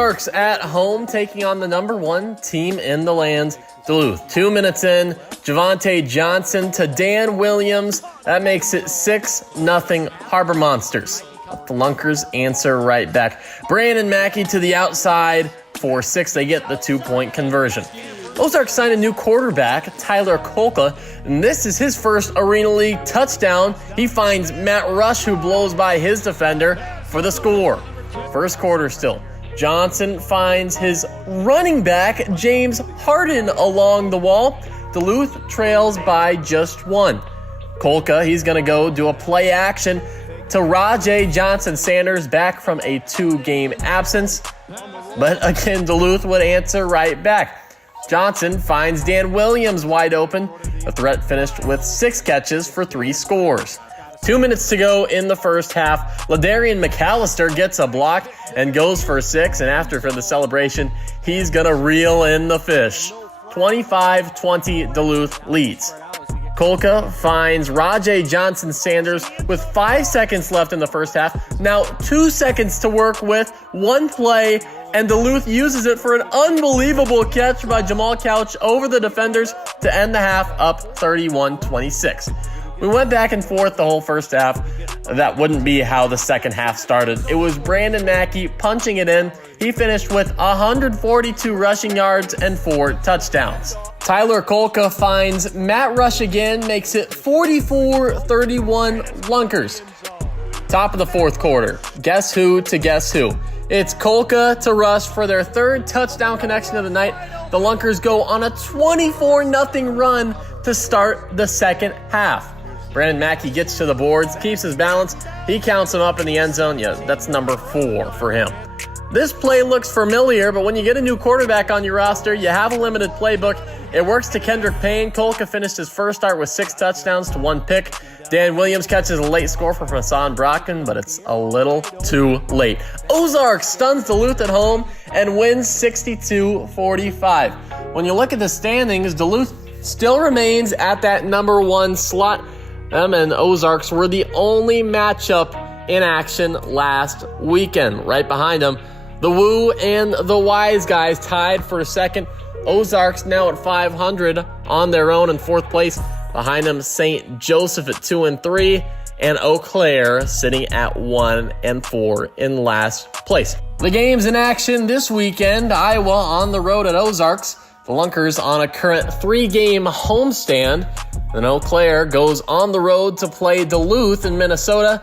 Ozarks at home taking on the #1 team in the land, Duluth. 2 minutes in, Javante Johnson to Dan Williams. That makes it 6-0 Harbor Monsters. The Lunkers answer right back. Brandon Mackey to the outside for 6. They get the 2-point conversion. Ozarks signed a new quarterback, Tyler Kolka, and this is his first Arena League touchdown. He finds Matt Rush, who blows by his defender for the score. First quarter still. Johnson finds his running back, James Harden, along the wall. Duluth trails by just 1. Kolka, he's going to go do a play action to Rajay Johnson-Sanders, back from a 2-game absence. But again, Duluth would answer right back. Johnson finds Dan Williams wide open. The threat finished with 6 catches for 3 scores. 2 minutes to go in the first half. Ladarian McAllister gets a block and goes for 6. And after, for the celebration, he's going to reel in the fish. 25-20 Duluth leads. Kolka finds Rajay Johnson-Sanders with 5 seconds left in the first half. Now 2 seconds to work with, 1 play, and Duluth uses it for an unbelievable catch by Jamal Couch over the defenders to end the half up 31-26. We went back and forth the whole first half. That wouldn't be how the second half started. It was Brandon Mackey punching it in. He finished with 142 rushing yards and 4 touchdowns. Tyler Kolka finds Matt Rush again, makes it 44-31 Lunkers. Top of the fourth quarter. Guess who to guess who? It's Kolka to Rush for their 3rd touchdown connection of the night. The Lunkers go on a 24-0 run to start the second half. Brandon Mackey gets to the boards, keeps his balance. He counts him up in the end zone. Yeah, that's number 4 for him. This play looks familiar, but when you get a new quarterback on your roster, you have a limited playbook. It works to Kendrick Payne. Kolka finished his first start with 6 touchdowns to 1 pick. Dan Williams catches a late score from Hassan Brockton, but it's a little too late. Ozarks stuns Duluth at home and wins 62-45. When you look at the standings, Duluth still remains at that #1 slot. Them and Ozarks were the only matchup in action last weekend. Right behind them, the Woo and the Wise Guys tied for 2nd. Ozarks now at 500 on their own in 4th place. Behind them, St. Joseph at 2-3, and Eau Claire sitting at 1-4 in last place. The games in action this weekend: Iowa on the road at Ozarks. The Lunkers on a current 3-game homestand. Then Eau Claire goes on the road to play Duluth in Minnesota,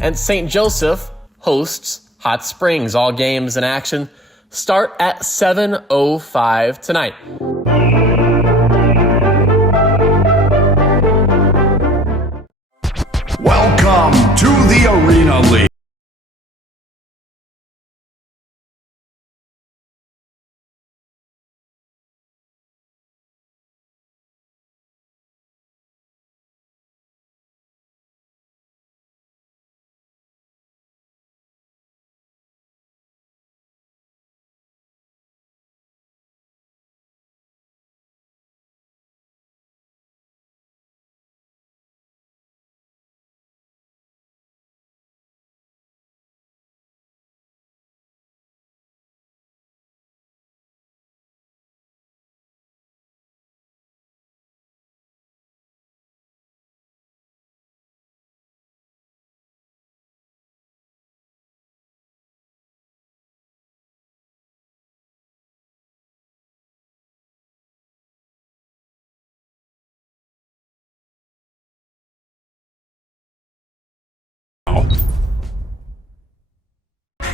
and St. Joseph hosts Hot Springs. All games in action start at 7:05 tonight. Welcome to the Arena League.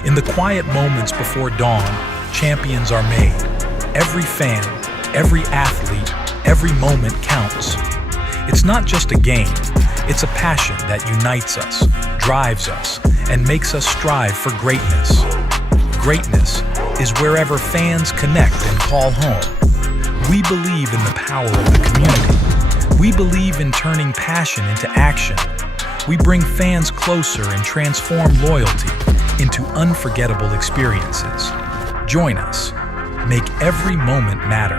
In the quiet moments before dawn, champions are made. Every fan, every athlete, every moment counts. It's not just a game, it's a passion that unites us, drives us, and makes us strive for greatness. Greatness is wherever fans connect and call home. We believe in the power of the community. We believe in turning passion into action. We bring fans closer and transform loyalty into unforgettable experiences. Join us. Make every moment matter.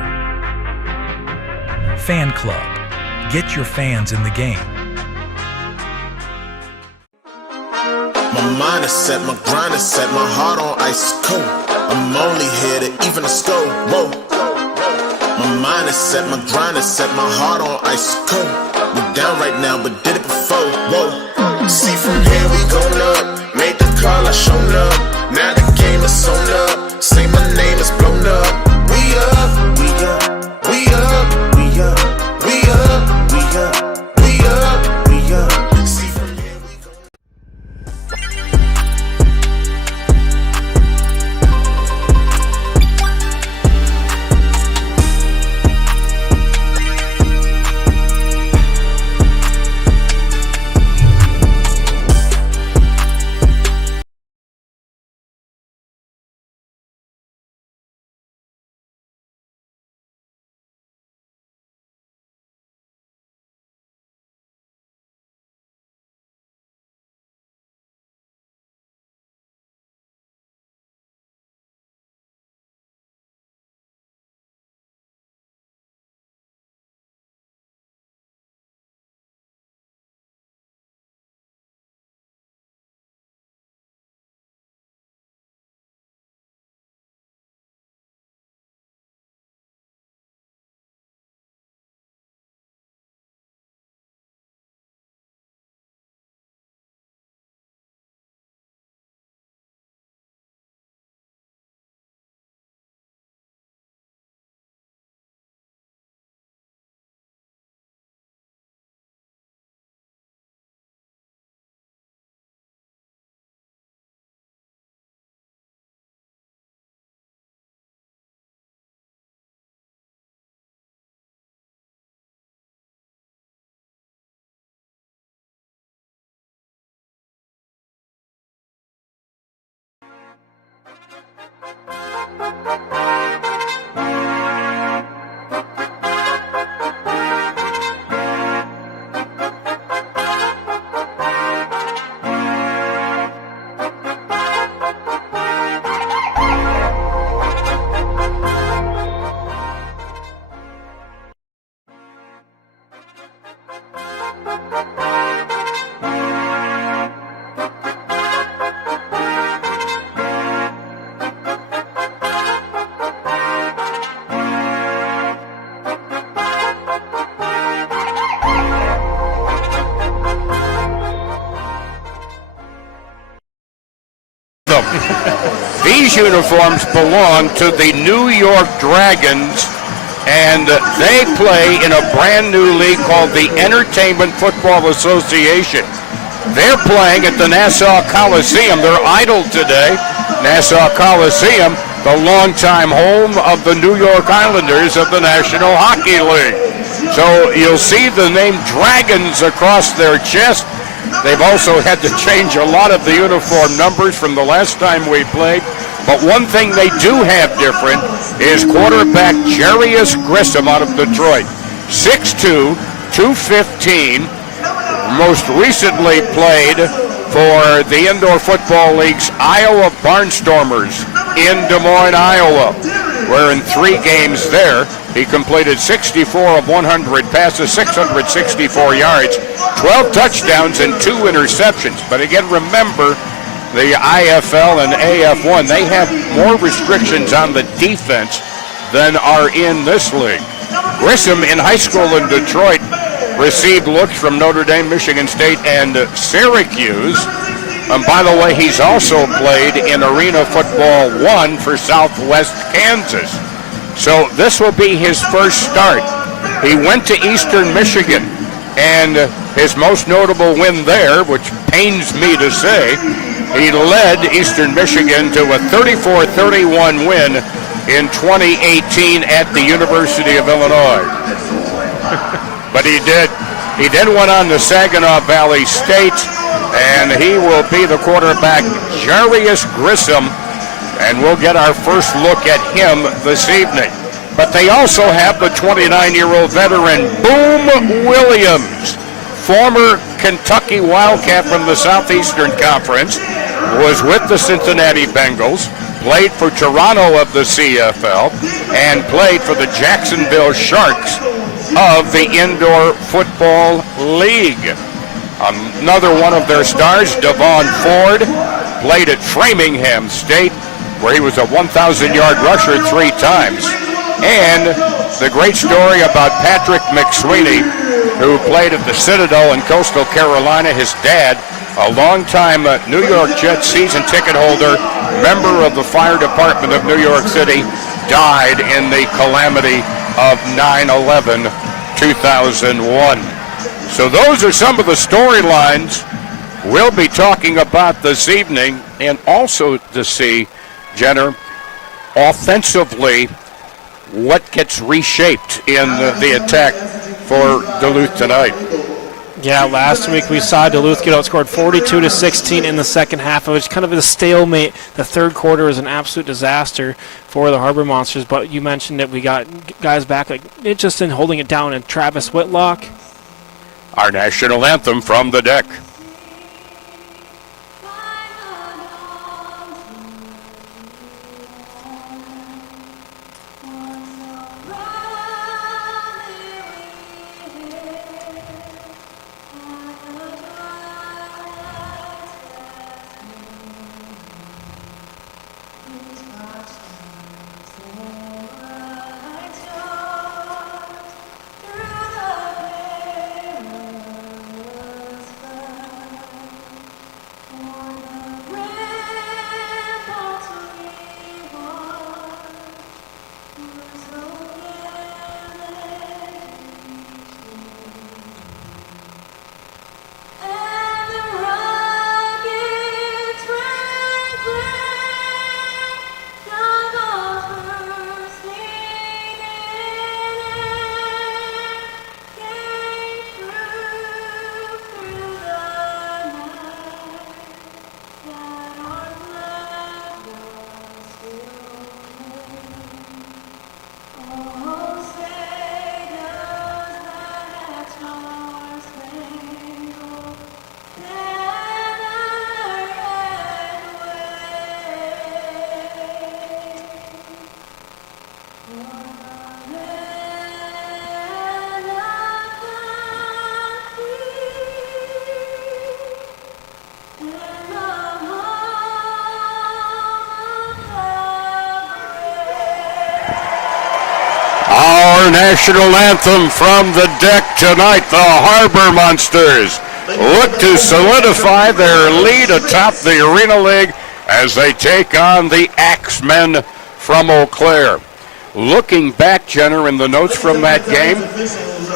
Fan Club. Get your fans in the game. My mind is set, my grind is set, my heart on ice is cold. I'm only here to even a score. Whoa. My mind is set, my grind is set, my heart on ice cold. We down right now, but did it before. Whoa. See from here we going up. Made the call, I shown up. Now the game is sewn up. Say my name is blown up. We up, we up, we up, we up, we up, we up, we up, we up. See from here we go. These uniforms belong to the New York Dragons, and they play in a brand new league called the Entertainment Football Association. They're playing at the Nassau Coliseum. They're idle today. Nassau Coliseum, the longtime home of the New York Islanders of the National Hockey League. So you'll see the name Dragons across their chest. They've also had to change a lot of the uniform numbers from the last time we played. But one thing they do have different is quarterback Jarius Grissom out of Detroit. 6'2", 215, most recently played for the Indoor Football League's Iowa Barnstormers in Des Moines, Iowa, where in 3 games there, he completed 64 of 100 passes, 664 yards, 12 touchdowns, and 2 interceptions. But again, remember, the IFL and AF1, they have more restrictions on the defense than are in this league. Grissom in high school in Detroit received looks from Notre Dame, Michigan State, and Syracuse. And by the way, he's also played in Arena Football 1 for Southwest Kansas. So this will be his first start. He went to Eastern Michigan, and his most notable win there, which pains me to say, he led Eastern Michigan to a 34-31 win in 2018 at the University of Illinois. But he did. He then went on to Saginaw Valley State, and he will be the quarterback, Jarius Grissom, and we'll get our first look at him this evening. But they also have the 29-year-old veteran, Boom Williams, former Kentucky Wildcat from the Southeastern Conference, was with the Cincinnati Bengals, played for Toronto of the CFL, and played for the Jacksonville Sharks of the Indoor Football League. Another one of their stars, Devon Ford, played at Framingham State, where he was a 1,000-yard rusher 3 times. And the great story about Patrick McSweeney, who played at the Citadel in Coastal Carolina. His dad, a longtime New York Jets season ticket holder, member of the fire department of New York City, died in the calamity of 9/11, 2001. So those are some of the storylines we'll be talking about this evening, and also to see, Jenner, offensively, what gets reshaped in the attack for Duluth tonight. Yeah, last week we saw Duluth get outscored 42-16 in the second half. It was kind of a stalemate. The third quarter was an absolute disaster for the Harbor Monsters, but you mentioned that we got guys back like Itchison holding it down, and Travis Whitlock. Our national anthem from the deck. Our national anthem from the deck tonight, the Harbor Monsters look to solidify their lead atop the Arena League as they take on the Axemen from Eau Claire. Looking back, Jenner, in the notes from that game,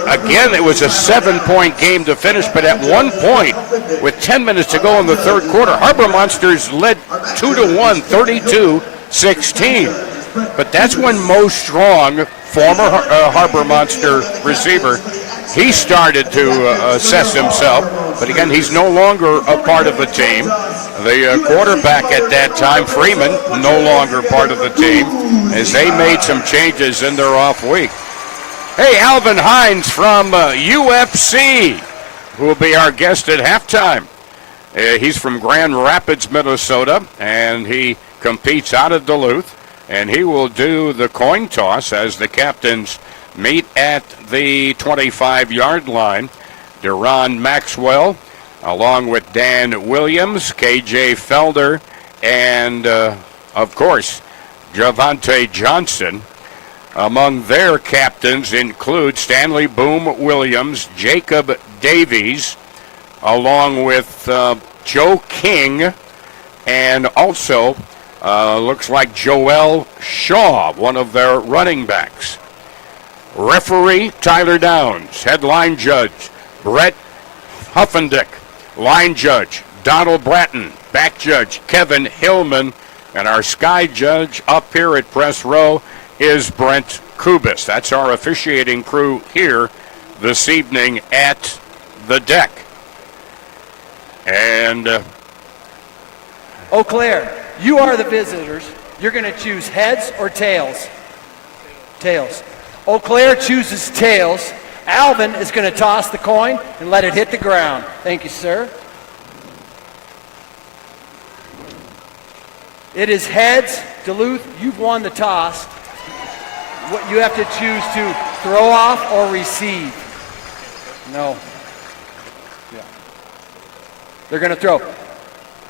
again, it was a 7-point game to finish, but at one point, with 10 minutes to go in the third quarter, Harbor Monsters led 2-1, 32-16. But that's when Mo Strong, former Harbor Monster receiver, he started to assess himself. But again, he's no longer a part of the team. The quarterback at that time, Freeman, no longer part of the team, as they made some changes in their off week. Hey, Alvin Hines from UFC, who will be our guest at halftime. He's from Grand Rapids, Minnesota, and he competes out of Duluth. And he will do the coin toss as the captains meet at the 25-yard line. Deron Maxwell, along with Dan Williams, KJ Felder, and, of course, Javante Johnson. Among their captains include Stanley Boom Williams, Jacob Davies, along with Joe King, and also looks like Joel Shaw, one of their running backs. Referee Tyler Downs, headline judge Brett Huffendick, line judge Donald Bratton, back judge Kevin Hillman, and our sky judge up here at press row is Brent Kubis. That's our officiating crew here this evening at the deck. And Eau Claire, you are the visitors. You're going to choose heads or tails? Tails. Eau Claire chooses tails. Alvin is going to toss the coin and let it hit the ground. Thank you, sir. It is heads. Duluth, you've won the toss. What you have to choose to throw off or receive. No. Yeah. They're going to throw.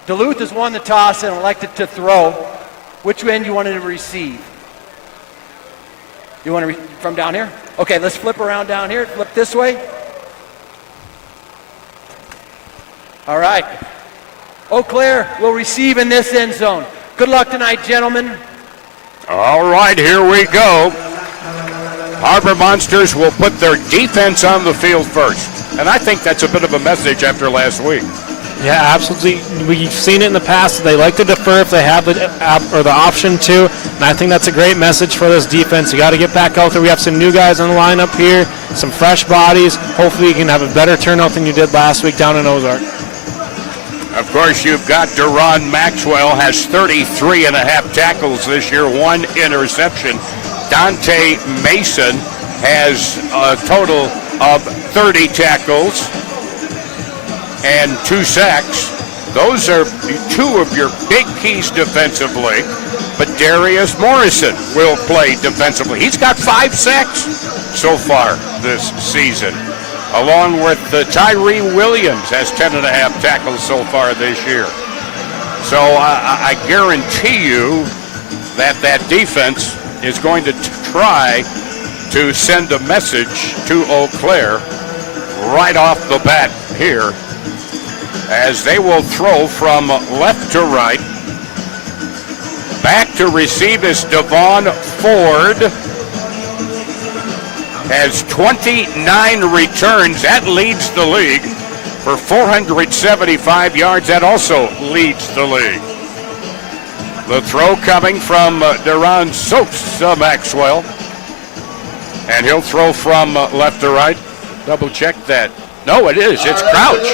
Duluth has won the toss and elected to throw. Which end you want to receive? You want to from down here? Okay, let's flip around down here. Flip this way. All right. Eau Claire will receive in this end zone. Good luck tonight, gentlemen. All right, here we go. Harbor Monsters will put their defense on the field first. And I think that's a bit of a message after last week. Yeah, absolutely. We've seen it in the past. They like to defer if they have the option to, and I think that's a great message for this defense. You got to get back out there. We have some new guys on the lineup here, some fresh bodies. Hopefully you can have a better turnout than you did last week down in Ozark. Of course, you've got Duron Maxwell, has 33 and a half tackles this year, 1 interception. Dante Mason has a total of 30 tackles and 2 sacks. Those are 2 of your big keys defensively, but Darius Morrison will play defensively. He's got 5 sacks so far this season, along with Tyree Williams has 10 and a half tackles so far this year. So I guarantee you that defense is going to try to send a message to Eau Claire right off the bat here, as they will throw from left to right. Back to receive is Devon Ford. Has 29 returns. That leads the league for 475 yards. That also leads the league. The throw coming from Duron Sosa Maxwell. And he'll throw from left to right. Double check that. No, it is. It's Couch.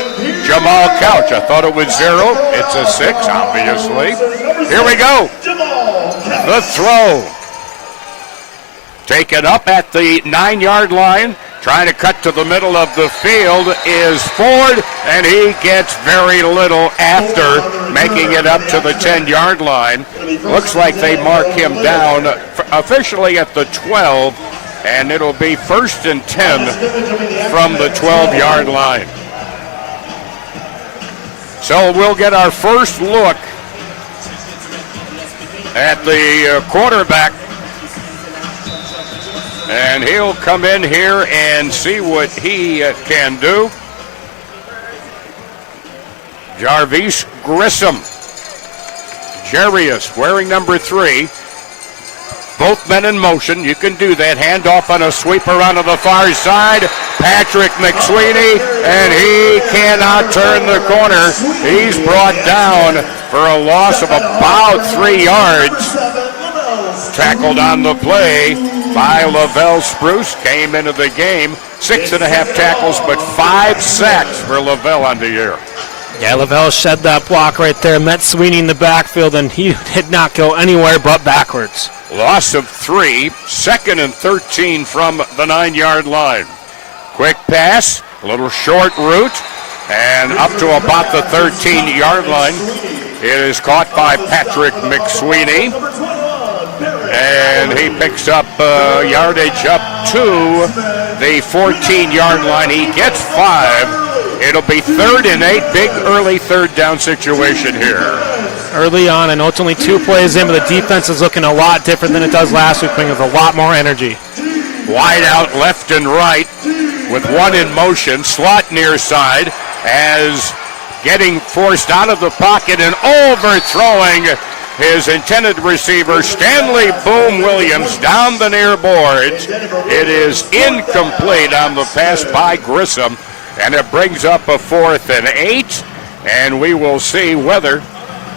Jamal Couch. I thought it was 0. It's a 6, obviously. Here we go. The throw. Taken up at the 9-yard line. Trying to cut to the middle of the field is Ford, and he gets very little after making it up to the 10-yard line. Looks like they mark him down officially at the 12. And it'll be 1st and 10 from the 12-yard line. So we'll get our first look at the quarterback. And he'll come in here and see what he can do. Jarvis Grissom. Jarius wearing number 3. Both men in motion. You can do that. Handoff on a sweep around to the far side. Patrick McSweeney, and he cannot turn the corner. He's brought down for a loss of about 3 yards. Tackled on the play by Lavelle Spruce. Came into the game. 6.5 tackles, but 5 sacks for Lavelle on the year. Yeah, Lavelle shed that block right there. Met Sweeney in the backfield, and he did not go anywhere but backwards. Loss of 3, 2nd and 13 from the 9-yard line. Quick pass, a little short route, and up to about the 13-yard line. It is caught by Patrick McSweeney, and he picks up yardage up to the 14-yard line. He gets 5. It'll be 3rd and 8, big early 3rd down situation here. Early on, I know it's only 2 plays in, but the defense is looking a lot different than it does last week, playing with a lot more energy. Wide out left and right with 1 in motion, slot near side, as getting forced out of the pocket and overthrowing his intended receiver, Stanley Boom Williams, down the near boards. It is incomplete on the pass by Grissom, and it brings up a 4th and 8, and we will see whether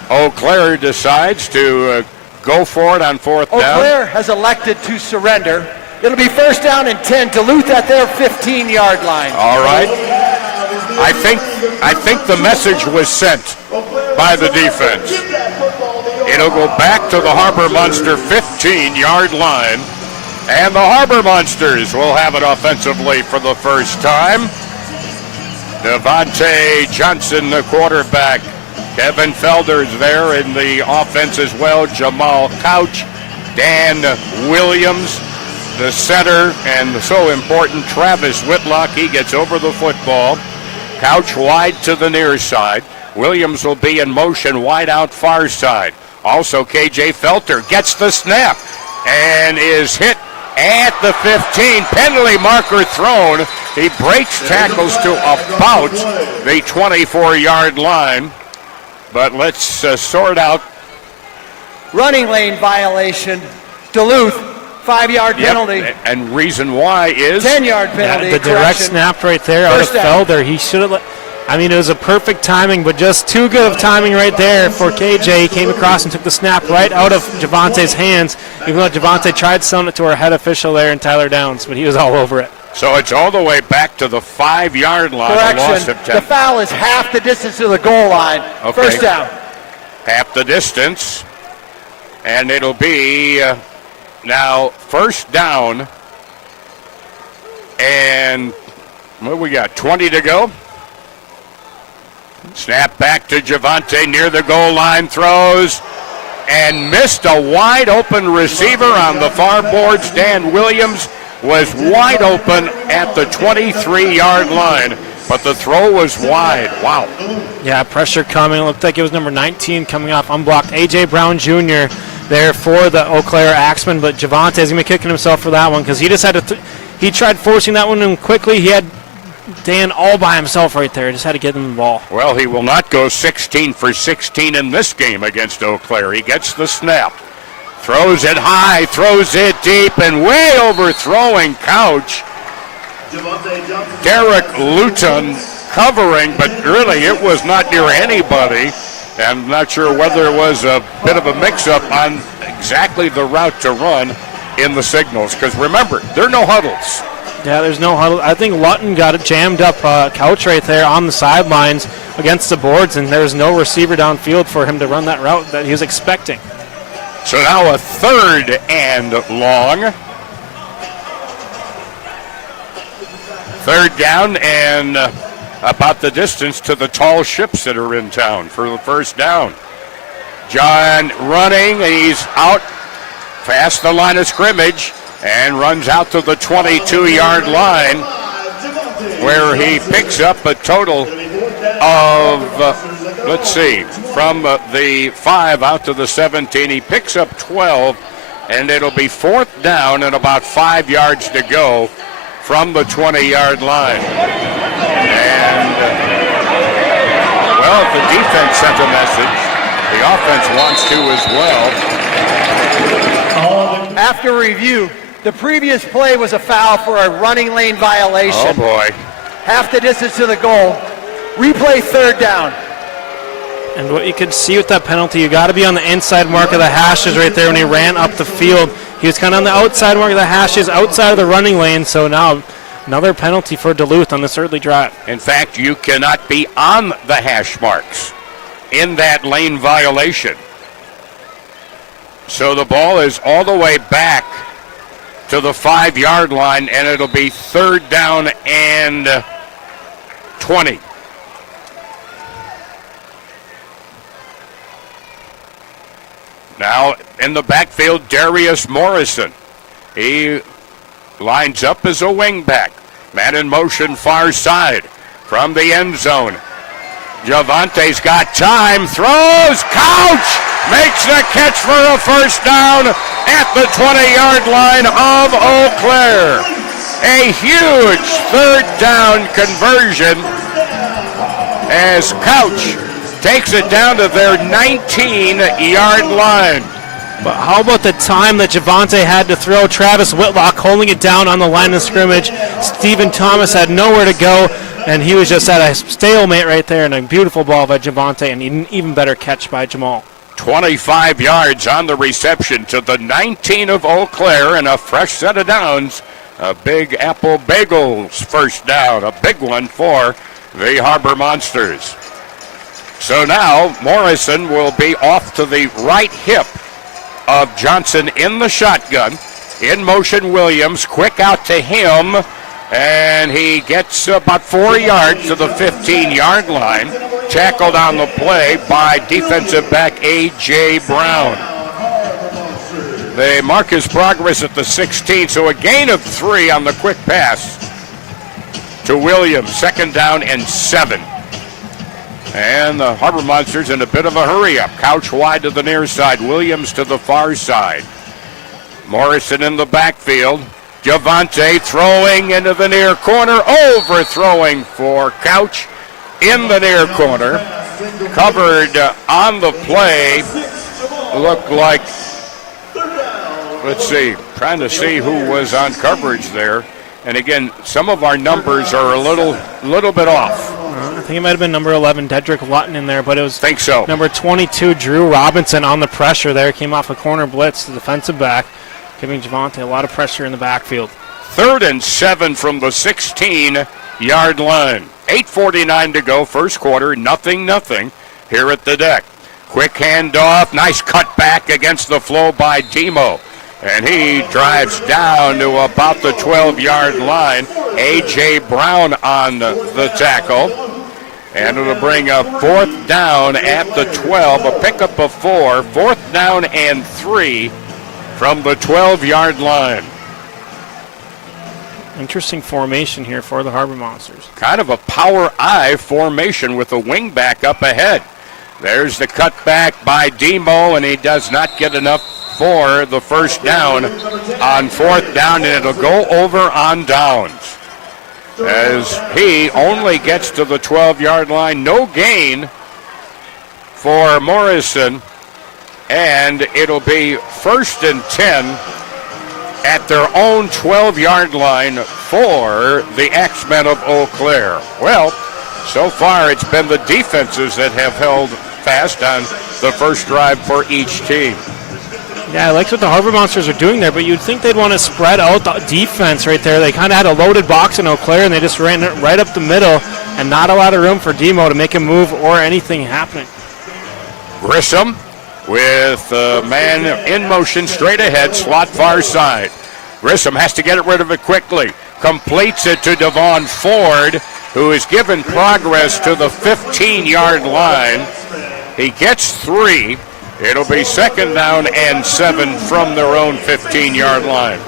Eau Claire decides to go for it on 4th down. Eau Claire has elected to surrender. It'll be 1st down and 10. Duluth at their 15-yard line. All right. I think the message was sent by the defense. It'll go back to the Harbor Monster 15-yard line, and the Harbor Monsters will have it offensively for the first time. Devontae Johnson, the quarterback. Kevin Felder's there in the offense as well. Jamal Couch, Dan Williams, the center, and so important Travis Whitlock. He gets over the football. Couch wide to the near side. Williams will be in motion wide out far side. Also, KJ Felter gets the snap and is hit at the 15. Penalty marker thrown. He breaks tackles to about the 24-yard line. But let's sort out. Running lane violation. Duluth, 5-yard penalty. And reason why is 10-yard penalty. The direct snap right there out of Felder. He should have. It was a perfect timing, but just too good of timing right there for KJ. He came across and took the snap right out of Javante's hands, even though Javante tried selling it to our head official there in Tyler Downs, but he was all over it. So it's all the way back to the 5-yard line. Correction, the foul is half the distance to the goal line. Okay. First down. Half the distance. And it'll be now first down. And what we got, 20 to go? Snap back to Javante near the goal line, throws, and missed a wide open receiver on the far boards. Dan Williams was wide open at the 23-yard line, but the throw was wide. Wow. Yeah, pressure coming. It looked like it was number 19 coming off unblocked. A.J. Brown Jr. there for the Eau Claire Axemen, but Javante's going to be kicking himself for that one because he just had to he tried forcing that one in quickly. He had Dan all by himself right there. Just had to get him the ball. Well, he will not go 16 for 16 in this game against Eau Claire. He gets the snap. Throws it high, throws it deep, and way overthrowing Couch. Derek Luton covering, but really it was not near anybody. I'm not sure whether it was a bit of a mix-up on exactly the route to run in the signals. Because remember, there are no huddles. Yeah, there's no huddle. I think Lutton got it jammed up Couch right there on the sidelines against the boards, and there's no receiver downfield for him to run that route that he was expecting. So now a 3rd and long. 3rd down and about the distance to the tall ships that are in town for the first down. John running, and he's out past the line of scrimmage and runs out to the 22-yard line where he picks up a total of, let's see, from the 5 out to the 17. He picks up 12, and it'll be 4th down and about 5 yards to go from the 20-yard line. And, well, the defense sent a message. The offense wants to as well. After review, the previous play was a foul for a running lane violation. Oh, boy. Half the distance to the goal. Replay 3rd down. And what you could see with that penalty, you got to be on the inside mark of the hashes right there when he ran up the field. He was kind of on the outside mark of the hashes, outside of the running lane, so now another penalty for Duluth on this early drive. In fact, you cannot be on the hash marks in that lane violation. So the ball is all the way back to the 5-yard line, and it'll be 3rd down and 20. Now in the backfield, Darius Morrison. He lines up as a wingback. Man in motion, far side from the end zone. Javante's got time, throws, Couch makes the catch for a first down at the 20-yard line of Eau Claire. A huge 3rd down conversion as Couch takes it down to their 19-yard line. But how about the time that Javante had to throw? Travis Whitlock holding it down on the line of scrimmage. Stephen Thomas had nowhere to go, and he was just at a stalemate right there, and a beautiful ball by Javante, and an even better catch by Jamal. 25 yards on the reception to the 19 of Eau Claire, and a fresh set of downs. A Big Apple Bagels first down, a big one for the Harbor Monsters. So now Morrison will be off to the right hip of Johnson in the shotgun. In motion Williams, quick out to him, and he gets about 4 yards to the 15-yard line. Tackled on the play by defensive back A.J. Brown. They mark his progress at the 16, so a gain of 3 on the quick pass to Williams. 2nd down and 7. And the Harbor Monsters in a bit of a hurry up. Couch wide to the near side. Williams to the far side. Morrison in the backfield. Javante throwing into the near corner. Overthrowing for Couch in the near corner. Covered on the play. Looked like, let's see, trying to see who was on coverage there. And again, some of our numbers are a little bit off. I think it might have been number 11, Dedrick Lutton in there, but it was think so. Number 22, Drew Robinson on the pressure there. Came off a corner blitz, the defensive back, giving Javante a lot of pressure in the backfield. 3rd and 7 from the 16-yard line. 8:49 to go, first quarter, nothing here at the deck. Quick handoff, nice cut back against the flow by Demo. And he drives down to about the 12-yard line. A.J. Brown on the tackle. And it'll bring a 4th down at the 12, a pickup of 4. 4th down and 3 from the 12-yard line. Interesting formation here for the Harbor Monsters. Kind of a power I formation with a wing back up ahead. There's the cutback by Demo, and he does not get enough for the first down on 4th down, and it'll go over on downs. As he only gets to the 12-yard line, no gain for Morrison, and it'll be 1st and 10 at their own 12-yard line for the Axemen of Eau Claire. Well, so far it's been the defenses that have held fast on the first drive for each team. Yeah, I like what the Harbor Monsters are doing there, but you'd think they'd want to spread out the defense right there. They kind of had a loaded box in Eau Claire, and they just ran it right up the middle, and not a lot of room for Demo to make a move or anything happening. Grissom with a man in motion straight ahead, slot far side. Grissom has to get rid of it quickly. Completes it to Devon Ford, who is given progress to the 15-yard line. He gets 3. It'll be 2nd down and 7 from their own 15-yard line.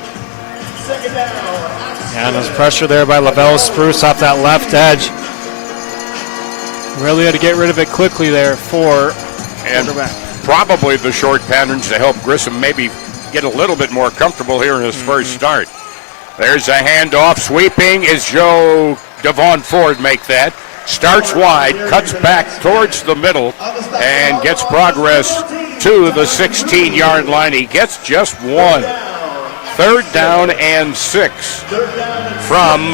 Yeah, and there's pressure there by Lavelle Spruce off that left edge. Really had to get rid of it quickly there for quarterback. Probably the short patterns to help Grissom maybe get a little bit more comfortable here in his first start. There's a handoff. Sweeping is Joe Devon Ford make that. Starts wide, cuts back towards the middle, and gets progress to the 16-yard line. He gets just 1. 3rd down and 6 from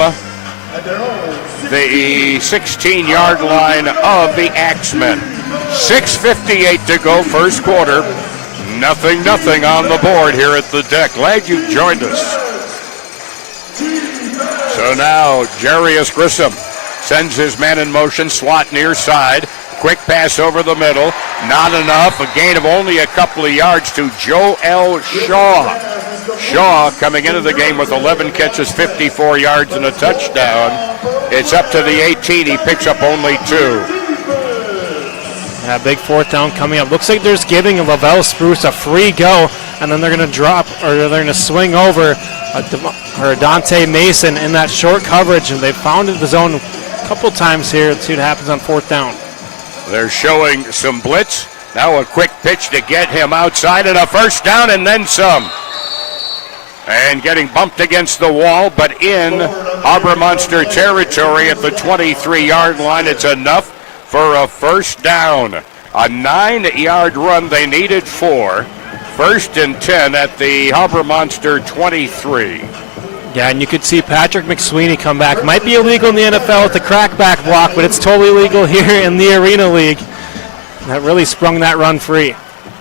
the 16-yard line of the Axemen. 6:58 to go, first quarter. Nothing on the board here at the deck. Glad you've joined us. So now Jarius Grissom sends his man in motion, slot near side. Quick pass over the middle. Not enough. A gain of only a couple of yards to Joel Shaw. Shaw coming into the game with 11 catches, 54 yards, and a touchdown. It's up to the 18. He picks up only 2. Yeah, big 4th down coming up. Looks like they're just giving Lavelle Spruce a free go, and then they're going to drop, or they're going to swing over Dante Mason in that short coverage, and they've founded the zone a couple times here. Let's see what happens on 4th down. They're showing some blitz. Now a quick pitch to get him outside, and a first down, and then some. And getting bumped against the wall, but in Harbor Monster territory at the 23-yard line. It's enough for a first down. A 9-yard run they needed 4. 1st and 10 at the Harbor Monster 23. Yeah, and you could see Patrick McSweeney come back. Might be illegal in the NFL with the crackback block, but it's totally legal here in the Arena League. That really sprung that run free.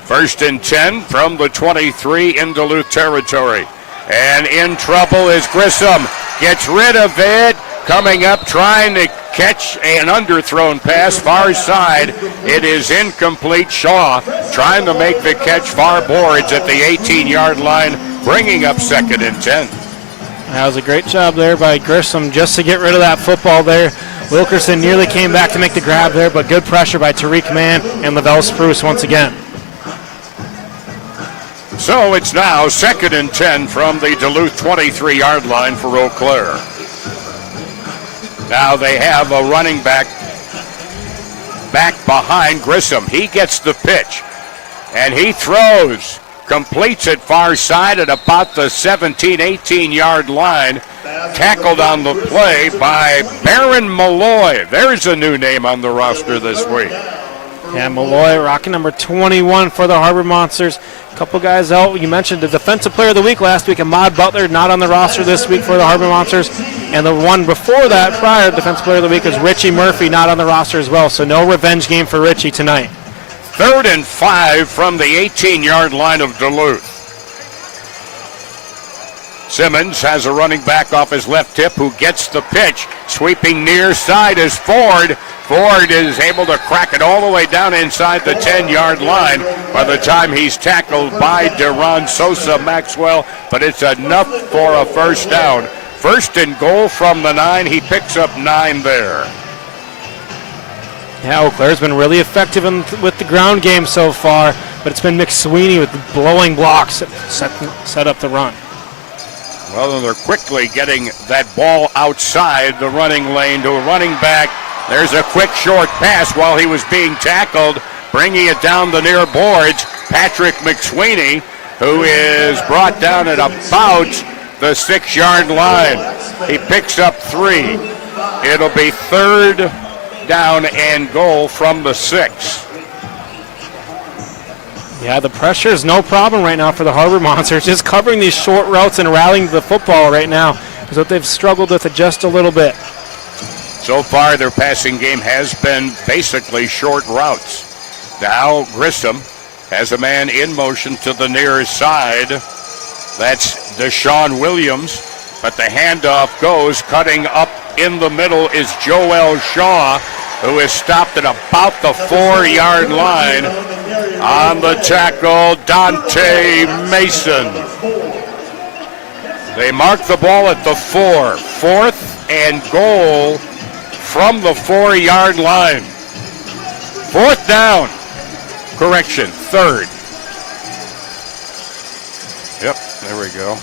1st and 10 from the 23 in Duluth territory. And in trouble is Grissom. Gets rid of it. Coming up, trying to catch an underthrown pass far side. It is incomplete. Shaw trying to make the catch, far boards at the 18-yard line, bringing up 2nd and 10. That was a great job there by Grissom just to get rid of that football there. Wilkerson nearly came back to make the grab there, but good pressure by Tariq Mann and Lavelle Spruce once again. So it's now 2nd and 10 from the Duluth 23-yard line for Eau Claire. Now they have a running back back behind Grissom. He gets the pitch, and he throws. Completes it far side at about the 17, 18-yard line. Tackled on the play by Baron Malloy. There's a new name on the roster this week. Yeah, Malloy rocking number 21 for the Harbor Monsters. A couple guys out. You mentioned the Defensive Player of the Week last week, Ahmad Butler, not on the roster this week for the Harbor Monsters. And the one before that, prior Defensive Player of the Week, was Richie Murphy, not on the roster as well. So no revenge game for Richie tonight. 3rd and 5 from the 18-yard line of Duluth. Simmons has a running back off his left hip who gets the pitch. Sweeping near side is Ford. Ford is able to crack it all the way down inside the 10-yard line by the time he's tackled by Deron Sosa Maxwell, but it's enough for a first down. 1st and goal from the 9. He picks up 9 there. Yeah, Eau Claire's been really effective with the ground game so far, but it's been McSweeney with the blowing blocks that set up the run. Well, they're quickly getting that ball outside the running lane to a running back. There's a quick short pass while he was being tackled, bringing it down the near boards. Patrick McSweeney, who is brought down at about the 6-yard line. He picks up 3. It'll be 3rd down and goal from the 6. Yeah, the pressure is no problem right now for the Harbor Monsters. Just covering these short routes and rallying the football right now is what they've struggled with it just a little bit. So far, their passing game has been basically short routes. Now Grissom has a man in motion to the near side. That's Deshaun Williams, but the handoff goes. Cutting up in the middle is Joel Shaw, who is stopped at about the 4-yard line. On the tackle, Dante Mason. They mark the ball at the 4. 4th and goal from the 4-yard line. 4th down. Correction, 3rd. Yep, there we go.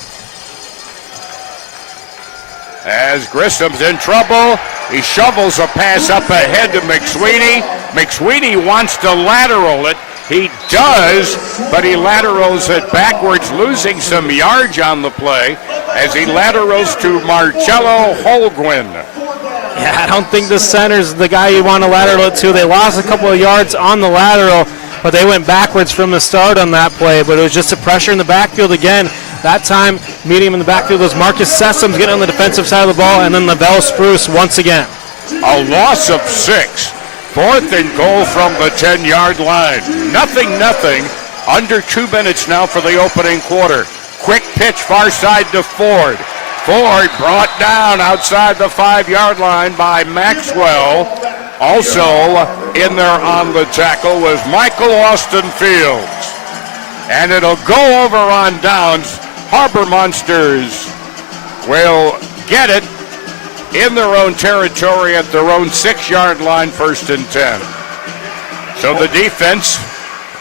As Grissom's in trouble, he shovels a pass up ahead to McSweeney. McSweeney wants to lateral it. He does, but he laterals it backwards, losing some yards on the play as he laterals to Marcello Holguin. Yeah, I don't think the center's the guy you want to lateral it to. They lost a couple of yards on the lateral, but they went backwards from the start on that play. But it was just a pressure in the backfield again. That time, meeting him in the backfield was Marcus Sessoms getting on the defensive side of the ball, and then Lavelle Spruce once again. A loss of 6. 4th and goal from the 10-yard line. Nothing. Under 2 minutes now for the opening quarter. Quick pitch far side to Ford. Ford brought down outside the 5-yard line by Maxwell. Also in there on the tackle was Michael Austin Fields. And it'll go over on downs. Harbor Monsters will get it in their own territory at their own 6-yard line, 1st and 10. So the defense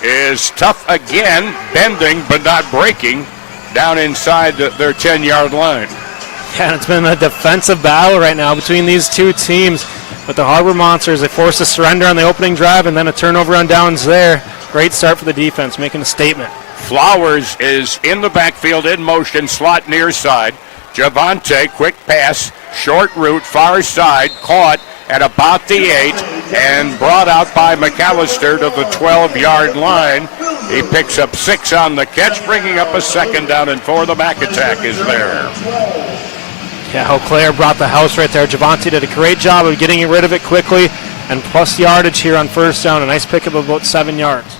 is tough again, bending but not breaking down inside their 10-yard line. Yeah, it's been a defensive battle right now between these two teams. But the Harbor Monsters, they forced a surrender on the opening drive and then a turnover on downs there. Great start for the defense, making a statement. Flowers is in the backfield, in motion, slot near side. Javante, quick pass, short route, far side, caught at about the 8 and brought out by McAllister to the 12-yard line. He picks up 6 on the catch, bringing up a 2nd down and 4. The Mac attack is there. Yeah, Eau Claire brought the house right there. Javante did a great job of getting rid of it quickly and plus yardage here on 1st down. A nice pickup of about 7 yards.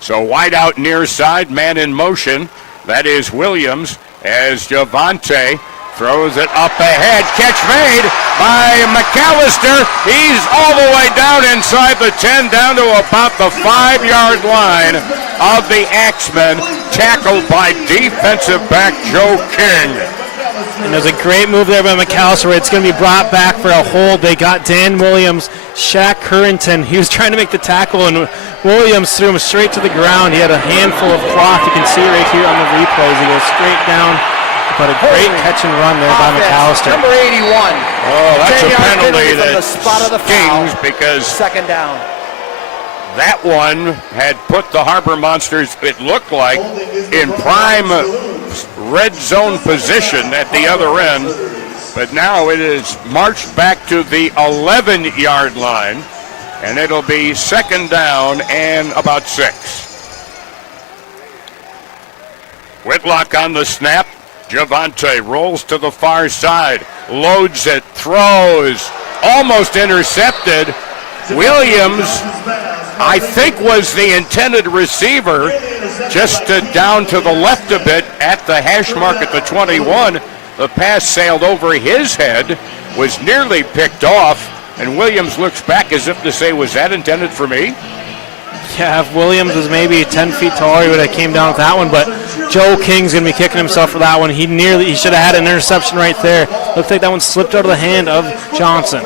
So wide out near side, man in motion. That is Williams as Javante throws it up ahead. Catch made by McAllister. He's all the way down inside the 10, down to about the 5-yard line of the Axemen. Tackled by defensive back Joe King. And there's a great move there by McAllister. It's going to be brought back for a hold. They got Dan Williams, Shaq Currington. He was trying to make the tackle, and Williams threw him straight to the ground. He had a handful of cloth. You can see right here on the replays. He goes straight down but a great catch and run there by McAllister. Number 81. Oh, that's a 10-yard penalty from the that spot of the stings foul. because Second down. that one had put the Harbor Monsters, it looked like, in prime red zone position at the other end. But now it is marched back to the 11-yard line, and it'll be second down and about 6. Whitlock on the snap. Javante rolls to the far side, loads it, throws, almost intercepted. Williams, I think, was the intended receiver, just down to the left a bit at the hash mark at the 21. The pass sailed over his head, was nearly picked off, and Williams looks back as if to say, was that intended for me? Yeah, if Williams was maybe 10 feet taller, he would have came down with that one, but Joe King's going to be kicking himself for that one. He should have had an interception right there. Looks like that one slipped out of the hand of Johnson.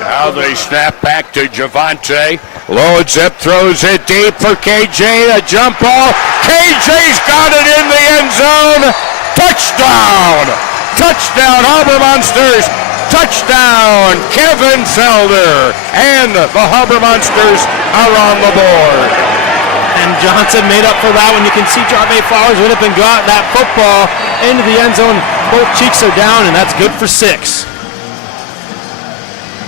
Now they snap back to Javante. Loads it, throws it deep for KJ. A jump ball. KJ's got it in the end zone. Touchdown! Touchdown, Harbor Monsters! Touchdown, Kevin Felder! And the Harbor Monsters are on the board. And Johnson made up for that one. You can see Jarvay Flowers went up and got that football into the end zone. Both cheeks are down, and that's good for 6.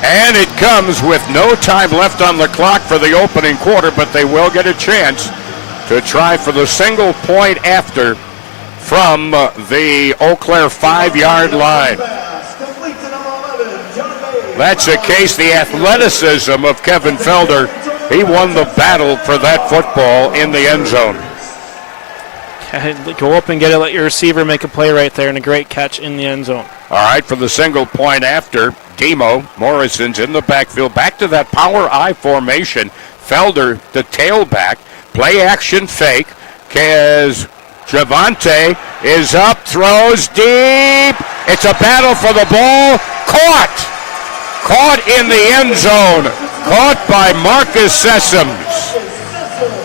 And it comes with no time left on the clock for the opening quarter, but they will get a chance to try for the single point after from the Eau Claire 5-yard line. That's the case, the athleticism of Kevin Felder. He won the battle for that football in the end zone. Go up and get it, let your receiver make a play right there, and a great catch in the end zone. All right, for the single point after, Demo Morrison's in the backfield, back to that power I formation. Felder, the tailback, play action fake, as Javante is up, throws deep. It's a battle for the ball. Caught in the end zone. Caught by Marcus Sessoms.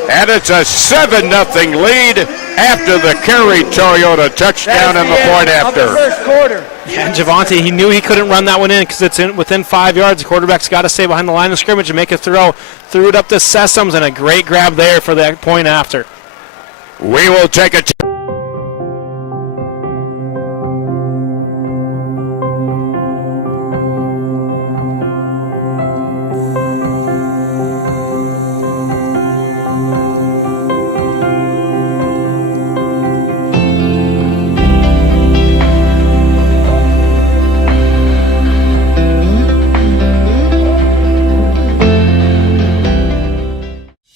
And it's a 7-0 lead after the Kerry Toyota touchdown and the point after. Of the first quarter. Yeah, and Javante, he knew he couldn't run that one in because it's within 5 yards. The quarterback's got to stay behind the line of scrimmage and make a throw. Threw it up to Sessoms, and a great grab there for that point after. We will take a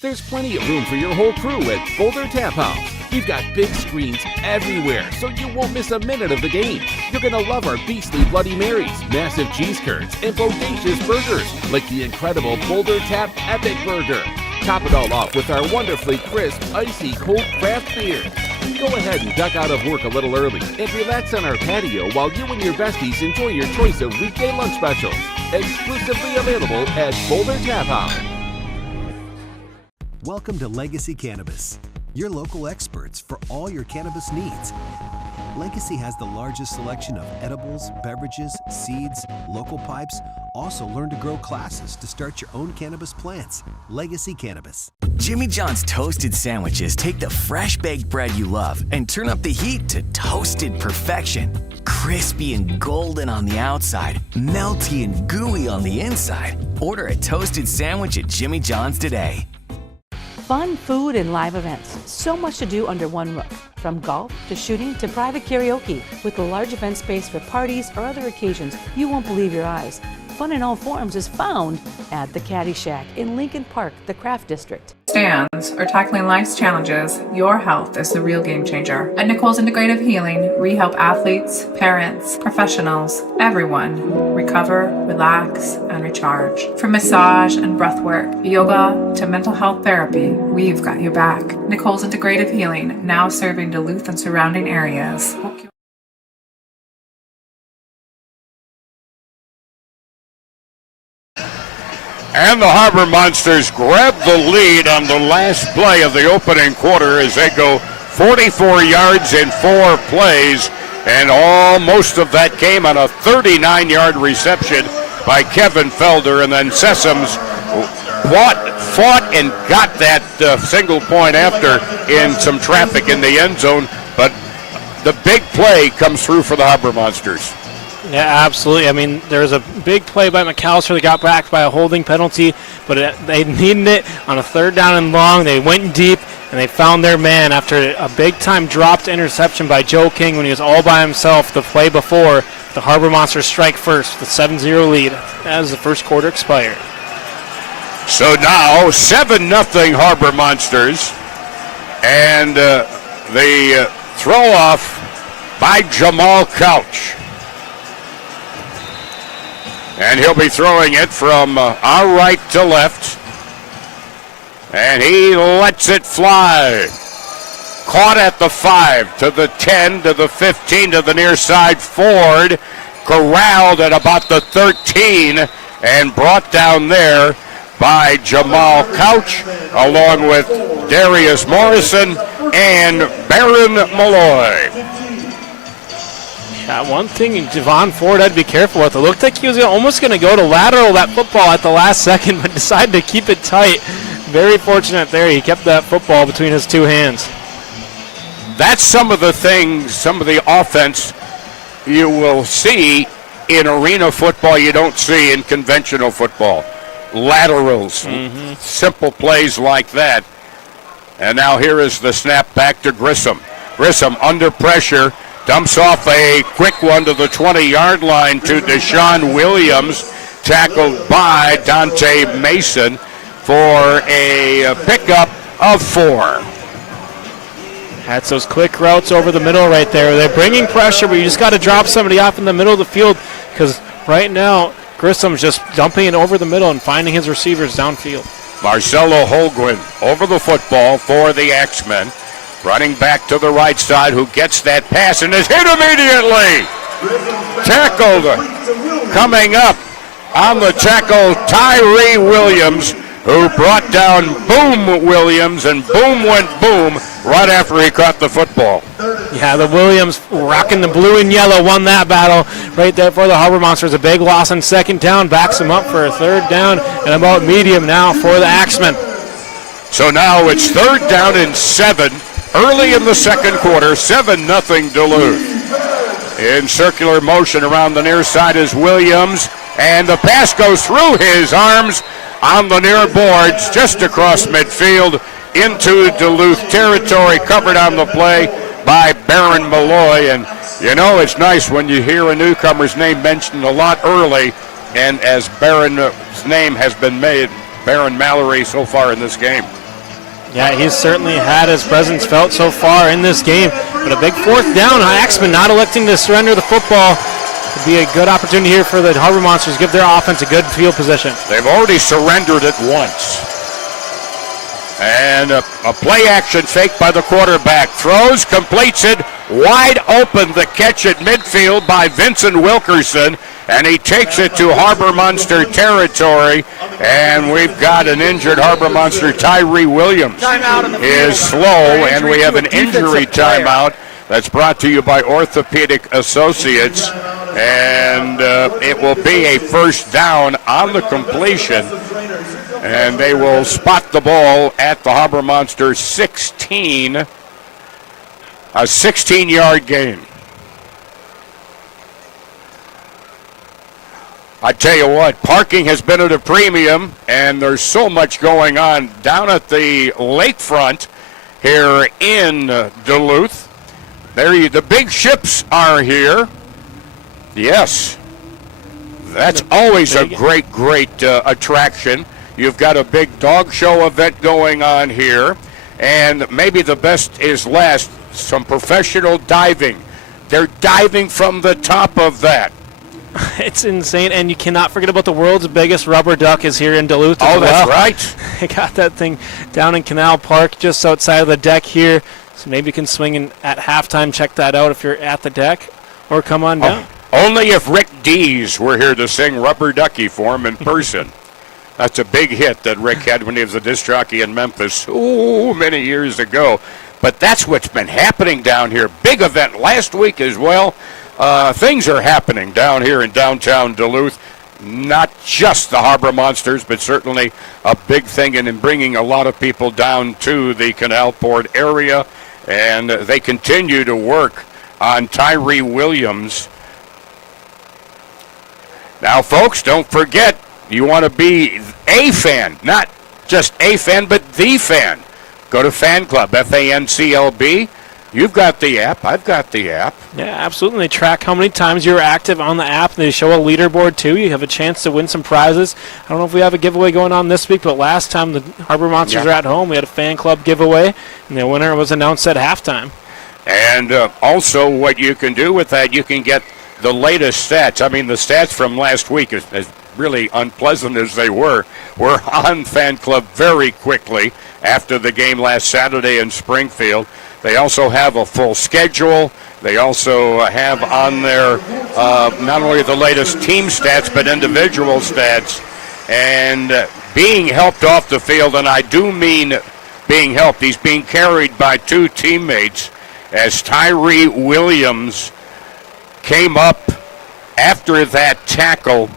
There's plenty of room for your whole crew at Boulder Tap House. We've got big screens everywhere, so you won't miss a minute of the game. You're gonna love our beastly Bloody Marys, massive cheese curds, and bodacious burgers, like the incredible Boulder Tap Epic Burger. Top it all off with our wonderfully crisp, icy cold craft beer. Go ahead and duck out of work a little early and relax on our patio while you and your besties enjoy your choice of weekday lunch specials. Exclusively available at Boulder Tap House. Welcome to Legacy Cannabis, your local experts for all your cannabis needs. Legacy has the largest selection of edibles, beverages, seeds, local pipes. Also learn to grow classes to start your own cannabis plants. Legacy Cannabis. Jimmy John's toasted sandwiches take the fresh baked bread you love and turn up the heat to toasted perfection. Crispy and golden on the outside, melty and gooey on the inside. Order a toasted sandwich at Jimmy John's today. Fun, food, and live events. So much to do under one roof. From golf to shooting to private karaoke. With a large event space for parties or other occasions, you won't believe your eyes. Fun in all forms is found at the Caddy Shack in Lincoln Park, the Craft District. Stands or tackling life's challenges, your health is the real game changer. At Nicole's Integrative Healing, we help athletes, parents, professionals, everyone recover, relax, and recharge. From massage and breathwork, yoga to mental health therapy, we've got your back. Nicole's Integrative Healing, now serving Duluth and surrounding areas. And the Harbor Monsters grab the lead on the last play of the opening quarter as they go 44 yards in 4 plays, and most of that came on a 39-yard reception by Kevin Felder, and then Sessoms fought and got that single point after in some traffic in the end zone, but the big play comes through for the Harbor Monsters. Yeah, absolutely. I mean, there was a big play by McAllister. They got back by a holding penalty, but they needed it on a 3rd down and long. They went deep, and they found their man after a big-time dropped interception by Joe King when he was all by himself the play before. The Harbor Monsters strike first with a 7-0 lead as the first quarter expired. So now 7-0 Harbor Monsters, and the throw-off by Jamal Couch. And he'll be throwing it from our right to left. And he lets it fly. Caught at the 5, to the 10, to the 15, to the near side. Ford corralled at about the 13 and brought down there by Jamal Couch, along with Darius Morrison and Baron Malloy. Yeah, one thing Javon Ford had to be careful with. It looked like he was almost going to go to lateral that football at the last second, but decided to keep it tight. Very fortunate there. He kept that football between his 2 hands. That's some of the things, some of the offense you will see in arena football you don't see in conventional football. Laterals, simple plays like that. And now here is the snap back to Grissom. Grissom under pressure. Dumps off a quick one to the 20-yard line to Deshaun Williams, tackled by Dante Mason for a pickup of 4. That's those quick routes over the middle right there. They're bringing pressure, but you just got to drop somebody off in the middle of the field because right now Grissom's just dumping it over the middle and finding his receivers downfield. Marcelo Holguin over the football for the Axemen. Running back to the right side, who gets that pass and is hit immediately. Tackled. Coming up on the tackle, Tyree Williams, who brought down Boom Williams, and Boom went boom right after he caught the football. Yeah, the Williams rocking the blue and yellow won that battle right there for the Harbor Monsters. A big loss on 2nd down, backs them up for a 3rd down, and about medium now for the Axemen. So now it's 3rd down and 7. Early in the 2nd quarter, 7-0 Duluth. In circular motion around the near side is Williams, and the pass goes through his arms on the near boards just across midfield into Duluth territory, covered on the play by Baron Malloy. And you know it's nice when you hear a newcomer's name mentioned a lot early, and as Baron's name has been made, Baron Mallory so far in this game. Yeah, he's certainly had his presence felt so far in this game. But a big 4th down, Axemen not electing to surrender the football. Could be a good opportunity here for the Harbor Monsters, give their offense a good field position. They've already surrendered it once. And a play action fake by the quarterback. Throws, completes it, wide open. The catch at midfield by Vincent Wilkerson. And he takes it to Harbor Monster territory. And we've got an injured Harbor Monster. Tyree Williams is slow, and we have an injury timeout that's brought to you by Orthopedic Associates. And it will be a 1st down on the completion. And they will spot the ball at the Harbor Monster 16. A 16-yard gain. I tell you what, parking has been at a premium, and there's so much going on down at the lakefront here in Duluth. The big ships are here. Yes, that's always a great attraction. You've got a big dog show event going on here, and maybe the best is last, some professional diving. They're diving from the top of that. It's insane, and you cannot forget about the world's biggest rubber duck is here in Duluth as well. That's right. They got that thing down in Canal Park just outside of the deck here, so maybe you can swing in at halftime. Check that out if you're at the deck, or come on down. Only if Rick Dees were here to sing Rubber Ducky for him in person. That's a big hit that Rick had when he was a disc jockey in Memphis many years ago. But that's what's been happening down here. Big event last week as well. Things are happening down here in downtown Duluth. Not just the Harbor Monsters, but certainly a big thing in bringing a lot of people down to the Canal Port area. And they continue to work on Tyree Williams. Now, folks, don't forget, you want to be a fan, not just a fan, but the fan. Go to Fan Club, FANCLB. You've got the app. I've got the app. Yeah, absolutely. They track how many times you're active on the app. They show a leaderboard, too. You have a chance to win some prizes. I don't know if we have a giveaway going on this week, but last time the Harbor Monsters were at home, we had a Fan Club giveaway, and the winner was announced at halftime. And also what you can do with that, you can get the latest stats. I mean, the stats from last week, as really unpleasant as they were on Fan Club very quickly after the game last Saturday in Springfield. They also have a full schedule. They also have on there not only the latest team stats, but individual stats. And being helped off the field, and I do mean being helped, he's being carried by two teammates as Tyree Williams came up after that tackle,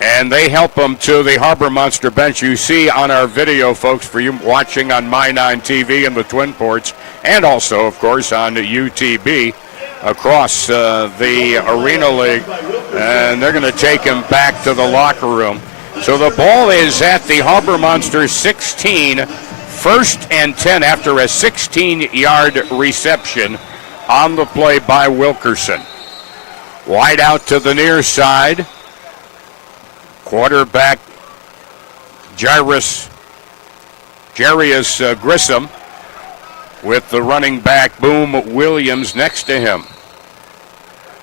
and they help him to the Harbor Monster bench. You see on our video, folks, for you watching on My9 TV and the Twin Ports, and also, of course, on UTB across the Arena League. And they're going to take him back to the locker room. So the ball is at the Harbor Monsters 16, 1st and 10 after a 16-yard reception on the play by Wilkerson. Wide out to the near side. Quarterback Jarius Grissom with the running back Boom Williams next to him.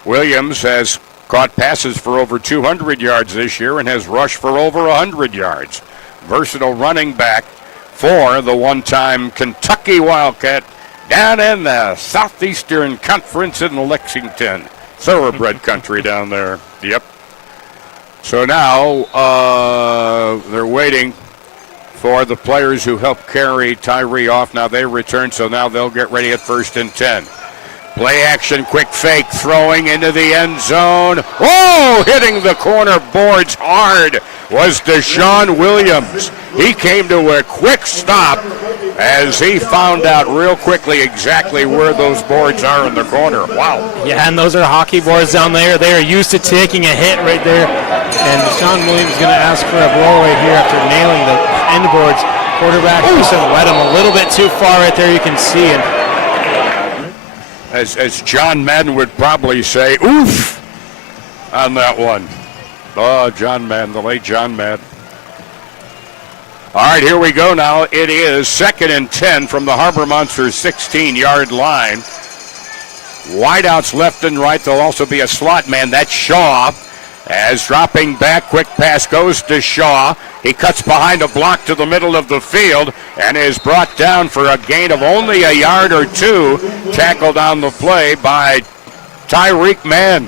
Williams has caught passes for over 200 yards this year and has rushed for over 100 yards. Versatile running back for the one-time Kentucky Wildcat down in the Southeastern Conference in Lexington. Thoroughbred country down there. Yep. So now they're waiting for the players who helped carry Tyree off. Now they return, so now they'll get ready at 1st and 10. Play action, quick fake, throwing into the end zone. Oh, hitting the corner boards hard was Deshaun Williams. He came to a quick stop as he found out real quickly exactly where those boards are in the corner. Wow. Yeah, and those are hockey boards down there. They are used to taking a hit right there. And Deshaun Williams is going to ask for a blow right here after nailing the end boards. Quarterback just wet him a little bit too far right there, you can see. And as John Madden would probably say, oof, on that one. Oh, John Madden, the late John Madden. All right, here we go now. It is 2nd and 10 from the Harbor Monsters 16-yard line. Wideouts left and right. There'll also be a slot man. That's Shaw. As dropping back, quick pass goes to Shaw. He cuts behind a block to the middle of the field and is brought down for a gain of only a yard or two. Tackled on the play by Tyreek Mann.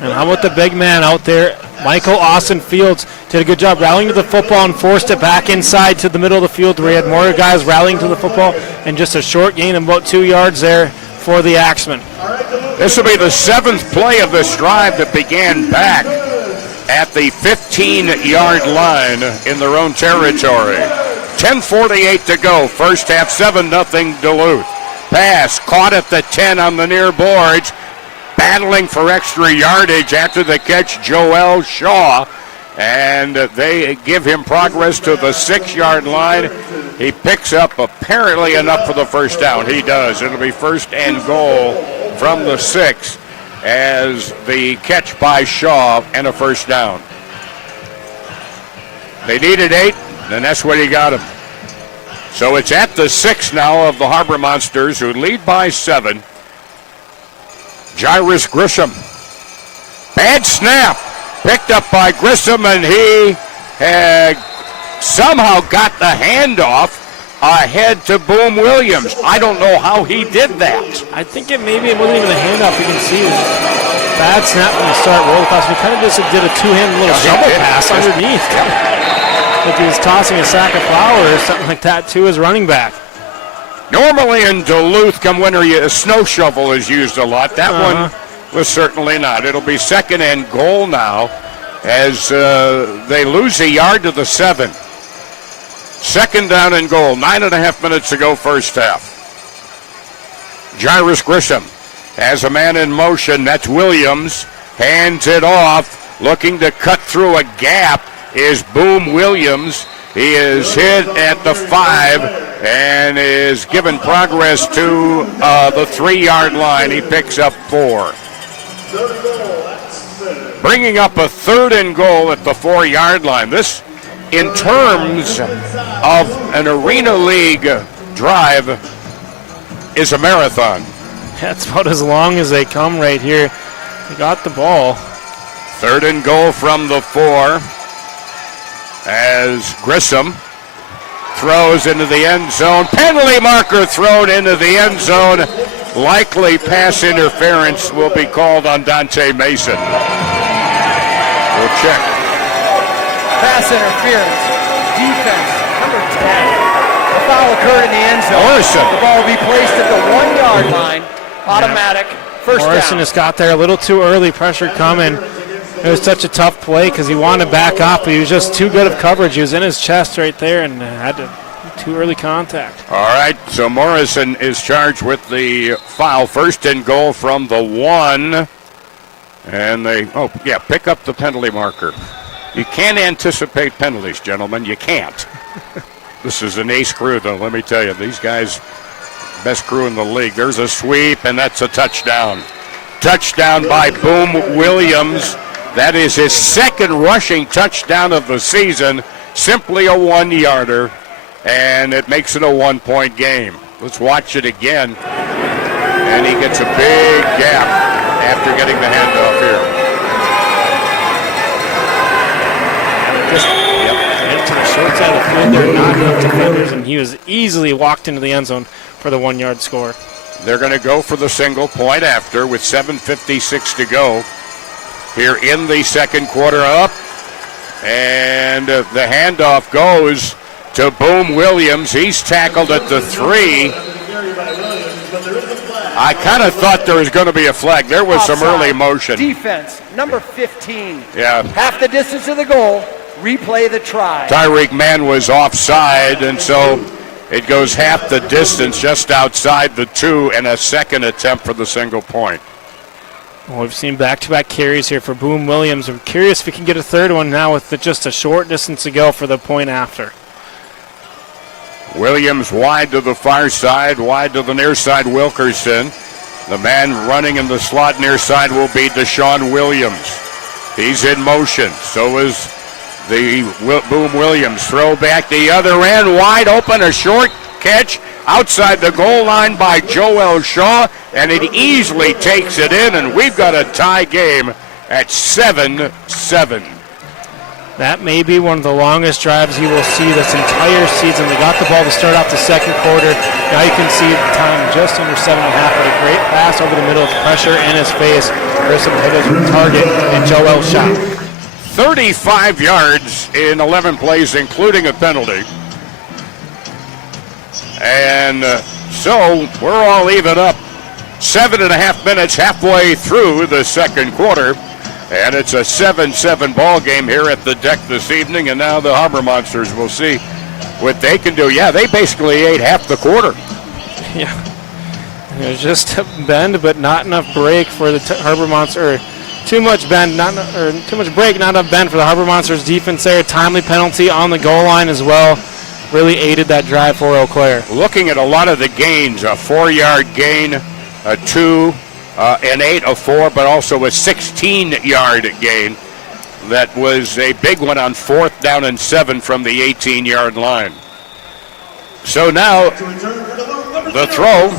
And how about the big man out there? Michael Austin Fields did a good job rallying to the football and forced it back inside to the middle of the field where he had more guys rallying to the football and just a short gain of about 2 yards there for the Axemen. This will be the 7th play of this drive that began back at the 15-yard line in their own territory. 10:48 to go. First half, 7-0 Duluth. Pass caught at the 10 on the near boards. Battling for extra yardage after the catch, Joel Shaw. And they give him progress to the 6-yard line. He picks up apparently enough for the first down. He does. It'll be 1st and goal from the 6 as the catch by Shaw and a first down. They needed 8, and that's what he got him. So it's at the 6 now of the Harbor Monsters, who lead by 7. Jarius Grissom. Bad snap. Picked up by Grissom, and he had somehow got the handoff ahead to Boom Williams. I don't know how he did that. I think it wasn't even a handoff. You can see it was bad snap from the start, roll pass. We kind of just did a two-handed little shovel pass underneath. like he was tossing a sack of flour or something like that to his running back. Normally in Duluth, come winter, a snow shovel is used a lot. That one was certainly not. It'll be 2nd and goal now as they lose a yard to the 7. 2nd down and goal. 9.5 minutes to go first half. Jairus Grissom has a man in motion. That's Williams. Hands it off. Looking to cut through a gap is Boom Williams. He is hit at the 5 and is given progress to the 3-yard line. He picks up 4. Bringing up a 3rd and goal at the 4-yard line. This, in terms of an Arena League drive, is a marathon. That's about as long as they come right here. They got the ball. 3rd and goal from the 4 as Grissom throws into the end zone. Penalty marker thrown into the end zone. Likely pass interference will be called on Dante Mason. We'll check. Pass interference. Defense, number 10. A foul occurred in the end zone. Morrison. The ball will be placed at the 1-yard line. Automatic. First Morrison down. just got there a little too early. Pressure coming. It was such a tough play because he wanted to back up, but he was just too good of coverage. He was in his chest right there and had too early contact. All right, so Morrison is charged with the foul. 1st and goal from the 1. And they, pick up the penalty marker. You can't anticipate penalties, gentlemen. You can't. This is an ace crew, though, let me tell you. These guys, best crew in the league. There's a sweep, and that's a touchdown. Touchdown by Boom Williams. That is his 2nd rushing touchdown of the season. Simply a 1-yarder, and it makes it a 1-point game. Let's watch it again. And he gets a big gap after getting the handoff here. Just right to the short side of the field there, not enough defenders, and he was easily walked into the end zone for the 1-yard score. They're going to go for the single point after with 7:56 to go here in the 2nd quarter up. And the handoff goes to Boom Williams. He's tackled at the 3. I kind of thought there was going to be a flag. There was some early motion. Defense, number 15. Yeah. Half the distance of the goal. Replay the try. Tyreek Mann was offside, and so it goes half the distance just outside the 2 and a 2nd attempt for the single point. Well, we've seen back-to-back carries here for Boom Williams. I'm curious if we can get a 3rd one now with just a short distance to go for the point after. Williams wide to the far side, wide to the near side, Wilkerson. The man running in the slot near side will be Deshaun Williams. He's in motion. So is the Boom Williams. Throw back the other end, wide open, a short catch outside the goal line by Joel Shaw, and it easily takes it in, and we've got a tie game at 7-7. That may be one of the longest drives you will see this entire season. They got the ball to start off the 2nd quarter. Now you can see the time just under 7.5 with a great pass over the middle with pressure in his face. Grissom hit his target, and Joel Shaw. 35 yards in 11 plays, including a penalty. And so we're all even up. 7.5 minutes halfway through the 2nd quarter. And it's a 7-7 ball game here at the deck this evening. And now the Harbor Monsters will see what they can do. Yeah, they basically ate half the quarter. Yeah. It was just a bend, but not enough break for the Harbor Monsters. Too much bend, too much break, not enough bend for the Harbor Monsters defense there. Timely penalty on the goal line as well. Really aided that drive for Eau Claire. Looking at a lot of the gains, a 4-yard gain, a 2, an 8, a 4, but also a 16-yard gain. That was a big one on 4th down and 7 from the 18-yard line. So now the throw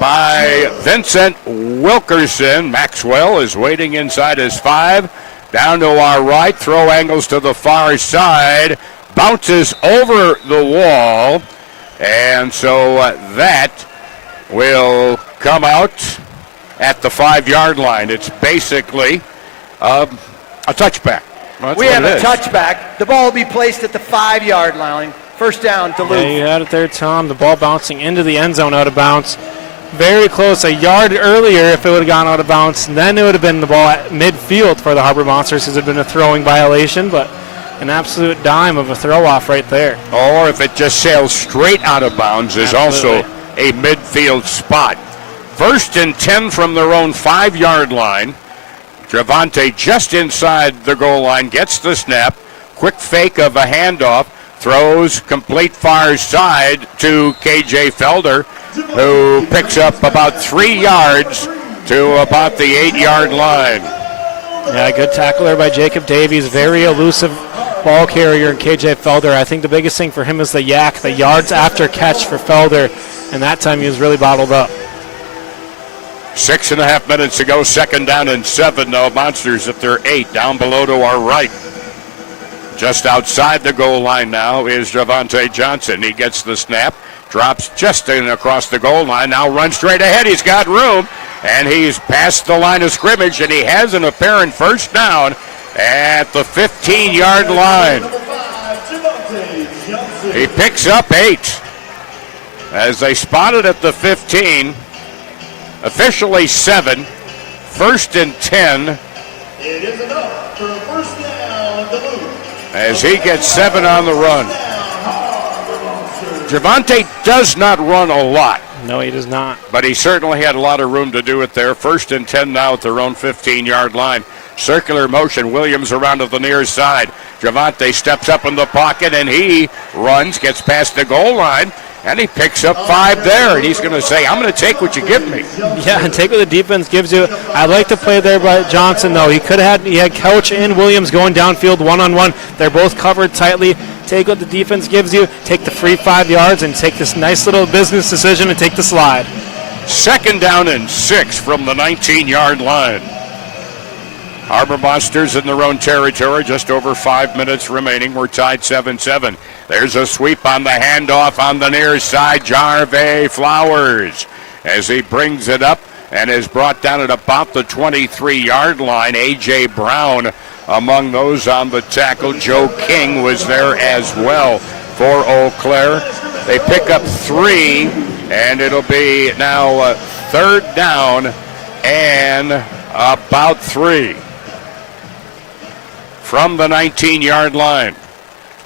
by Vincent Wilkerson. Maxwell is waiting inside his 5. Down to our right, throw angles to the far side. Bounces over the wall, and so that will come out at the 5-yard line. It's basically a touchback. We have a touchback. The ball will be placed at the 5-yard line. First down, Duluth. Yeah, you had it there, Tom. The ball bouncing into the end zone out of bounds. Very close, a yard earlier if it would have gone out of bounds. And then it would have been the ball at midfield for the Harbor Monsters because it had been a throwing violation, but an absolute dime of a throw-off right there. Or if it just sails straight out of bounds is also a midfield spot. 1st and 10 from their own 5-yard line. Javante just inside the goal line, gets the snap. Quick fake of a handoff. Throws complete far side to KJ Felder, who picks up about 3 yards to about the 8-yard line. Yeah, good tackle there by Jacob Davies. Very elusive ball carrier in KJ Felder. I think the biggest thing for him is the the yards after catch for Felder, and that time he was really bottled up. 6.5 minutes to go, 2nd down and 7 now. Monsters at their 8, down below to our right. Just outside the goal line now is Javante Johnson. He gets the snap, drops just in across the goal line, now runs straight ahead. He's got room, and he's past the line of scrimmage, and he has an apparent first down at the 15-yard line. He picks up 8 as they spot it at the 15. Officially 7. 1st and 10. It is enough for a first down, Duluth. As he gets 7 on the run. Javante does not run a lot. No, he does not. But he certainly had a lot of room to do it there. 1st and 10 now at their own 15-yard line. Circular motion. Williams around to the near side. Javante steps up in the pocket, and he runs, gets past the goal line, and he picks up 5 there. And he's going to say, I'm going to take what you give me. Yeah, and take what the defense gives you. I like the play there by Johnson, though. He had Couch and Williams going downfield one-on-one. They're both covered tightly. Take what the defense gives you, take the free 5 yards, and take this nice little business decision and take the slide. 2nd down and 6 from the 19-yard line. Harbor Monsters in their own territory, just over 5 minutes remaining. We're tied 7-7. There's a sweep on the handoff on the near side. Jarve Flowers as he brings it up and is brought down at about the 23-yard line. A.J. Brown among those on the tackle. Joe King was there as well for Eau Claire. They pick up 3, and it'll be now 3rd down and about 3 from the 19-yard line.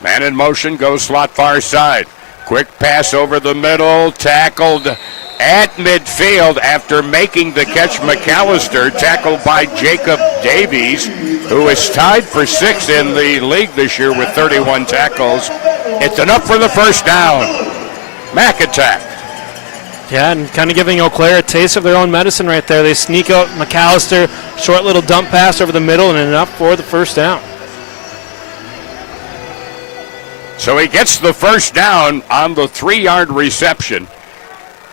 Man in motion, goes slot far side. Quick pass over the middle, tackled at midfield after making the catch. McAllister, tackled by Jacob Davies, who is tied for 6th in the league this year with 31 tackles. It's enough for the first down. Mac attack. Yeah, and kind of giving Eau Claire a taste of their own medicine right there. They sneak out McAllister, short little dump pass over the middle, and enough for the first down. So he gets the first down on the 3-yard reception.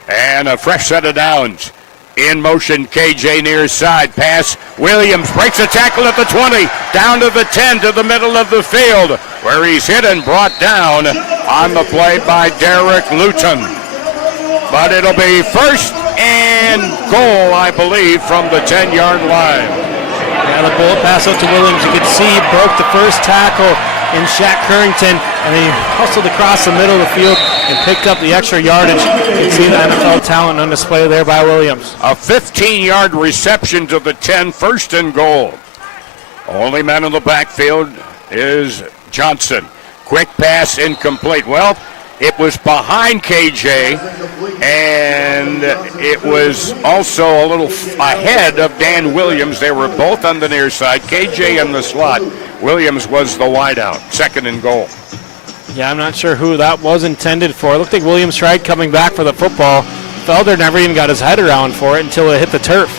And a fresh set of downs. In motion, KJ near side. Pass, Williams breaks a tackle at the 20. Down to the 10, to the middle of the field, where he's hit and brought down on the play by Derek Luton. But it'll be 1st and goal, I believe, from the 10-yard line. Yeah, the bullet pass out to Williams. You could see he broke the first tackle in Shaq Currington, and he hustled across the middle of the field and picked up the extra yardage. You can see the NFL talent on display there by Williams. A 15-yard reception to the 10, 1st and goal. Only man in the backfield is Johnson. Quick pass incomplete. Well, it was behind KJ, and it was also a little ahead of Dan Williams. They were both on the near side. KJ in the slot. Williams was the wideout. 2nd and goal. Yeah, I'm not sure who that was intended for. It looked like Williams tried coming back for the football. Felder never even got his head around for it until it hit the turf.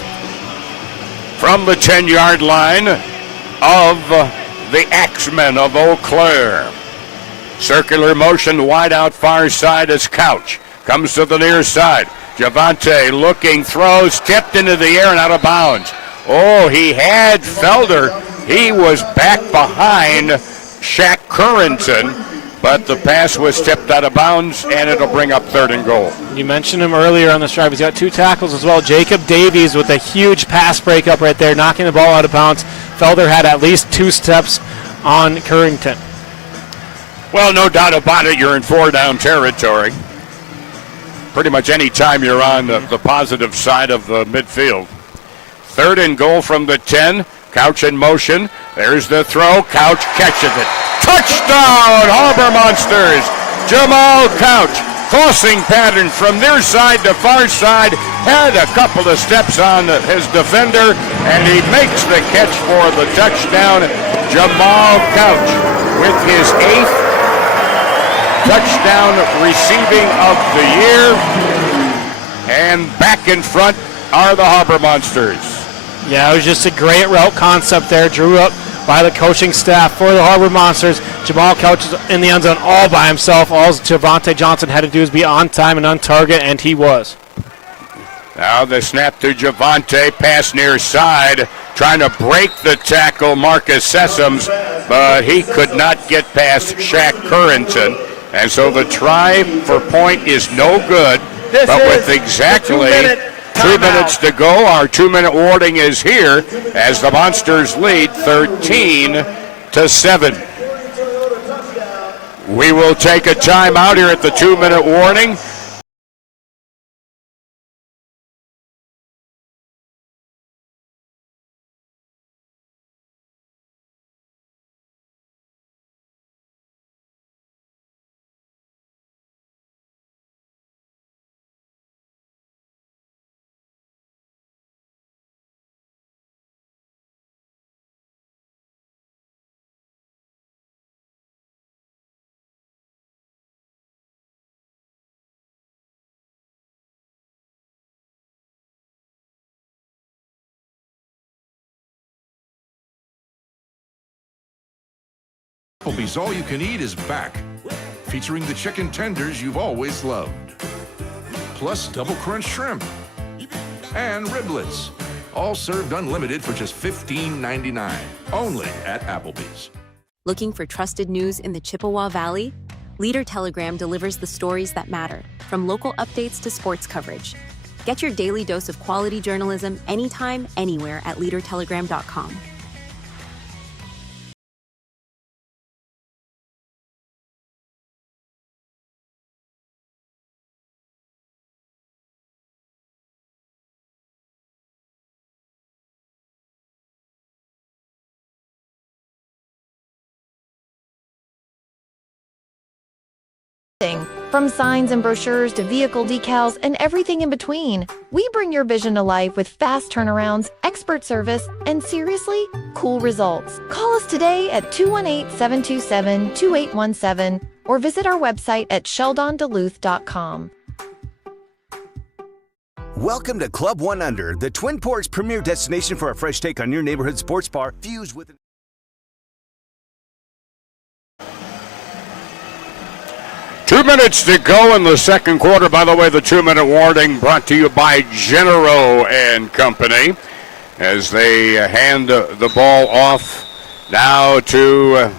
From the 10-yard line of the Axemen of Eau Claire. Circular motion, wide out far side is Couch. Comes to the near side. Javante looking, throws, tipped into the air and out of bounds. Oh, he had Felder. He was back behind Shaq Currington, but the pass was tipped out of bounds, and it'll bring up 3rd and goal. You mentioned him earlier on this drive. He's got 2 tackles as well. Jacob Davies with a huge pass breakup right there, knocking the ball out of bounds. Felder had at least 2 steps on Currington. Well, no doubt about it, you're in 4-down territory. Pretty much any time you're on the positive side of the midfield. 3rd and goal from the 10. Couch in motion. There's the throw. Couch catches it. Touchdown, Harbor Monsters. Jamal Couch, crossing pattern from near side to far side. Had a couple of steps on his defender, and he makes the catch for the touchdown. Jamal Couch with his 8th touchdown receiving of the year. And back in front are the Harbor Monsters. Yeah, it was just a great route concept there, drew up by the coaching staff for the Harbor Monsters. Jamal Couch is in the end zone all by himself. All Javante Johnson had to do is be on time and on target, and he was. Now the snap to Javante, pass near side, trying to break the tackle, Marcus Sessoms, but he could not get past Shaq Currington. And so the try for point is no good, but with exactly 2 minutes to go, our 2-minute warning is here as the Monsters lead 13-7. We will take a timeout here at the 2-minute warning. Applebee's All You Can Eat is back, featuring the chicken tenders you've always loved, plus double crunch shrimp and riblets, all served unlimited for just $15.99, only at Applebee's. Looking for trusted news in the Chippewa Valley? Leader Telegram delivers the stories that matter, from local updates to sports coverage. Get your daily dose of quality journalism anytime, anywhere at leadertelegram.com. From signs and brochures to vehicle decals and everything in between, we bring your vision to life with fast turnarounds, expert service, and seriously, cool results. Call us today at 218-727-2817 or visit our website at sheldonduluth.com. Welcome to Club One Under, the Twin Ports' premier destination for a fresh take on your neighborhood sports bar fused with... 2 minutes to go in the second quarter. By the way, the 2-minute warning brought to you by Genero and Company as they hand the ball off now to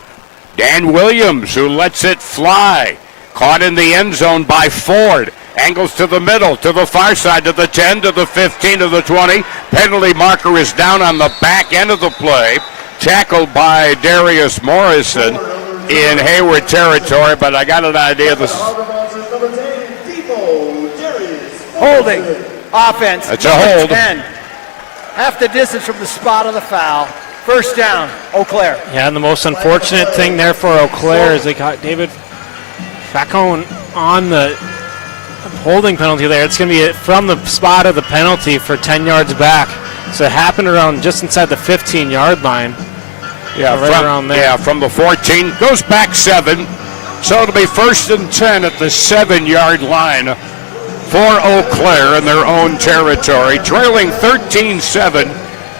Dan Williams, who lets it fly. Caught in the end zone by Ford. Angles to the middle, to the far side, to the 10, to the 15, to the 20. Penalty marker is down on the back end of the play. Tackled by Darius Morrison in Hayward territory, but I got an idea this holding offense. It's a hold. 10. Half the distance from the spot of the foul. First down, Eau Claire. Yeah, and the most unfortunate thing there for Eau Claire is they got David Facone on the holding penalty there. It's going to be from the spot of the penalty for 10 yards back. So it happened around just inside the 15-yard line. Yeah, right around there. Yeah, from the 14, goes back 7. So it'll be 1st and 10 at the 7-yard line for Eau Claire in their own territory, trailing 13-7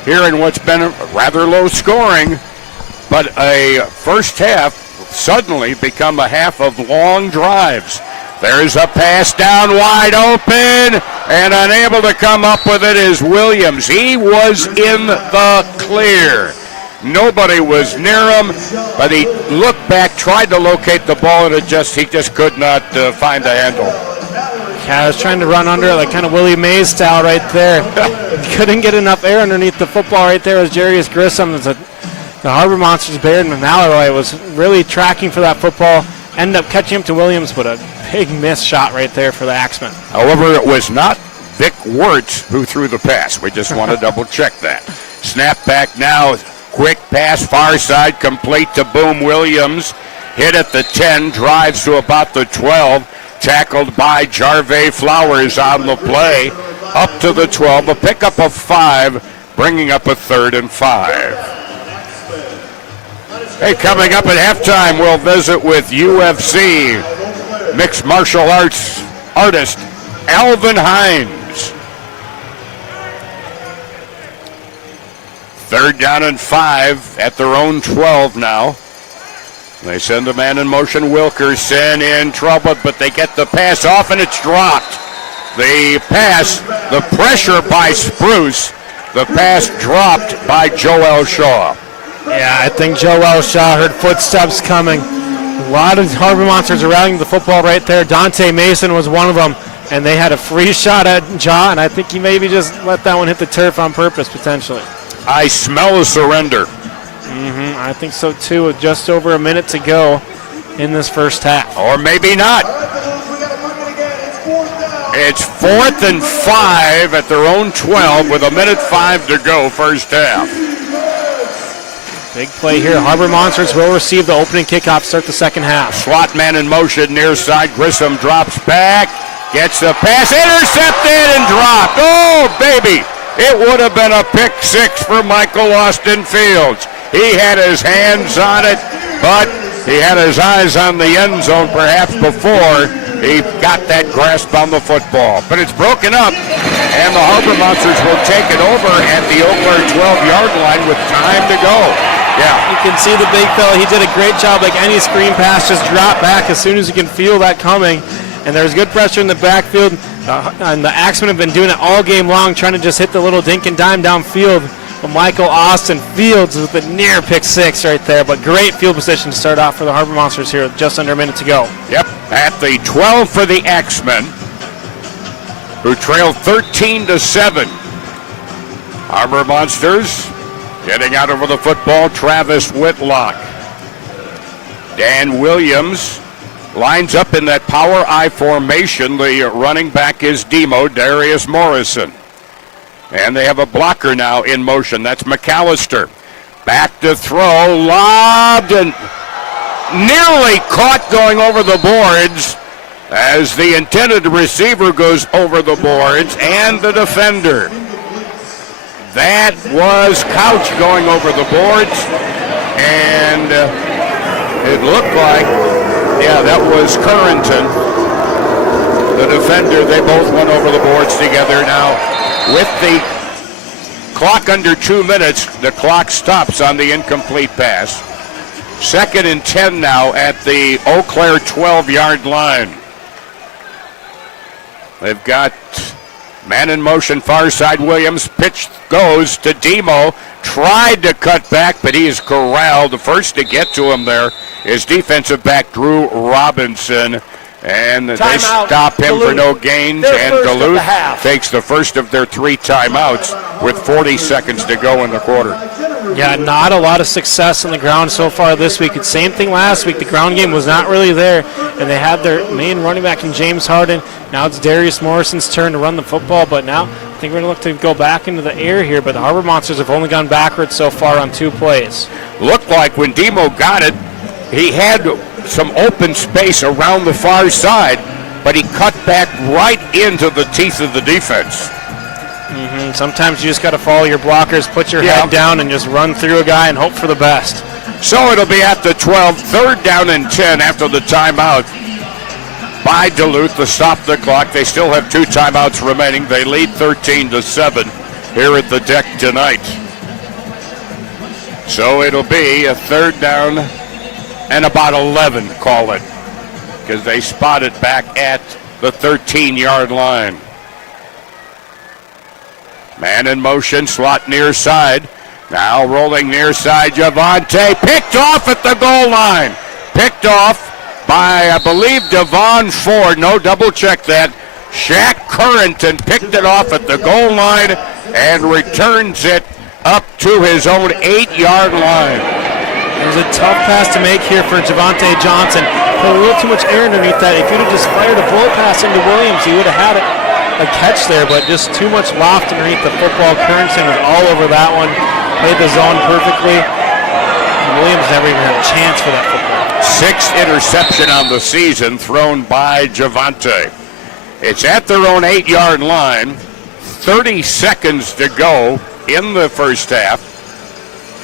here in what's been rather low scoring, but a first half suddenly become a half of long drives. There's a pass down wide open, and unable to come up with it is Williams. He was in the clear. Nobody was near him, but he looked back, tried to locate the ball, and he just could not find the handle. Yeah, I was trying to run under it, like kind of Willie Mays style right there. Couldn't get enough air underneath the football right there as Jarius Grissom. It's a the Harbor Monsters, Baird Malloy was really tracking for that football, ended up catching up to Williams, but a big miss shot right there for the Axemen. However, it was not Vic Wirtz who threw the pass. We just want to double check that. Snap back now. Quick pass, far side, complete to Boom Williams. Hit at the 10, drives to about the 12. Tackled by Jarvey Flowers on the play. Up to the 12, a pickup of 5, bringing up a 3rd and 5. Hey, coming up at halftime, we'll visit with UFC mixed martial arts artist Alvin Hines. 3rd down and 5 at their own 12 now. They send a man in motion. Wilkerson in trouble, but they get the pass off and it's dropped. The pass, the pressure by Spruce. The pass dropped by Joel Shaw. Yeah, I think Joel Shaw heard footsteps coming. A lot of Harbor Monsters are rallying the football right there. Dante Mason was one of them, and they had a free shot at Shaw, and I think he maybe just let that one hit the turf on purpose, potentially. I smell a surrender. I think so too, with just over a minute to go in this first half. Or maybe not. It's 4th and 5 at their own 12 with 1:05 to go, first half. Big play here. Harbor Monsters will receive the opening kickoff, start the second half. Slot man in motion, near side. Grissom drops back, gets the pass, intercepted and dropped. Oh, baby. It would have been a pick 6 for Michael Austin Fields. He had his hands on it, but he had his eyes on the end zone perhaps before he got that grasp on the football. But it's broken up, and the Harbor Monsters will take it over at the Eau Claire 12-yard line with time to go. Yeah. You can see the big fella. He did a great job like any screen pass. Just drop back as soon as you can feel that coming. And there's good pressure in the backfield. And the Axemen have been doing it all game long, trying to just hit the little dink and dime downfield. But Michael Austin Fields with a near pick 6 right there. But great field position to start off for the Harbor Monsters here with just under a minute to go. Yep, at the 12 for the Axemen, who trailed 13-7. Harbor Monsters getting out over the football, Travis Whitlock. Dan Williams lines up in that power I formation. The running back is Demo, Darius Morrison. And they have a blocker now in motion. That's McAllister. Back to throw, lobbed and nearly caught going over the boards as the intended receiver goes over the boards and the defender. That was Couch going over the boards, and it looked like, yeah, that was Currington, the defender. They both went over the boards together. Now, with the clock under 2 minutes, the clock stops on the incomplete pass. 2nd and 10 now at the Eau Claire 12-yard line. They've got man in motion, far side. Williams. Pitch goes to Demo. Tried to cut back, but he is corralled. The first to get to him there is defensive back Drew Robinson. And they stop him for no gains, and Duluth takes the first of their 3 timeouts with 40 seconds to go in the quarter. Yeah, not a lot of success on the ground so far this week. It's same thing last week. The ground game was not really there, and they had their main running back in James Harden. Now it's Darius Morrison's turn to run the football, but now I think we're going to look to go back into the air here, but the Harbor Monsters have only gone backwards so far on 2 plays. Looked like when Demo got it, he had some open space around the far side, but he cut back right into the teeth of the defense. Sometimes you just got to follow your blockers, put your head down, and just run through a guy and hope for the best. So it'll be at the 12, 3rd down and 10 after the timeout by Duluth to stop the clock. They still have 2 timeouts remaining. They lead 13-7 here at the deck tonight. So it'll be a 3rd down and about 11, call it, because they spot it back at the 13-yard line. Man in motion, slot near side. Now rolling near side, Javante picked off at the goal line. Picked off by, I believe, Devon Ford. No, double check that. Shaq Currington picked it off at the goal line and returns it up to his own 8-yard line. It was a tough pass to make here for Javante Johnson. Put a little too much air underneath that. If you'd have just fired a blow pass into Williams, he would have had a catch there, but just too much loft underneath the football. Currenson was all over that one. Played the zone perfectly. Williams never even had a chance for that football. 6th interception on the season thrown by Javante. It's at their own 8-yard line. 30 seconds to go in the first half.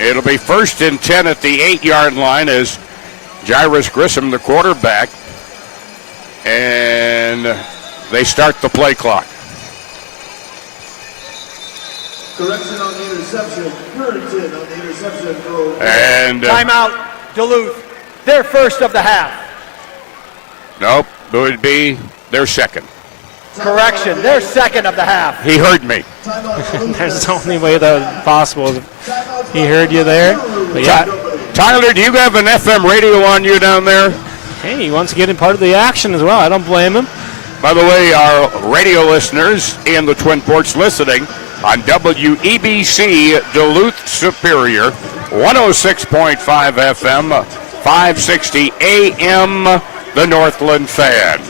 It'll be 1st and 10 at the 8-yard line as Jairus Grissom, the quarterback, and they start the play clock. Correction on the interception. Currency on the interception throw. And timeout, Duluth. Their first of the half. Nope, it would be their second. Correction, their second of the half. He heard me. There's the only way that was possible. He heard you there. But yeah. Tyler, do you have an FM radio on you down there? Hey, he wants to get in part of the action as well. I don't blame him. By the way, our radio listeners in the Twin Ports listening on WEBC Duluth Superior, 106.5 FM, 560 AM, the Northland Fan.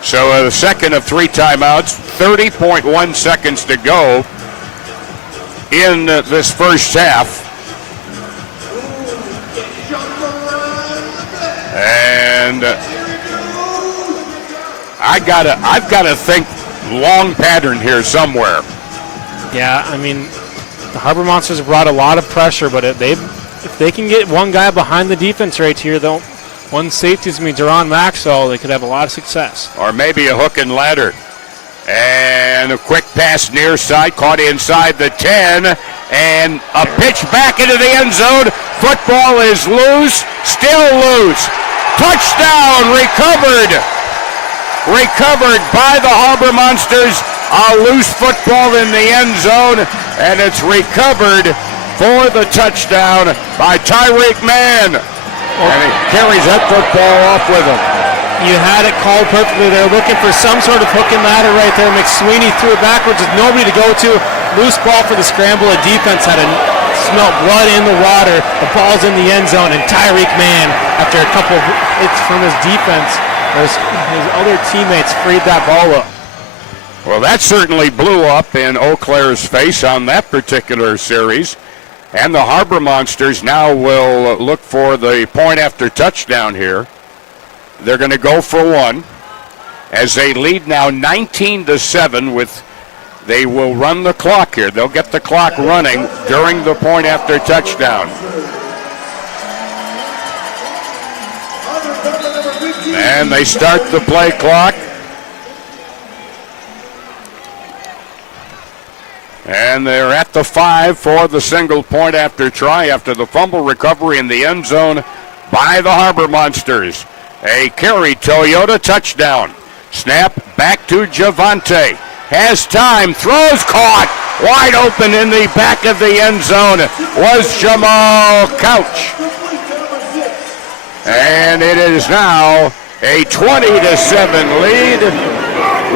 So a second of 3 timeouts, 30.1 seconds to go in this first half. And I've got to think long pattern here somewhere. Yeah, I mean, the Harbor Monsters brought a lot of pressure, but if they can get one guy behind the defense right here, one safety is going to be Duron Maxwell, they could have a lot of success. Or maybe a hook and ladder. And a quick pass near side, caught inside the 10, and a pitch back into the end zone. Football is loose, still loose. Touchdown, recovered by the Harbor Monsters. A loose football in the end zone, and it's recovered for the touchdown by Tyreek Mann. And he carries that football off with him. You had it called perfectly. They're looking for some sort of hook and ladder right there. McSweeney threw it backwards with nobody to go to. Loose ball for the scramble. A defense had smelled blood in the water. The ball's in the end zone, and Tyreek Mann, after a couple of hits from his defense, his other teammates freed that ball up. Well, that certainly blew up in Eau Claire's face on that particular series. And the Harbor Monsters now will look for the point after touchdown here. They're going to go for one as they lead now 19-7 they will run the clock here. They'll get the clock running during the point after touchdown. And they start the play clock. And they're at the 5 for the single point after try after the fumble recovery in the end zone by the Harbor Monsters. A carry, Toyota touchdown. Snap back to Javante. Has time, throws, caught. Wide open in the back of the end zone was Jamal Couch. And it is now a 20-7 lead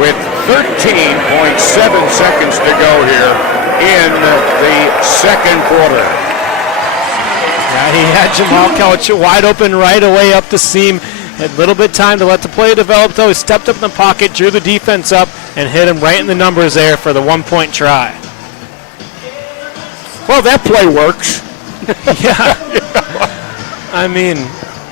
with 13.7 seconds to go here in the second quarter. Yeah, he had Jamal Couch wide open right away up the seam. Had a little bit of time to let the play develop, though. He stepped up in the pocket, drew the defense up, and hit him right in the numbers there for the 1-point try. Well, that play works. Yeah. I mean,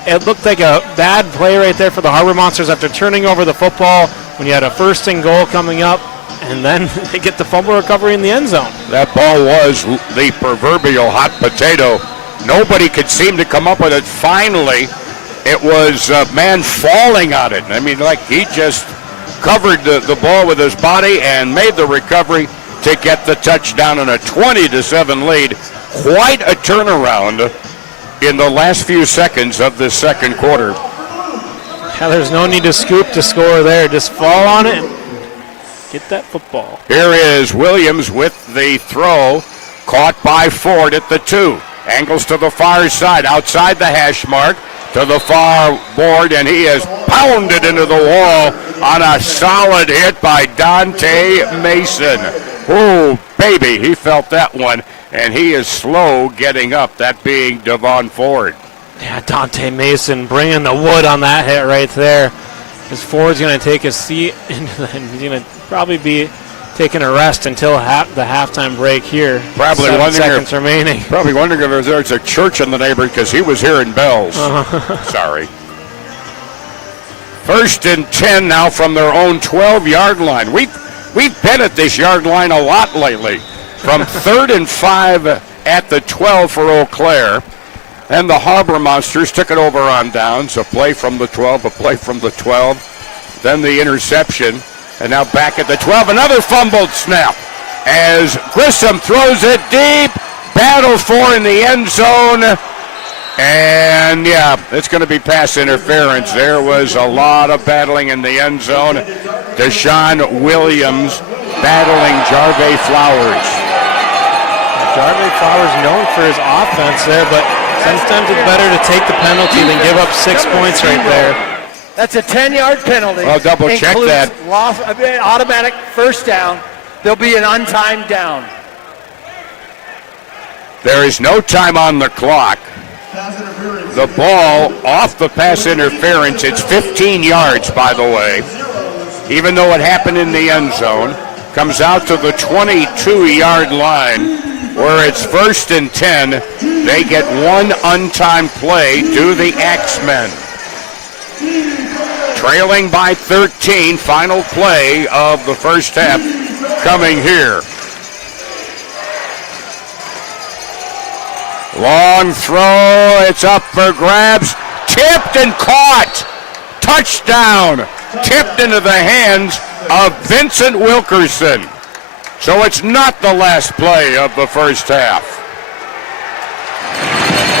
it looked like a bad play right there for the Harbor Monsters after turning over the football when you had a 1st and goal coming up, and then they get the fumble recovery in the end zone. That ball was the proverbial hot potato. Nobody could seem to come up with it. Finally, it was a man falling on it. I mean, like he just covered the ball with his body and made the recovery to get the touchdown in a 20-7 lead. Quite a turnaround in the last few seconds of this second quarter. Yeah, there's no need to scoop to score there. Just fall on it and get that football. Here is Williams with the throw, caught by Ford at the 2. Angles to the far side, outside the hash mark, to the far board, and he is pounded into the wall on a solid hit by Dante Mason. Oh, baby, he felt that one, and he is slow getting up, that being Devon Ford. Yeah, Dante Mason bringing the wood on that hit right there. As Ford's going to take a seat, and he's going to probably be taking a rest until the halftime break here. Probably 7 seconds remaining. Probably wondering if there's a church in the neighborhood because he was hearing bells. Sorry. 1st and 10 now from their own 12-yard line. We've been at this yard line a lot lately. From 3rd and 5 at the 12 for Eau Claire. And the Harbor Monsters took it over on downs. A play from the 12, a play from the 12. Then the interception. And now back at the 12, another fumbled snap. As Grissom throws it deep. Battle for in the end zone. And yeah, it's going to be pass interference. There was a lot of battling in the end zone. Deshaun Williams battling Jarve Flowers. Jarve Flowers known for his offense there, but sometimes it's better to take the penalty than give up 6 points right there. That's a 10-yard penalty. I'll double check that. Automatic first down. There'll be an untimed down. There is no time on the clock. The ball off the pass interference. It's 15 yards, by the way. Even though it happened in the end zone. Comes out to the 22-yard line where it's 1st and 10. They get one untimed play to the Axemen. Trailing by 13. Final play of the first half coming here. Long throw, it's up for grabs, tipped and caught, touchdown, tipped into the hands of Vincent Wilkerson. So it's not the last play of the first half.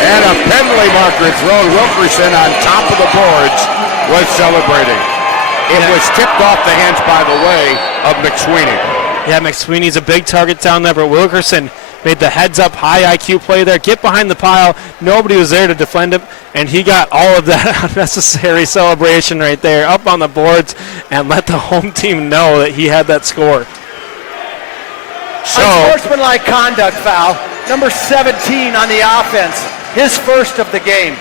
And a penalty marker thrown, Wilkerson on top of the boards was celebrating. It was tipped off the hands, by the way, of McSweeney. Yeah, McSweeney's a big target down there, but Wilkerson made the heads-up high IQ play there. Get behind the pile. Nobody was there to defend him, and he got all of that unnecessary celebration right there up on the boards and let the home team know that he had that score. So, unsportsmanlike conduct foul. Number 17 on the offense. His first of the game.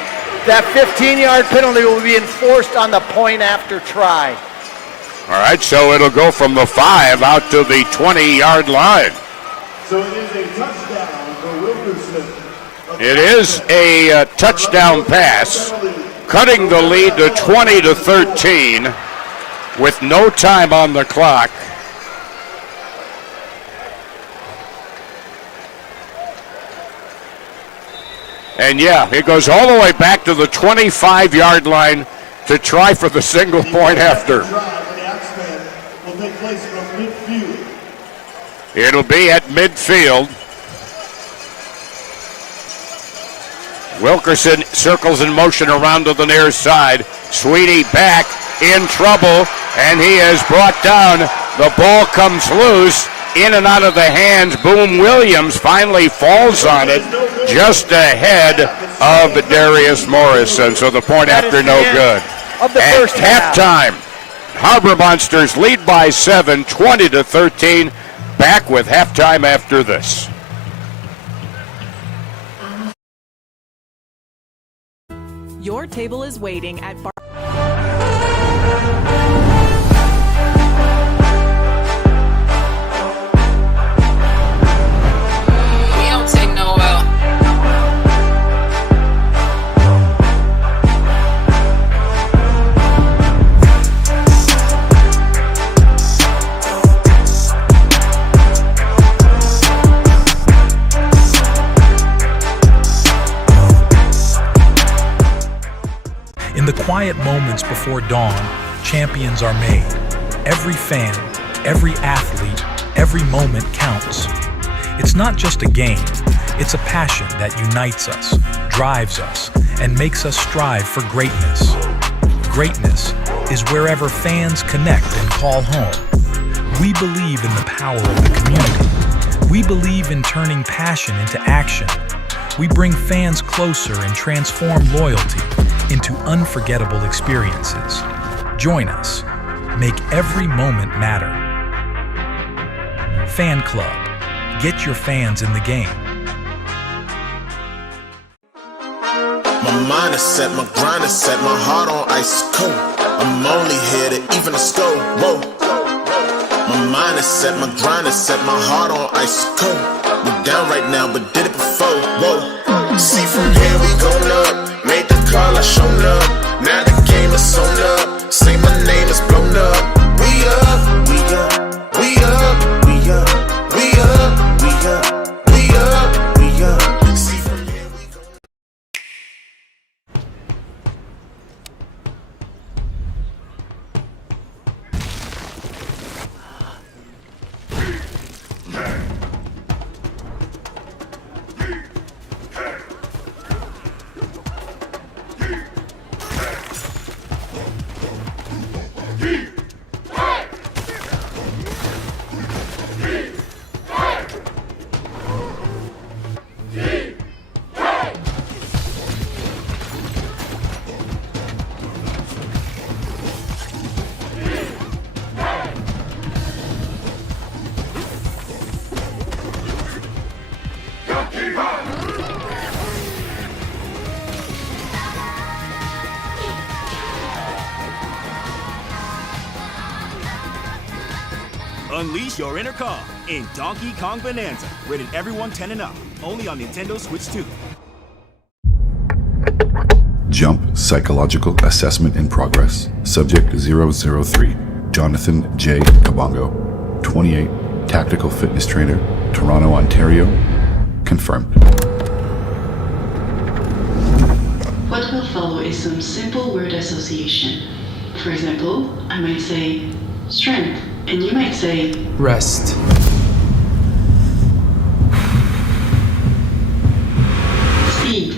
That 15-yard penalty will be enforced on the point after try. All right, so it'll go from the 5 out to the 20-yard line. So it is a touchdown for Wilkerson. It is a touchdown pass, cutting the lead to 20-13 with no time on the clock. And yeah, it goes all the way back to the 25-yard line to try for the single point after. It'll be at midfield. Wilkerson circles in motion around to the near side. Sweeney back in trouble, and he is brought down. The ball comes loose, in and out of the hands. Boom Williams finally falls on it just ahead of Darius Morrison. So the point after no good. Of the first halftime, Harbor Monsters lead by 7, 20-13. Back with halftime after this. Your table is waiting at Bar. We don't take no L. In the quiet moments before dawn, champions are made. Every fan, every athlete, every moment counts. It's not just a game, it's a passion that unites us, drives us, and makes us strive for greatness. Greatness is wherever fans connect and call home. We believe in the power of the community. We believe in turning passion into action. We bring fans closer and transform loyalty into unforgettable experiences. Join us. Make every moment matter. Fan Club. Get your fans in the game. My mind is set, my grind is set, my heart on ice cold. I'm only here to even a score. Whoa. My mind is set, my grind is set, my heart on ice cold. We're down right now, but did it before. Whoa. See from here we going up. Made the call, I shown up. Now the game is sewn up. Say my name is blown up. We up, we up, we up, we up, we up, we up, we up, we up. See from here we go. Unleash your inner Kong in Donkey Kong Bonanza. Rated everyone 10 and up. Only on Nintendo Switch 2. Jump Psychological Assessment in Progress. Subject 003. Jonathan J. Kabongo. 28. Tactical Fitness Trainer. Toronto, Ontario. Confirmed. What will follow is some simple word association. For example, I might say strength, and you might say rest. Speed.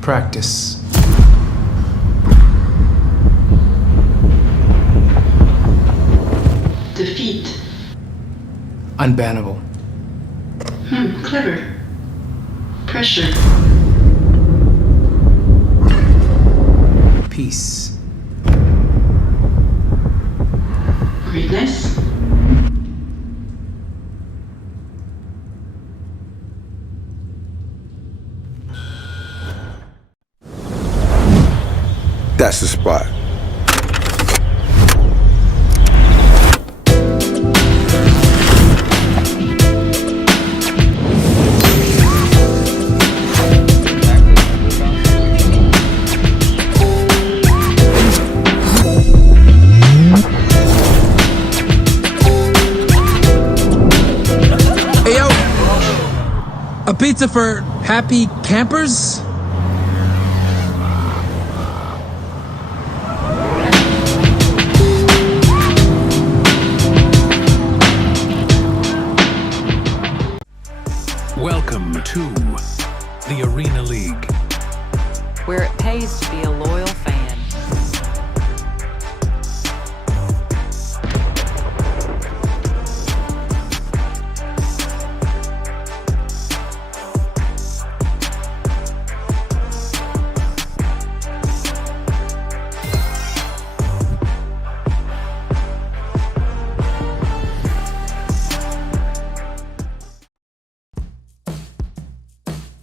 Practice. Defeat. Unbannable. Clever. Pressure. Peace. Greatness. That's the spot. Hey, yo! A pizza for happy campers? Welcome to the Arena League, where it pays to be a loyal fan.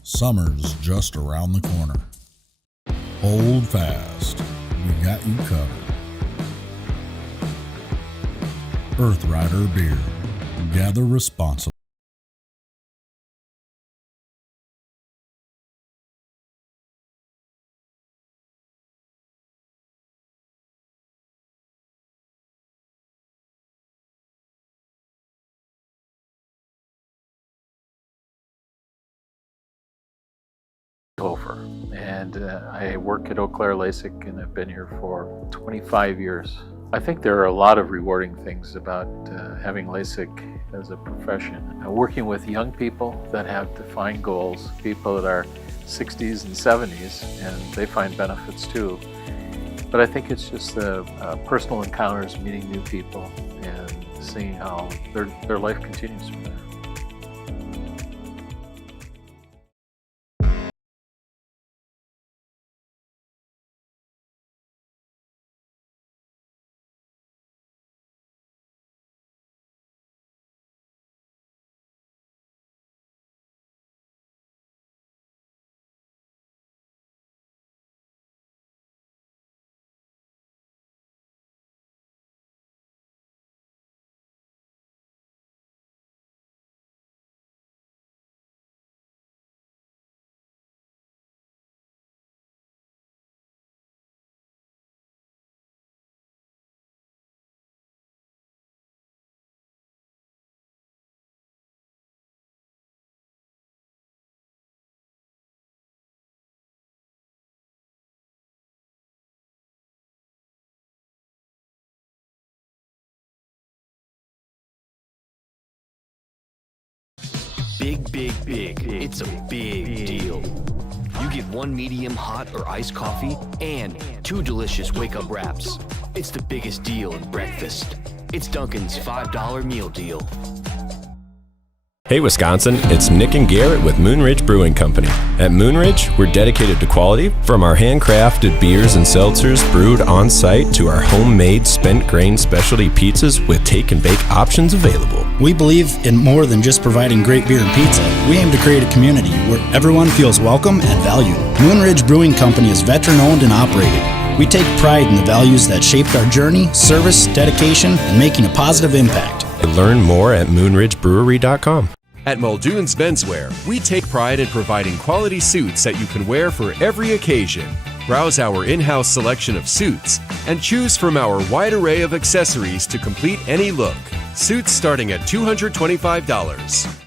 Summer's just around the corner. Hold fast, we got you covered. Earth Rider Beer. Gather responsibly. And I work at Eau Claire LASIK and I've been here for 25 years. I think there are a lot of rewarding things about having LASIK as a profession. Working with young people that have defined goals, people that are 60s and 70s, and they find benefits too. But I think it's just the personal encounters, meeting new people, and seeing how their life continues from there. big, big, big. It's a big deal. You get 1 medium hot or iced coffee and 2 delicious wake-up wraps. It's the biggest deal in breakfast. It's Dunkin's $5 meal deal. Hey Wisconsin, it's Nick and Garrett with Moonridge Brewing Company. At Moonridge, we're dedicated to quality, from our handcrafted beers and seltzers brewed on site to our homemade spent grain specialty pizzas with take and bake options available. We believe in more than just providing great beer and pizza. We aim to create a community where everyone feels welcome and valued. Moonridge Brewing Company is veteran owned and operated. We take pride in the values that shaped our journey, service, dedication, and making a positive impact. Learn more at moonridgebrewery.com. At Muldoon's Menswear, we take pride in providing quality suits that you can wear for every occasion. Browse our in-house selection of suits and choose from our wide array of accessories to complete any look. Suits starting at $225.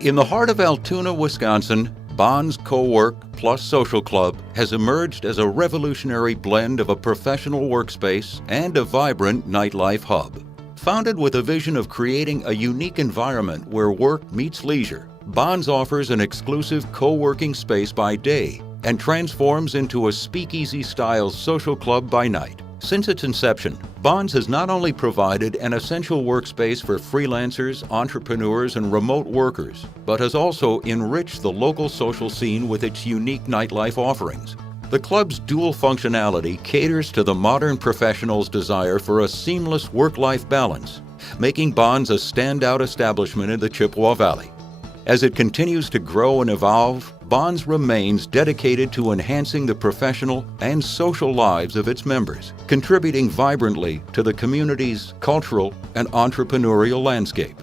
In the heart of Altoona, Wisconsin, Bonds Co-work plus Social Club has emerged as a revolutionary blend of a professional workspace and a vibrant nightlife hub. Founded with a vision of creating a unique environment where work meets leisure, Bonds offers an exclusive co-working space by day and transforms into a speakeasy-style social club by night. Since its inception, Bonds has not only provided an essential workspace for freelancers, entrepreneurs, and remote workers, but has also enriched the local social scene with its unique nightlife offerings. The club's dual functionality caters to the modern professional's desire for a seamless work-life balance, making Bonds a standout establishment in the Chippewa Valley. As it continues to grow and evolve, Bonds remains dedicated to enhancing the professional and social lives of its members, contributing vibrantly to the community's cultural and entrepreneurial landscape.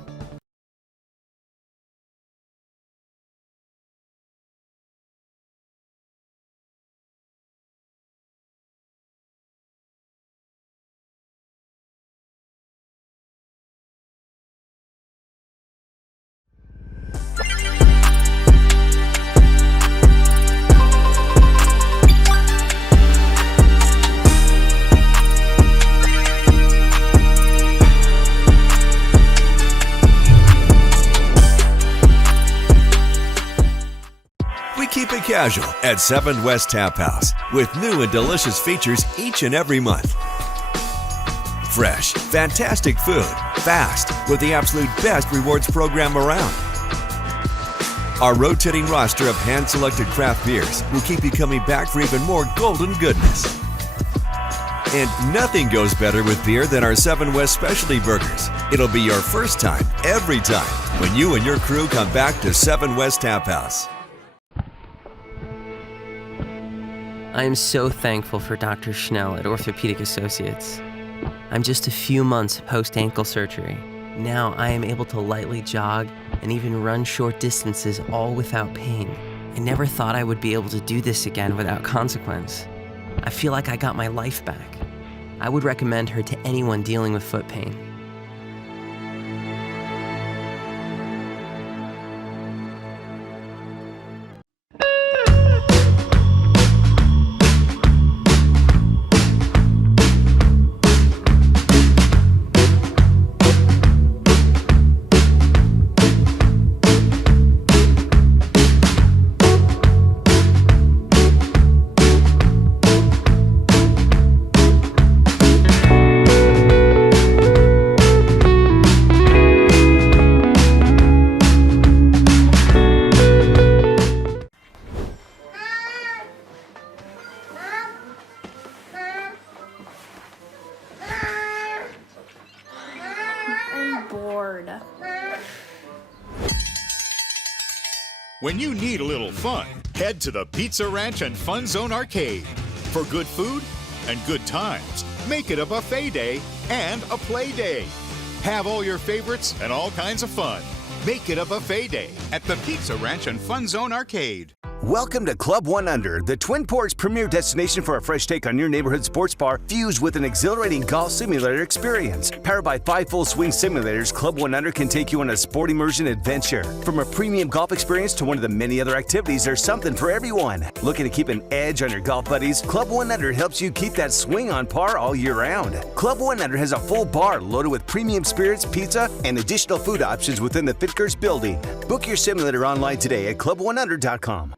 Keep it casual at 7 West Tap House with new and delicious features each and every month. Fresh, fantastic food, fast, with the absolute best rewards program around. Our rotating roster of hand-selected craft beers will keep you coming back for even more golden goodness. And nothing goes better with beer than our 7 West specialty burgers. It'll be your first time, every time, when you and your crew come back to 7 West Tap House. I am so thankful for Dr. Schnell at Orthopedic Associates. I'm just a few months post-ankle surgery. Now I am able to lightly jog and even run short distances all without pain. I never thought I would be able to do this again without consequence. I feel like I got my life back. I would recommend her to anyone dealing with foot pain. When you need a little fun, head to the Pizza Ranch and Fun Zone Arcade. For good food and good times, make it a buffet day and a play day. Have all your favorites and all kinds of fun. Make it a buffet day at the Pizza Ranch and Fun Zone Arcade. Welcome to Club One Under, the Twin Ports' premier destination for a fresh take on your neighborhood sports bar, fused with an exhilarating golf simulator experience. Powered by 5 full swing simulators, Club One Under can take you on a sport immersion adventure. From a premium golf experience to one of the many other activities, there's something for everyone. Looking to keep an edge on your golf buddies? Club One Under helps you keep that swing on par all year round. Club One Under has a full bar loaded with premium spirits, pizza, and additional food options within the Fitkers building. Book your simulator online today at club1under.com.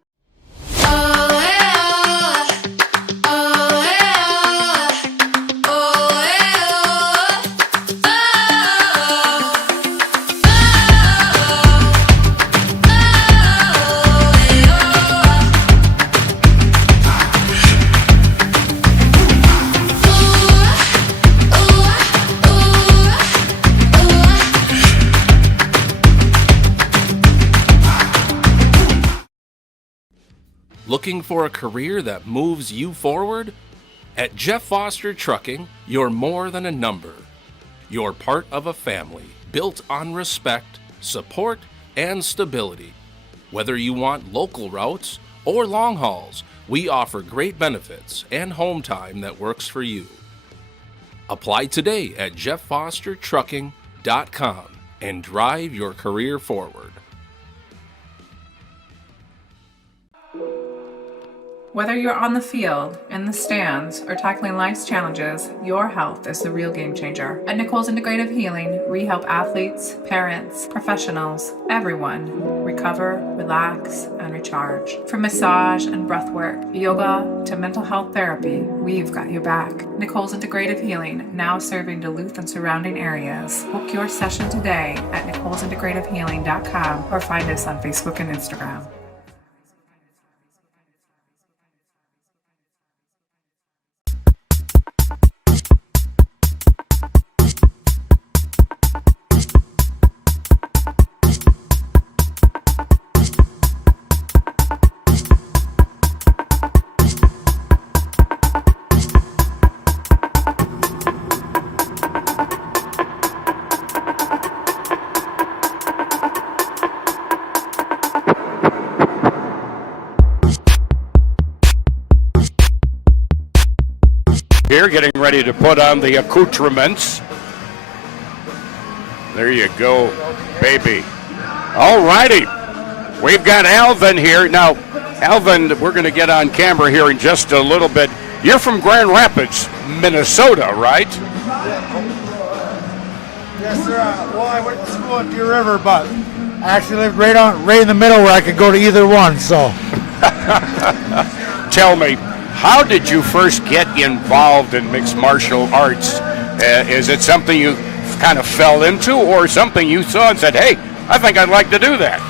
Looking for a career that moves you forward? At Jeff Foster Trucking, you're more than a number. You're part of a family built on respect, support, and stability. Whether you want local routes or long hauls, we offer great benefits and home time that works for you. Apply today at jefffostertrucking.com and drive your career forward. Whether you're on the field, in the stands, or tackling life's challenges, your health is the real game changer. At Nicole's Integrative Healing, we help athletes, parents, professionals, everyone recover, relax, and recharge. From massage and breathwork, yoga to mental health therapy, we've got your back. Nicole's Integrative Healing, now serving Duluth and surrounding areas. Book your session today at nicolesintegrativehealing.com or find us on Facebook and Instagram. Here, getting ready to put on the accoutrements. There you go, baby. All righty. We've got Alvin here. Now, Alvin, we're going to get on camera here in just a little bit. You're from Grand Rapids, Minnesota, right? Yes, sir. Well, I went to school at Deer River, but I actually lived right in the middle where I could go to either one, so. Tell me, how did you first get involved in mixed martial arts? Is it something you kind of fell into or something you saw and said, hey, I think I'd like to do that?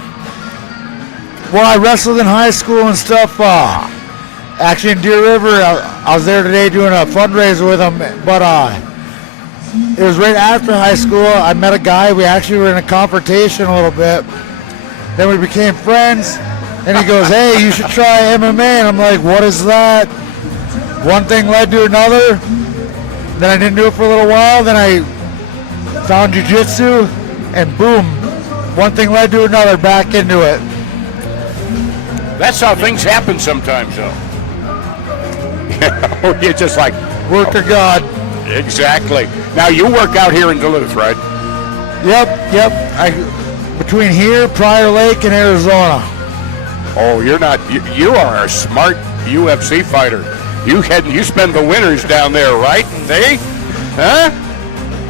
Well, I wrestled in high school and stuff. Actually in Deer River, I was there today doing a fundraiser with them, but it was right after high school. I met a guy. We actually were in a confrontation a little bit. Then we became friends, and he goes, hey, you should try MMA. And I'm like, what is that? One thing led to another. Then I didn't do it for a little while. Then I found jiu-jitsu, and boom, one thing led to another, back into it. That's how things happen sometimes, though. You're just like, work of God. Exactly. Now, you work out here in Duluth, right? Yep. Between here, Prior Lake, and Arizona. Oh, you are a smart UFC fighter. You spend the winters down there, right? See? Huh?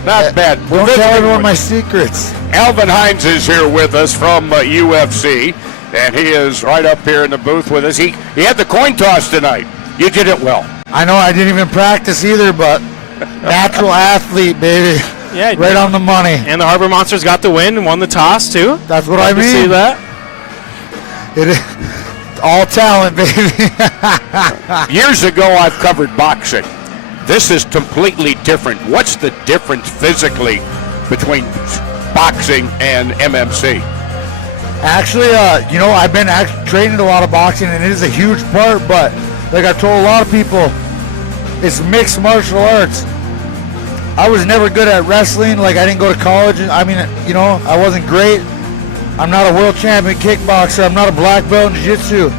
Not bad. Don't tell everyone my secrets. Alvin Hines is here with us from UFC, and he is right up here in the booth with us. He had the coin toss tonight. You did it well. I know, I didn't even practice either, but natural athlete, baby. Yeah, right on the money. And the Harbor Monsters got the win and won the toss, too. That's what I mean. See that? It is all talent, baby. Years ago, I've covered boxing. This is completely different. What's the difference physically between boxing and MMC? Actually, I've been training a lot of boxing, and it is a huge part, but like I told a lot of people, it's mixed martial arts. I was never good at wrestling. Like, I didn't go to college. I mean, I wasn't great. I'm not a world champion kickboxer. I'm not a black belt in jiu-jitsu.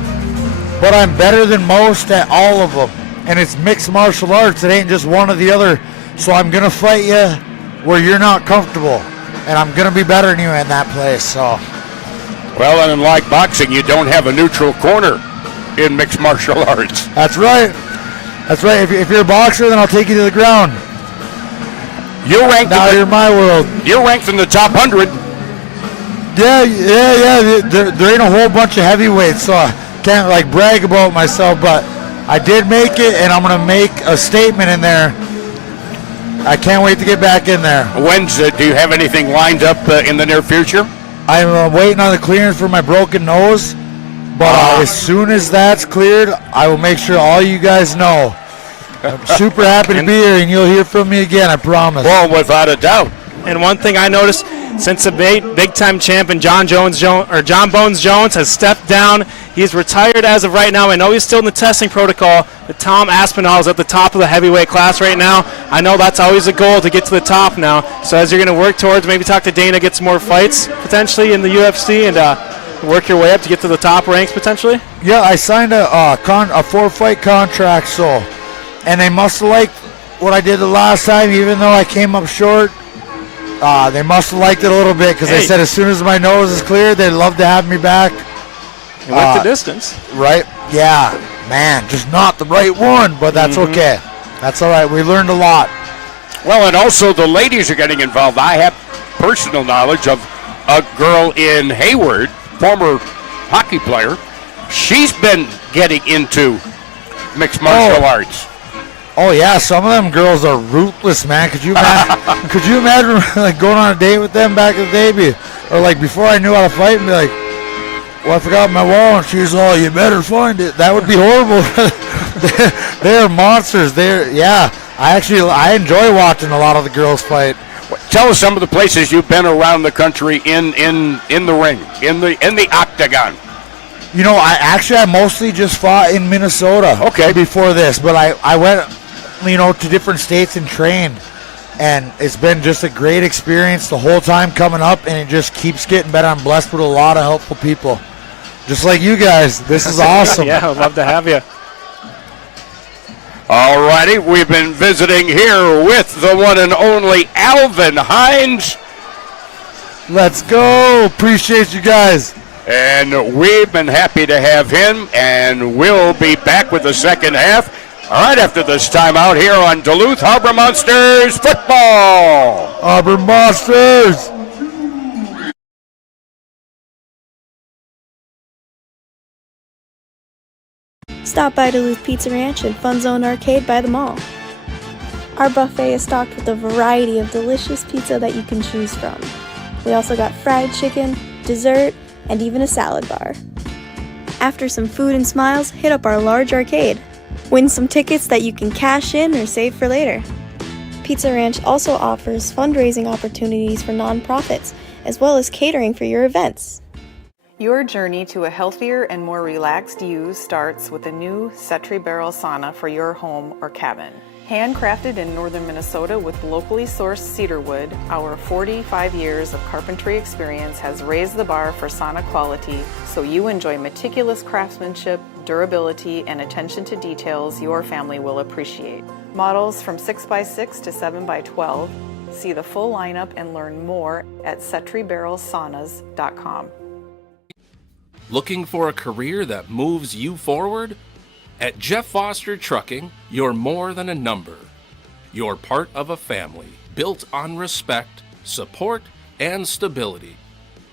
but I'm better than most at all of them. And it's mixed martial arts. It ain't just one or the other. So I'm going to fight you where you're not comfortable. And I'm going to be better than you in that place. So. Well, and unlike boxing, you don't have a neutral corner in mixed martial arts. That's right. That's right. If you're a boxer, then I'll take you to the ground. You're ranked. Now you're my world. You're ranked in the top 100. Yeah. There ain't a whole bunch of heavyweights, so I can't like brag about myself, but I did make it, and I'm gonna make a statement in there. I can't wait to get back in there. Do you have anything lined up in the near future? I'm waiting on the clearance for my broken nose, but as soon as that's cleared, I will make sure all you guys know. I'm super happy to be here, and you'll hear from me again, I promise. Well, without a doubt. And one thing I noticed, since the big-time champion John Bones Jones has stepped down, he's retired as of right now. I know he's still in the testing protocol, but Tom Aspinall is at the top of the heavyweight class right now. I know that's always a goal to get to the top now. So as you're going to work towards, maybe talk to Dana, get some more fights potentially in the UFC, and work your way up to get to the top ranks potentially. Yeah, I signed a 4-fight contract, and they must have liked what I did the last time, even though I came up short. They must have liked it a little bit because they said as soon as my nose is cleared, they'd love to have me back. You went the distance. Right? Yeah, man, just not the right one, but that's okay. That's all right. We learned a lot. Well, and also the ladies are getting involved. I have personal knowledge of a girl in Hayward, former hockey player. She's been getting into mixed martial arts. Oh yeah, some of them girls are ruthless, man. Could you imagine? Could you imagine like going on a date with them back in the day, or like before I knew how to fight, and be like, "Well, I forgot my wallet." And she's, "Oh, you better find it." That would be horrible. They're monsters. I enjoy watching a lot of the girls fight. Tell us some of the places you've been around the country in the ring, in the octagon. You know, I mostly just fought in Minnesota. Okay. Before this, but I went, to different states and trained, and it's been just a great experience the whole time coming up, and it just keeps getting better. I'm blessed with a lot of helpful people, just like you guys. This is awesome. Yeah, I'd love to have you. All righty, we've been visiting here with the one and only Alvin Hines. Let's go. Appreciate you guys. And we've been happy to have him, and we'll be back with the second half right after this timeout here on Duluth Harbor Monsters football. Harbor Monsters. Stop by Duluth Pizza Ranch and Fun Zone Arcade by the mall. Our buffet is stocked with a variety of delicious pizza that you can choose from. We also got fried chicken, dessert, and even a salad bar. After some food and smiles, hit up our large arcade. Win some tickets that you can cash in or save for later. Pizza Ranch also offers fundraising opportunities for nonprofits, as well as catering for your events. Your journey to a healthier and more relaxed you starts with a new Setri Barrel sauna for your home or cabin. Handcrafted in northern Minnesota with locally sourced cedar wood, our 45 years of carpentry experience has raised the bar for sauna quality, so you enjoy meticulous craftsmanship, durability, and attention to details your family will appreciate. Models from 6x6 to 7x12. See the full lineup and learn more at setribarrelsaunas.com. Looking for a career that moves you forward? At Jeff Foster Trucking, you're more than a number. You're part of a family built on respect, support, and stability.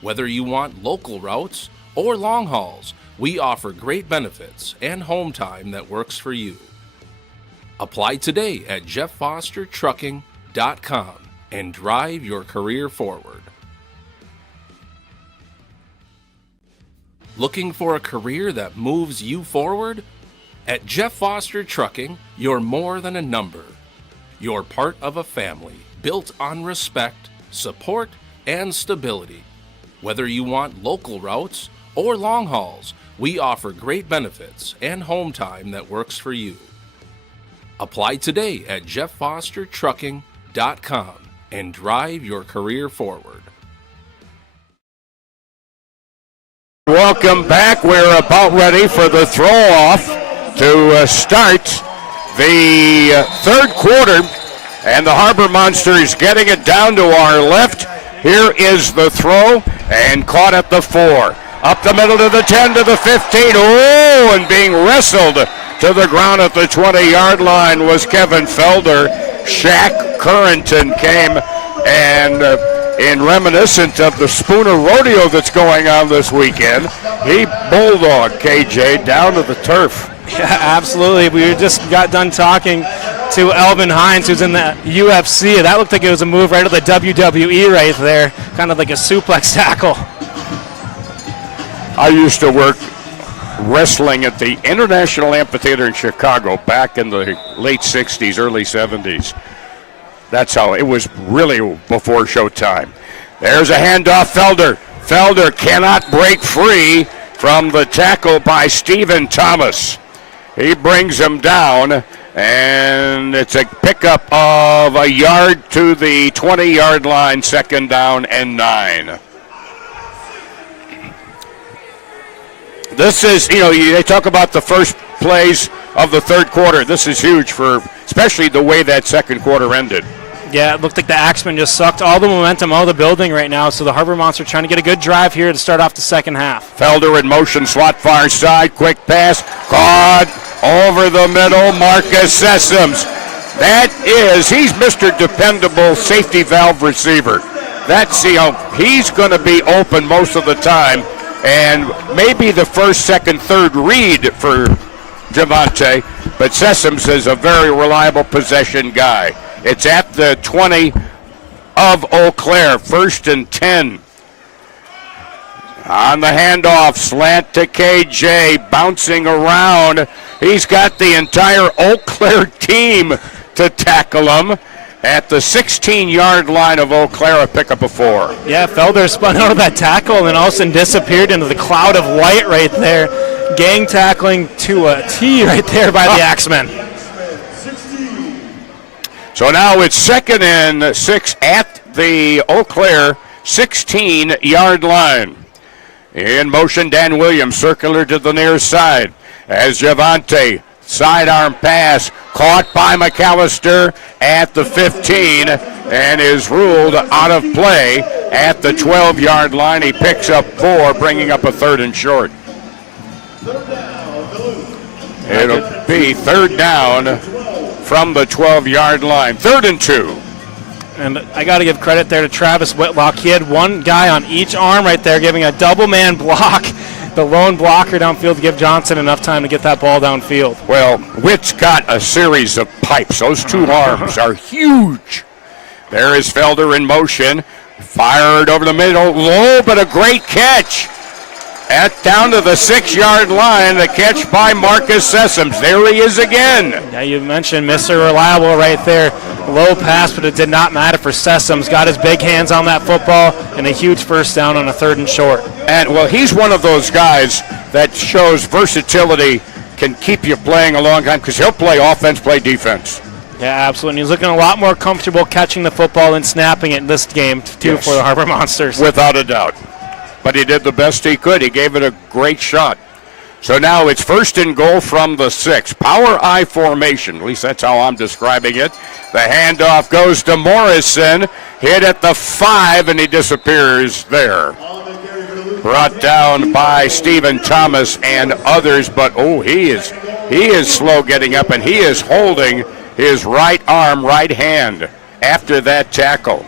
Whether you want local routes or long hauls, we offer great benefits and home time that works for you. Apply today at jefffostertrucking.com and drive your career forward. Looking for a career that moves you forward? At Jeff Foster Trucking, you're more than a number. You're part of a family built on respect, support, and stability. Whether you want local routes or long hauls, we offer great benefits and home time that works for you. Apply today at jefffostertrucking.com and drive your career forward. Welcome back. We're about ready for the throw-off to start the third quarter, and the Harbor Monsters getting it down to our left. Here is the throw, and caught at the 4. Up the middle to the 10 to the 15. Oh, and being wrestled to the ground at the 20-yard line was Kevin Felder. Shaq Currington came and in reminiscent of the Spooner Rodeo that's going on this weekend, he bulldogged KJ down to the turf. Yeah, absolutely. We just got done talking to Elvin Hines, who's in the UFC. That looked like it was a move right to the WWE right there, kind of like a suplex tackle. I used to work wrestling at the International Amphitheater in Chicago back in the late 60s, early 70s. That's how it was, really before showtime. There's a handoff, Felder. Felder cannot break free from the tackle by Stephen Thomas. He brings him down, and it's a pickup of a yard to the 20-yard line, 2nd down and 9. This is, they talk about the first plays of the third quarter. This is huge for, especially the way that second quarter ended. Yeah, it looked like the Axemen just sucked all the momentum out of the building right now, so the Harbor Monsters trying to get a good drive here to start off the second half. Felder in motion, slot far side, quick pass, caught over the middle, Marcus Sessoms. He's Mr. Dependable safety valve receiver. He's going to be open most of the time, and maybe the first, second, third read for Javante, but Sessoms is a very reliable possession guy. It's at the 20 of Eau Claire, 1st and 10. On the handoff, slant to KJ, bouncing around. He's got the entire Eau Claire team to tackle him at the 16-yard line of Eau Claire, a pickup of 4. Yeah, Felder spun out of that tackle and then all of a sudden disappeared into the cloud of white right there. Gang tackling to a T right there by the Axemen. So now it's 2nd and 6 at the Eau Claire 16-yard line. In motion, Dan Williams, circular to the near side as Javante, sidearm pass, caught by McAllister at the 15 and is ruled out of play at the 12-yard line. He picks up 4, bringing up a 3rd and short. It'll be 3rd down from the 12-yard line, 3rd and 2. And I got to give credit there to Travis Whitlock. He had one guy on each arm right there giving a double-man block, the lone blocker downfield to give Johnson enough time to get that ball downfield. Well, Witt's got a series of pipes. Those two arms are huge. There is Felder in motion, fired over the middle, low, but a great catch. Down to the 6-yard line, the catch by Marcus Sessoms. There he is again. Yeah, you mentioned Mr. Reliable right there. Low pass, but it did not matter for Sessoms. Got his big hands on that football, and a huge first down on a 3rd and short. And, well, he's one of those guys that shows versatility, can keep you playing a long time, because he'll play offense, play defense. Yeah, absolutely. He's looking a lot more comfortable catching the football and snapping it in this game, too, for the Harbor Monsters. Without a doubt. But he did the best he could. He gave it a great shot. So now it's 1st and goal from the 6. Power I formation, at least that's how I'm describing it. The handoff goes to Morrison, hit at the 5, and he disappears there. Brought down by Stephen Thomas and others, but he is slow getting up, and he is holding his right arm, right hand after that tackle.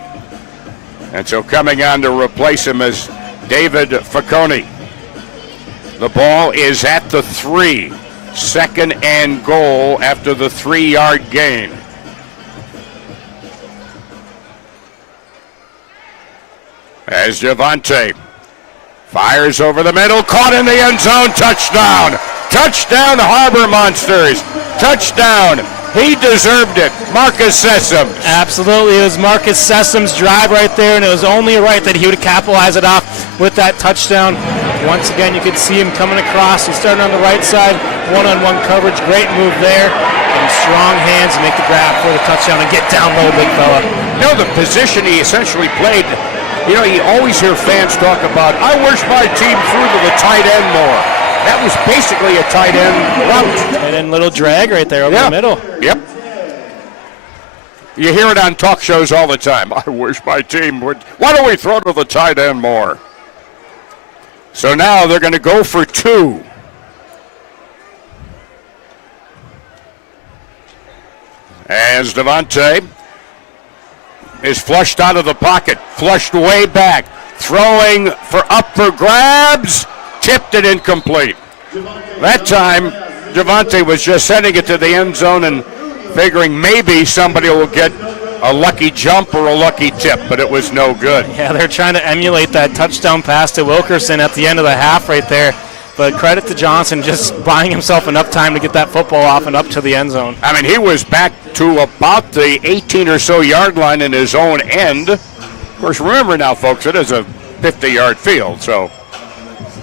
And so coming on to replace him is David Facconi. The ball is at the 3. 2nd and goal after the 3-yard gain. As Javante fires over the middle, caught in the end zone, touchdown. Touchdown, Harbor Monsters. Touchdown. He deserved it. Marcus Sessoms. Absolutely. It was Marcus Sessoms' drive right there, and it was only right that he would capitalize it off with that touchdown. Once again, you could see him coming across. He's starting on the right side. One-on-one coverage. Great move there. And strong hands to make the grab for the touchdown and get down low, big fella. The position he essentially played You know, you always hear fans talk about, I wish my team threw to the tight end more. That was basically a tight end route. Tight end little drag right there over the middle. Yep. You hear it on talk shows all the time. I wish my team would. Why don't we throw to the tight end more? So now they're going to go for 2. As Devontae is flushed out of the pocket, flushed way back, throwing up for grabs, tipped it incomplete. That time, Devontae was just sending it to the end zone and figuring maybe somebody will get a lucky jump or a lucky tip, but it was no good. Yeah, they're trying to emulate that touchdown pass to Wilkerson at the end of the half right there. But credit to Johnson just buying himself enough time to get that football off and up to the end zone. I mean, he was back to about the 18 or so yard line in his own end. Of course, remember now, folks, it is a 50-yard field, so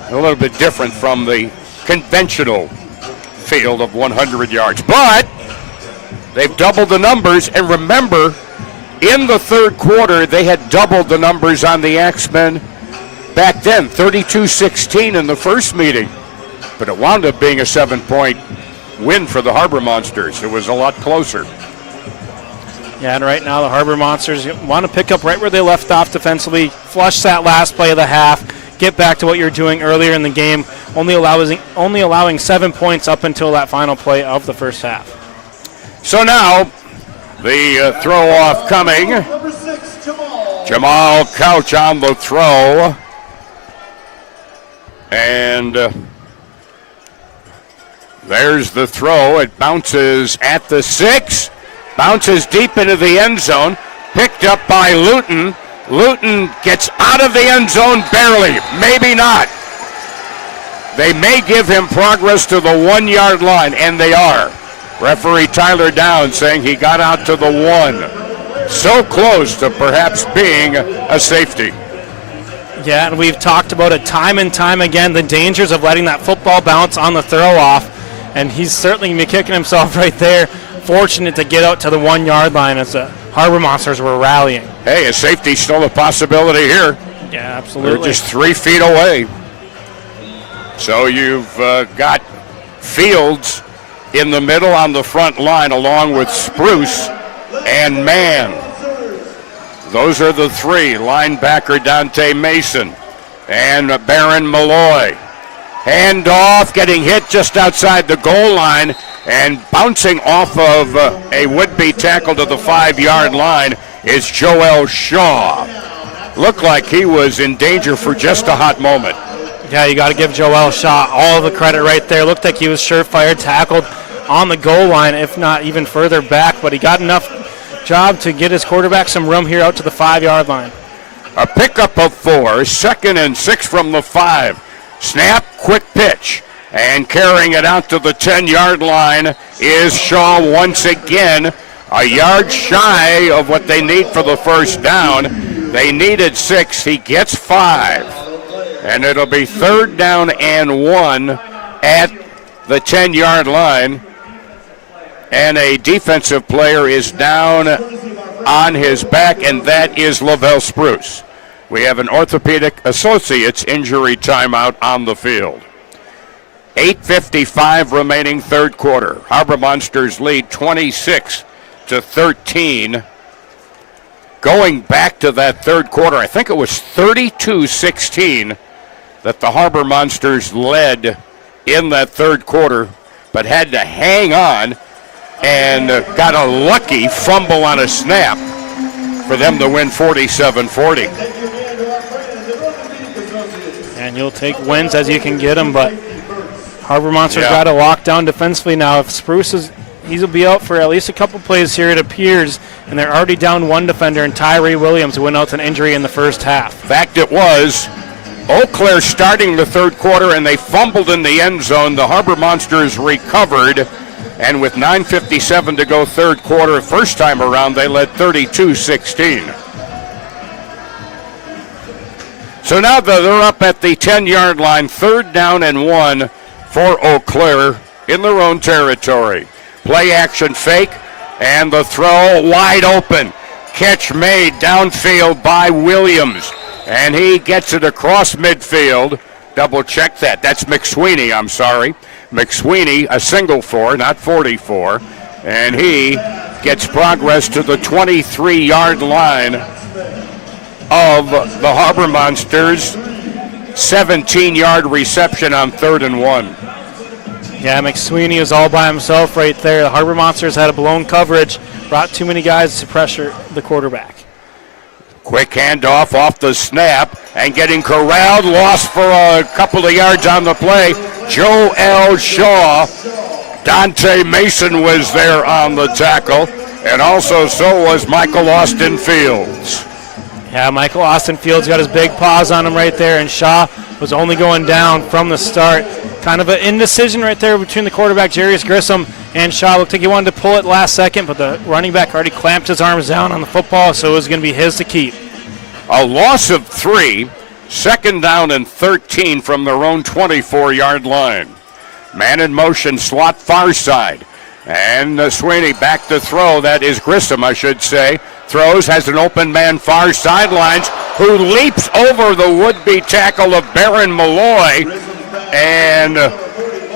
a little bit different from the conventional field of 100 yards. But they've doubled the numbers, and remember, in the third quarter, they had doubled the numbers on the Axemen back then, 32-16 in the first meeting. But it wound up being a 7-point win for the Harbor Monsters. It was a lot closer. Yeah, and right now the Harbor Monsters want to pick up right where they left off defensively, flush that last play of the half, get back to what you were doing earlier in the game, only allowing 7 points up until that final play of the first half. So now, the throw-off coming. Jamal Couch on the throw. And there's the throw. It bounces at the 6. Bounces deep into the end zone. Picked up by Luton. Luton gets out of the end zone barely. Maybe not. They may give him progress to the 1 yard line, and they are. Referee Tyler Downs saying he got out to the 1. So close to perhaps being a safety. Yeah, and we've talked about it time and time again, the dangers of letting that football bounce on the throw-off. And he's certainly going to be kicking himself right there. Fortunate to get out to the 1 yard line as the Harbor Monsters were rallying. Hey, a safety's still a possibility here. Yeah, absolutely. They're just 3 feet away. So you've got Fields in the middle on the front line along with Spruce and Mann. Those are the 3. Linebacker Dante Mason and Baron Malloy. Handoff, getting hit just outside the goal line and bouncing off of a would-be tackle to the 5 yard line is Joel Shaw. Looked like he was in danger for just a hot moment. Yeah, you got to give Joel Shaw all the credit right there. Looked like he was surefire, tackled on the goal line, if not even further back, but he got enough job to get his quarterback some room here out to the 5 yard line. A pickup of 4, 2nd and 6 from the 5. Snap, quick pitch, and carrying it out to the 10 yard line is Shaw once again. A yard shy of what they need for the first down. They needed 6, he gets 5. And it'll be 3rd down and 1 at the 10 yard line. And a defensive player is down on his back, and that is Lavelle Spruce. We have an Orthopedic Associates injury timeout on the field. 8:55 remaining third quarter. Harbor Monsters lead 26-13. Going back to that third quarter, I think it was 32-16 that the Harbor Monsters led in that third quarter, but had to hang on and got a lucky fumble on a snap for them to win 47-40. And you'll take wins as you can get them, but Harbor Monsters got to lock down defensively now. If Spruce he'll be out for at least a couple plays here, it appears, and they're already down 1 defender, and Tyree Williams went out with an injury in the first half. Fact it was. Eau Claire starting the third quarter, and they fumbled in the end zone. The Harbor Monsters recovered, and with 9:57 to go third quarter, first time around, they led 32-16. So now they're up at the 10 yard line, 3rd down and 1 for Eau Claire in their own territory. Play action fake, and the throw wide open. Catch made downfield by Williams. And he gets it across midfield. Double check that. That's McSweeney, I'm sorry. McSweeney, a single 4, not 44. And he gets progress to the 23-yard line of the Harbor Monsters. 17-yard reception on 3rd and 1. Yeah, McSweeney is all by himself right there. The Harbor Monsters had a blown coverage, brought too many guys to pressure the quarterback. Quick handoff off the snap and getting corralled, lost for a couple of yards on the play. Joel Shaw. Dante Mason was there on the tackle, and also so was Michael Austin Fields. Yeah, Michael Austin Fields got his big paws on him right there, and Shaw was only going down from the start. Kind of an indecision right there between the quarterback, Jarius Grissom, and Shaw. Looked like he wanted to pull it last second, but the running back already clamped his arms down on the football, so it was going to be his to keep. A loss of 3, 2nd down and 13 from their own 24-yard line. Man in motion, slot far side. And Sweeney back to throw. That is Grissom, I should say. Throws, has an open man far sidelines, who leaps over the would-be tackle of Baron Malloy. And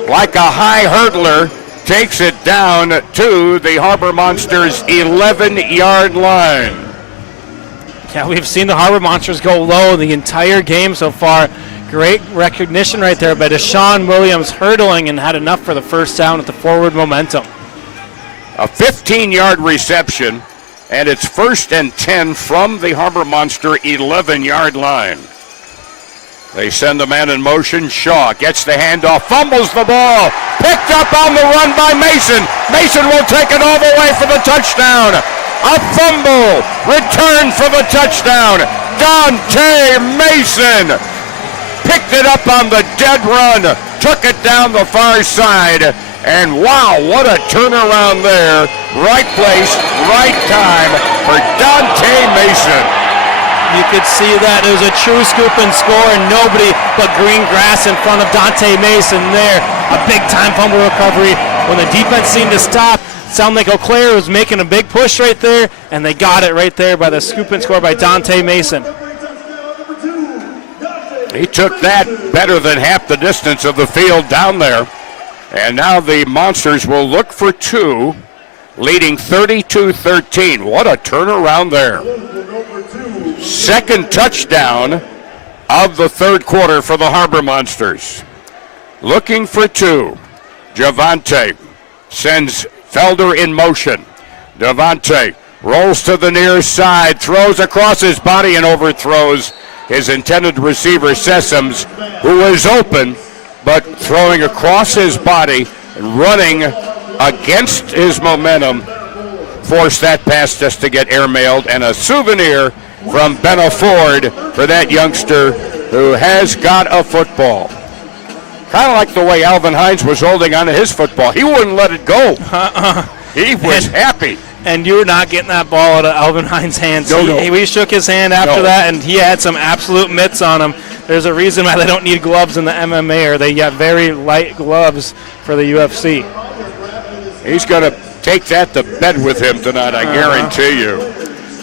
like a high hurdler, takes it down to the Harbor Monsters' 11-yard line. Yeah, we've seen the Harbor Monsters go low the entire game so far. Great recognition right there by Deshaun Williams, hurdling and had enough for the first down with the forward momentum. A 15-yard reception, and it's 1st and 10 from the Harbor Monster 11-yard line. They send the man in motion. Shaw gets the handoff, fumbles the ball, picked up on the run by Mason. Mason will take it all the way for the touchdown. A fumble, return for the touchdown. Dante Mason picked it up on the dead run, took it down the far side, and wow, what a turnaround there. Right place, right time for Dante Mason. You could see that. It was a true scoop and score, and nobody but green grass in front of Dante Mason there. A big-time fumble recovery when the defense seemed to stop. Sounded like Eau Claire was making a big push right there, and they got it right there by the scoop and score by Dante Mason. He took that better than half the distance of the field down there. And now the Monsters will look for 2, leading 32-13. What a turnaround there. 2nd touchdown of the 3rd quarter for the Harbor Monsters. Looking for 2. Javante sends Felder in motion. Javante rolls to the near side, throws across his body and overthrows his intended receiver, Sessoms, who is open, but throwing across his body and running against his momentum, forced that pass just to get airmailed, and a souvenir from Benna Ford for that youngster who has got a football. Kind of like the way Alvin Hines was holding on to his football. He wouldn't let it go. He was happy. And you were not getting that ball out of Alvin Hines' hands. No. We shook his hand after that, and he had some absolute mitts on him. There's a reason why they don't need gloves in the MMA, or they got very light gloves for the UFC. He's going to take that to bed with him tonight, I guarantee you.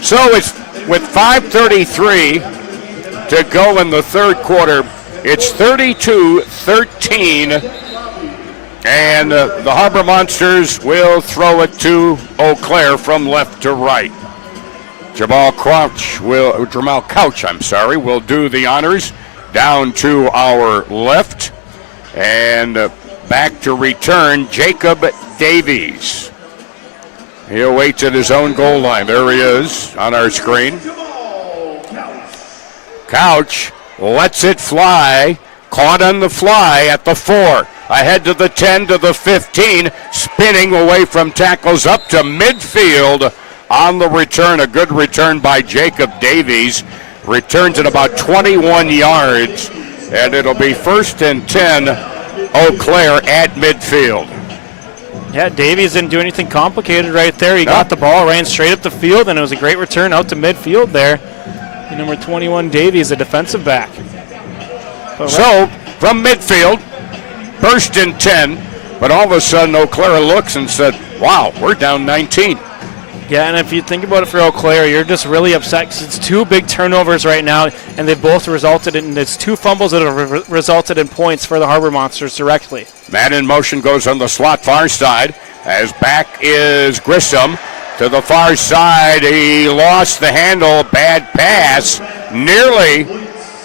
So it's with 5:33 to go in the 3rd quarter. It's 32-13. And the Harbor Monsters will throw it to Eau Claire from left to right. Jamal Couch will do the honors down to our left. And back to return, Jacob Davies. He awaits at his own goal line. There he is on our screen. Couch lets it fly, caught on the fly at the 4. Ahead to the 10, to the 15, spinning away from tackles up to midfield on the return. A good return by Jacob Davies. Returns at about 21 yards, and it'll be 1st and 10, Eau Claire at midfield. Yeah, Davies didn't do anything complicated right there. He got the ball, ran straight up the field, and it was a great return out to midfield there. And number 21, Davies, a defensive back. So, from midfield, 1st and 10, but all of a sudden Eau Claire looks and said, wow, we're down 19. Yeah, and if you think about it for Eau Claire, you're just really upset because it's 2 big turnovers right now, and they've both resulted in, it's 2 fumbles that have resulted in points for the Harbor Monsters directly. Man in motion goes on the slot far side, as back is Grissom. To the far side, he lost the handle, bad pass, nearly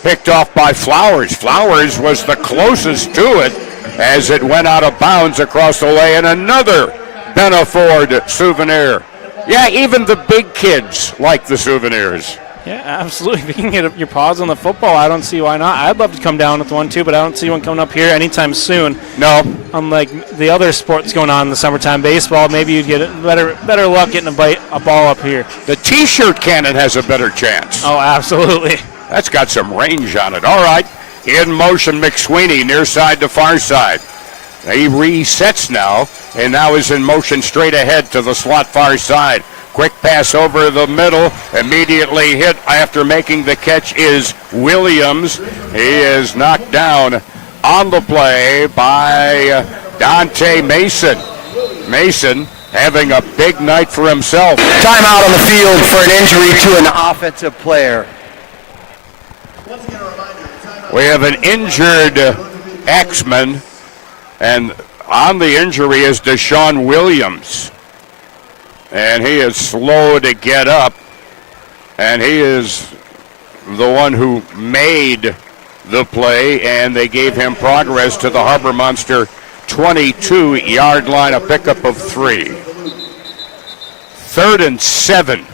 picked off by Flowers. Flowers was the closest to it as it went out of bounds across the way, and another Benaford souvenir. Yeah, even the big kids like the souvenirs. Yeah, absolutely. If you can get your paws on the football, I don't see why not. I'd love to come down with one too, but I don't see one coming up here anytime soon. No. Unlike the other sports going on in the summertime, baseball, maybe you'd get better luck getting a ball up here. The T-shirt cannon has a better chance. Oh, absolutely. That's got some range on it. All right, in motion, McSweeney, near side to far side. He resets now, and now is in motion straight ahead to the slot far side. Quick pass over the middle, immediately hit after making the catch is Williams. He is knocked down on the play by Dante Mason. Mason having a big night for himself. Timeout on the field for an injury to an offensive player. We have an injured Axemen, and on the injury is Deshaun Williams. And he is slow to get up, and he is the one who made the play, and they gave him progress to the Harbor Monster 22-yard line, a pickup of 3. 3rd and 7.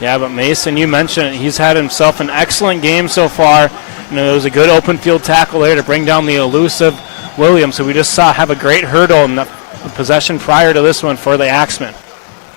Yeah, but Mason, you mentioned it. He's had himself an excellent game so far. You know, it was a good open field tackle there to bring down the elusive Williams, who we just saw have a great hurdle in the possession prior to this one for the Axemen.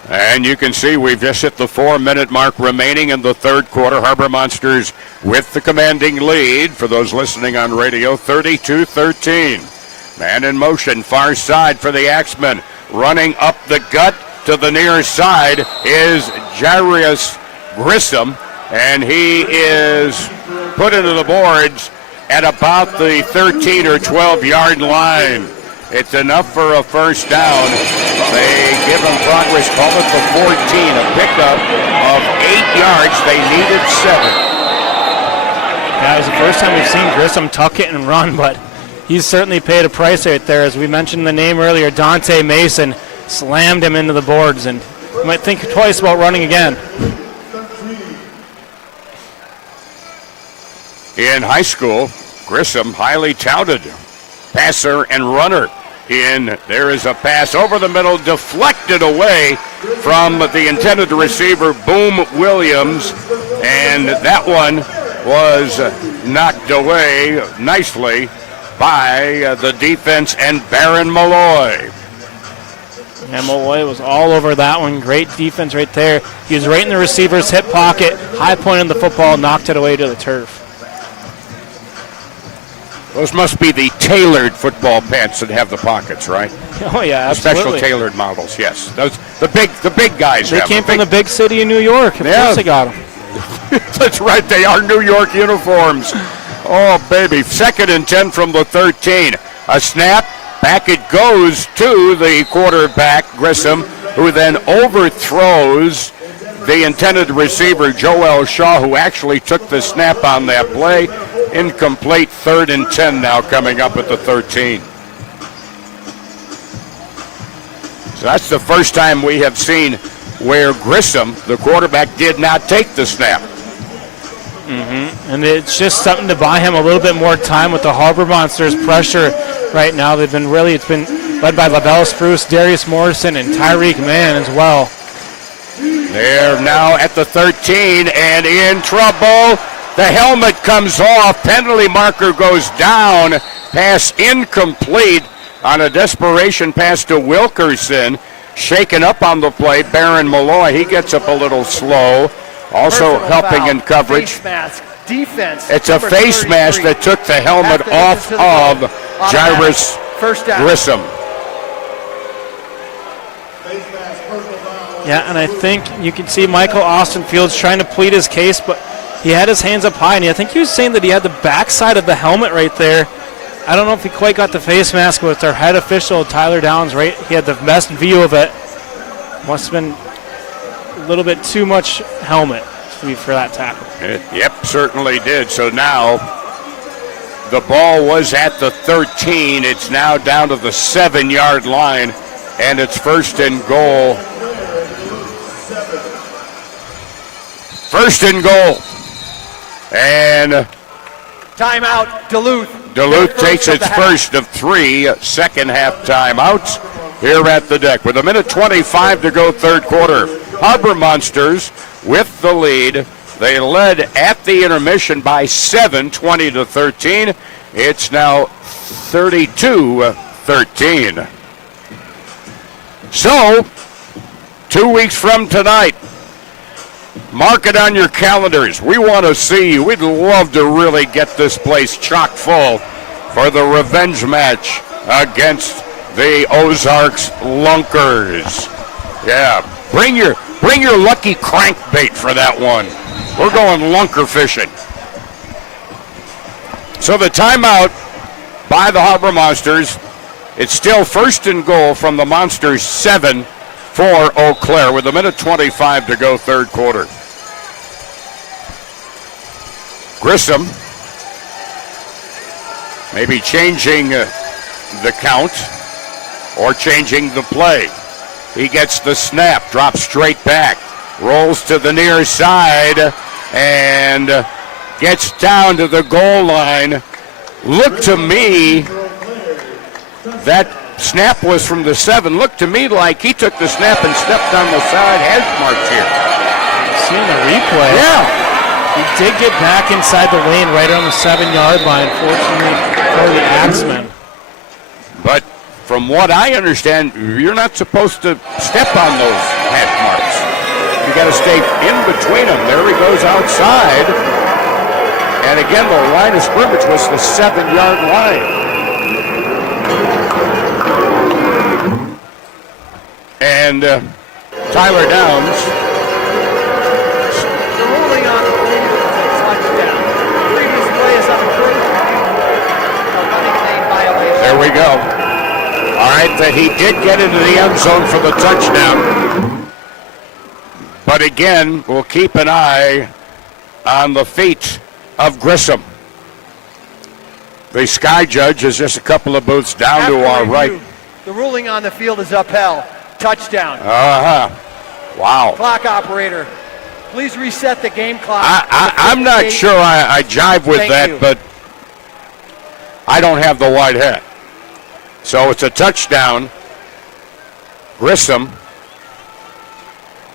And you can see we've just hit the 4-minute mark remaining in the third quarter. Harbor Monsters with the commanding lead. For those listening on radio, 32-13. Man in motion, far side for the Axemen. Running up the gut to the near side is Jairus Grissom, and he is put into the boards at about the 13 or 12-yard line. It's enough for a first down. They give him progress, call it the 14, a pickup of 8 yards. They needed 7. Yeah, it was the first time we've seen Grissom tuck it and run, but he's certainly paid a price right there. As we mentioned the name earlier, Dante Mason slammed him into the boards, and you might think twice about running again. In high school, Grissom, highly touted passer and runner. There is a pass over the middle, deflected away from the intended receiver, Boom Williams, and that one was knocked away nicely by the defense and Baron Malloy. And Malloy was all over that one. Great defense right there. He was right in the receiver's hip pocket, high point on the football, knocked it away to the turf. Those must be the tailored football pants that have the pockets, right? Oh yeah, absolutely. Special tailored models, yes. Those the big guys. They came from the big city of New York. Of course they got them. That's right. They are New York uniforms. Oh baby, 2nd and 10 from the 13. A snap, back it goes to the quarterback Grissom, who then overthrows the intended receiver Joel Shaw, who actually took the snap on that play. Incomplete. 3rd and 10 now coming up at the 13. So that's the first time we have seen where Grissom, the quarterback, did not take the snap. And it's just something to buy him a little bit more time with the Harbor Monsters pressure right now. It's been led by Lavelle Spruce, Darius Morrison, and Tyreek Mann as well. They're now at the 13 and in trouble. The helmet comes off. Penalty marker goes down. Pass incomplete on a desperation pass to Wilkerson. Shaken up on the play, Baron Malloy. He gets up a little slow. Also helping in coverage. Face mask. Defense. It's a face mask that took the helmet off of Jairus Grissom. Yeah, and I think you can see Michael Austin Fields trying to plead his case, but he had his hands up high, and I think he was saying that he had the backside of the helmet right there I don't know if he quite got the face mask with our head official, Tyler Downs, right? He had the best view of it. Must have been a little bit too much helmet for that tackle. Yep, certainly did. So now the ball was at the 13. It's now down to the 7-yard line, and it's first and goal. First and goal. And timeout, Duluth. Duluth takes its first of 3 second-half timeouts here at the deck. With 1:25 to go, third quarter. Harbor Monsters with the lead. They led at the intermission by 7, 20-13. It's now 32-13. So, 2 weeks from tonight, mark it on your calendars. We want to see you. We'd love to really get this place chock full for the revenge match against the Ozarks Lunkers. Yeah, bring your lucky crankbait for that one. We're going lunker fishing. So the timeout by the Harbor Monsters. It's still first and goal from the Monsters 7 for Eau Claire with 1:25 to go, third quarter. Grissom maybe changing the count or changing the play. He gets the snap, drops straight back, rolls to the near side, and gets down to the goal line. Look to me, that snap was from the 7. Looked to me like he took the snap and stepped on the side hash marks here. Seeing the replay. Yeah. He did get back inside the lane right on the 7-yard line, fortunately for the Axemen. But from what I understand, you're not supposed to step on those hash marks. You got to stay in between them. There he goes outside. And again, the line of scrimmage was the 7-yard line. And Tyler Downs. The ruling on the play is a touchdown. Previous play is unapproved. A running lane violation. There we go. All right, that he did get into the end zone for the touchdown. But again, we'll keep an eye on the feet of Grissom. The sky judge is just a couple of booths down to our right. The ruling on the field is upheld. Touchdown. Wow. Clock operator, please reset the game clock. I'm not sure I jive with that, but I don't have the white hat. So it's a touchdown. Grissom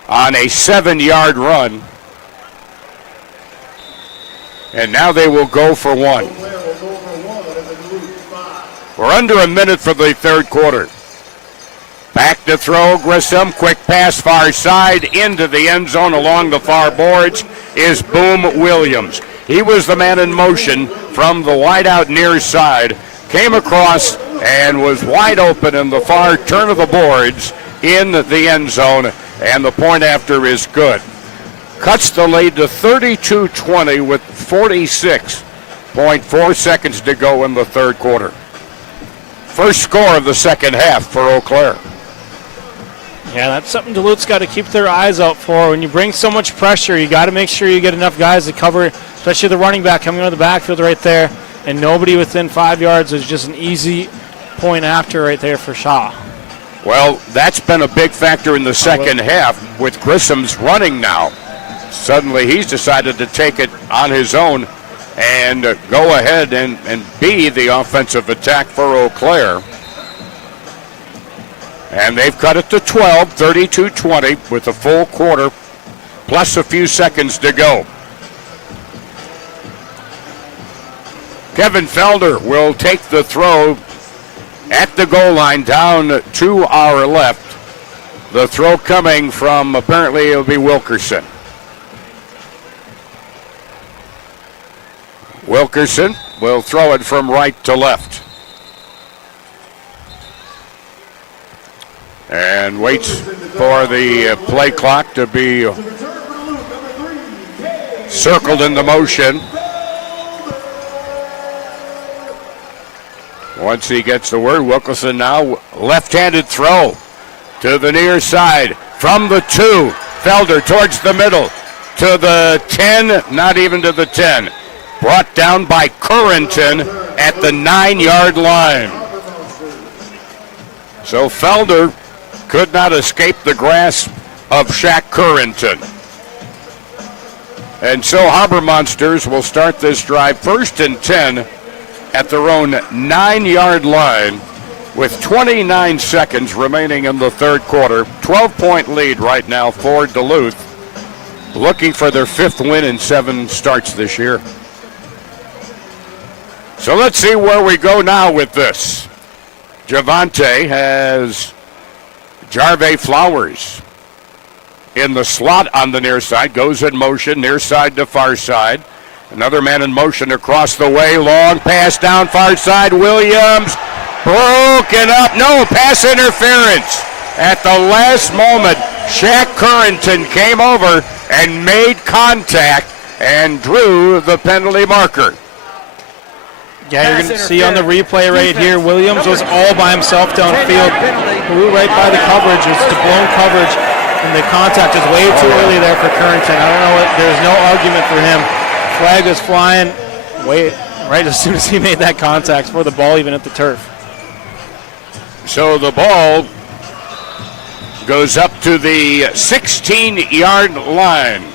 on a 7-yard run. And now they will go for 1. We're under a minute for the third quarter. Back to throw, Grissom, quick pass far side into the end zone along the far boards is Boom Williams. He was the man in motion from the wideout near side, came across and was wide open in the far turn of the boards in the end zone, and the point after is good. Cuts the lead to 32-20 with 46.4 seconds to go in the third quarter. First score of the second half for Eau Claire. Yeah, that's something Duluth's got to keep their eyes out for. When you bring so much pressure, you got to make sure you get enough guys to cover, especially the running back coming out of the backfield right there, and nobody within 5 yards is just an easy point after right there for Shaw. Well, that's been a big factor in the second half with Grissom's running now. Suddenly he's decided to take it on his own and go ahead and be the offensive attack for Eau Claire. And they've cut it to 12, 32-20 with a full quarter plus a few seconds to go. Kevin Felder will take the throw at the goal line down to our left. The throw coming from, apparently it'll be Wilkerson. Wilkerson will throw it from right to left. And waits for the play clock to be circled into motion. Once he gets the word, Wilkerson now left-handed throw to the near side from the 2. Felder towards the middle to the 10, not even to the 10. Brought down by Currington at the 9-yard line. So Felder could not escape the grasp of Shaq Currington. And so Harbor Monsters will start this drive 1st and 10 at their own 9-yard line with 29 seconds remaining in the third quarter. 12-point lead right now for Duluth, looking for their 5th win in 7 starts this year. So let's see where we go now with this. Javante has Jarve Flowers in the slot on the near side, goes in motion, near side to far side. Another man in motion across the way, long pass down far side. Williams broken up, no, pass interference. At the last moment, Shaq Currington came over and made contact and drew the penalty marker. Yeah, you're going to see on the replay right here, Williams was all by himself downfield. Blew right by the coverage. It's the blown coverage, and the contact is way too early there for Currington. I don't know, there's no argument for him. Flag was flying right as soon as he made that contact before the ball even hit the turf. So the ball goes up to the 16-yard line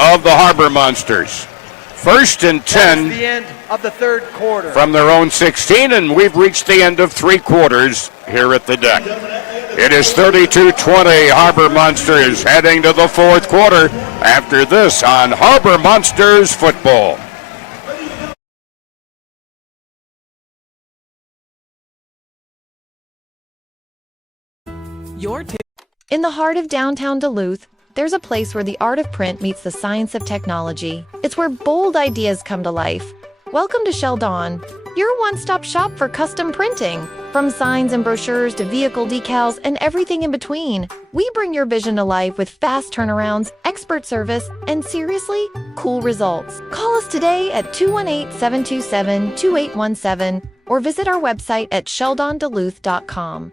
of the Harbor Monsters. 1st and 10 the end of the third quarter. From their own 16, and we've reached the end of 3 quarters here at the deck. It is 32-20. Harbor Monsters heading to the 4th quarter after this on Harbor Monsters Football. In the heart of downtown Duluth, there's a place where the art of print meets the science of technology. It's where bold ideas come to life. Welcome to Sheldon, your one-stop shop for custom printing. From signs and brochures to vehicle decals and everything in between, we bring your vision to life with fast turnarounds, expert service, and seriously, cool results. Call us today at 218-727-2817 or visit our website at sheldonduluth.com.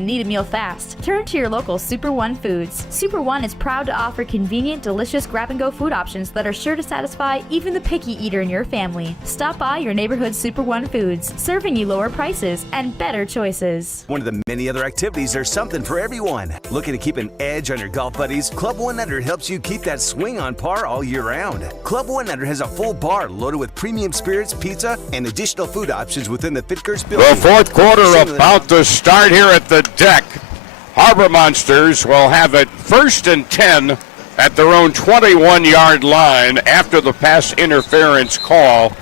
Need a meal fast? Turn to your local Super One Foods. Super One is proud to offer convenient, delicious grab-and-go food options that are sure to satisfy even the picky eater in your family. Stop by your neighborhood Super One Foods, serving you lower prices and better choices. One of the many other activities, there's something for everyone. Looking to keep an edge on your golf buddies? Club 100 helps you keep that swing on par all year round. Club 100 has a full bar loaded with premium spirits, pizza, and additional food options within the Fitkers building. The 4th quarter about to start here at the deck. Harbor Monsters will have it 1st and 10 at their own 21-yard line after the pass interference call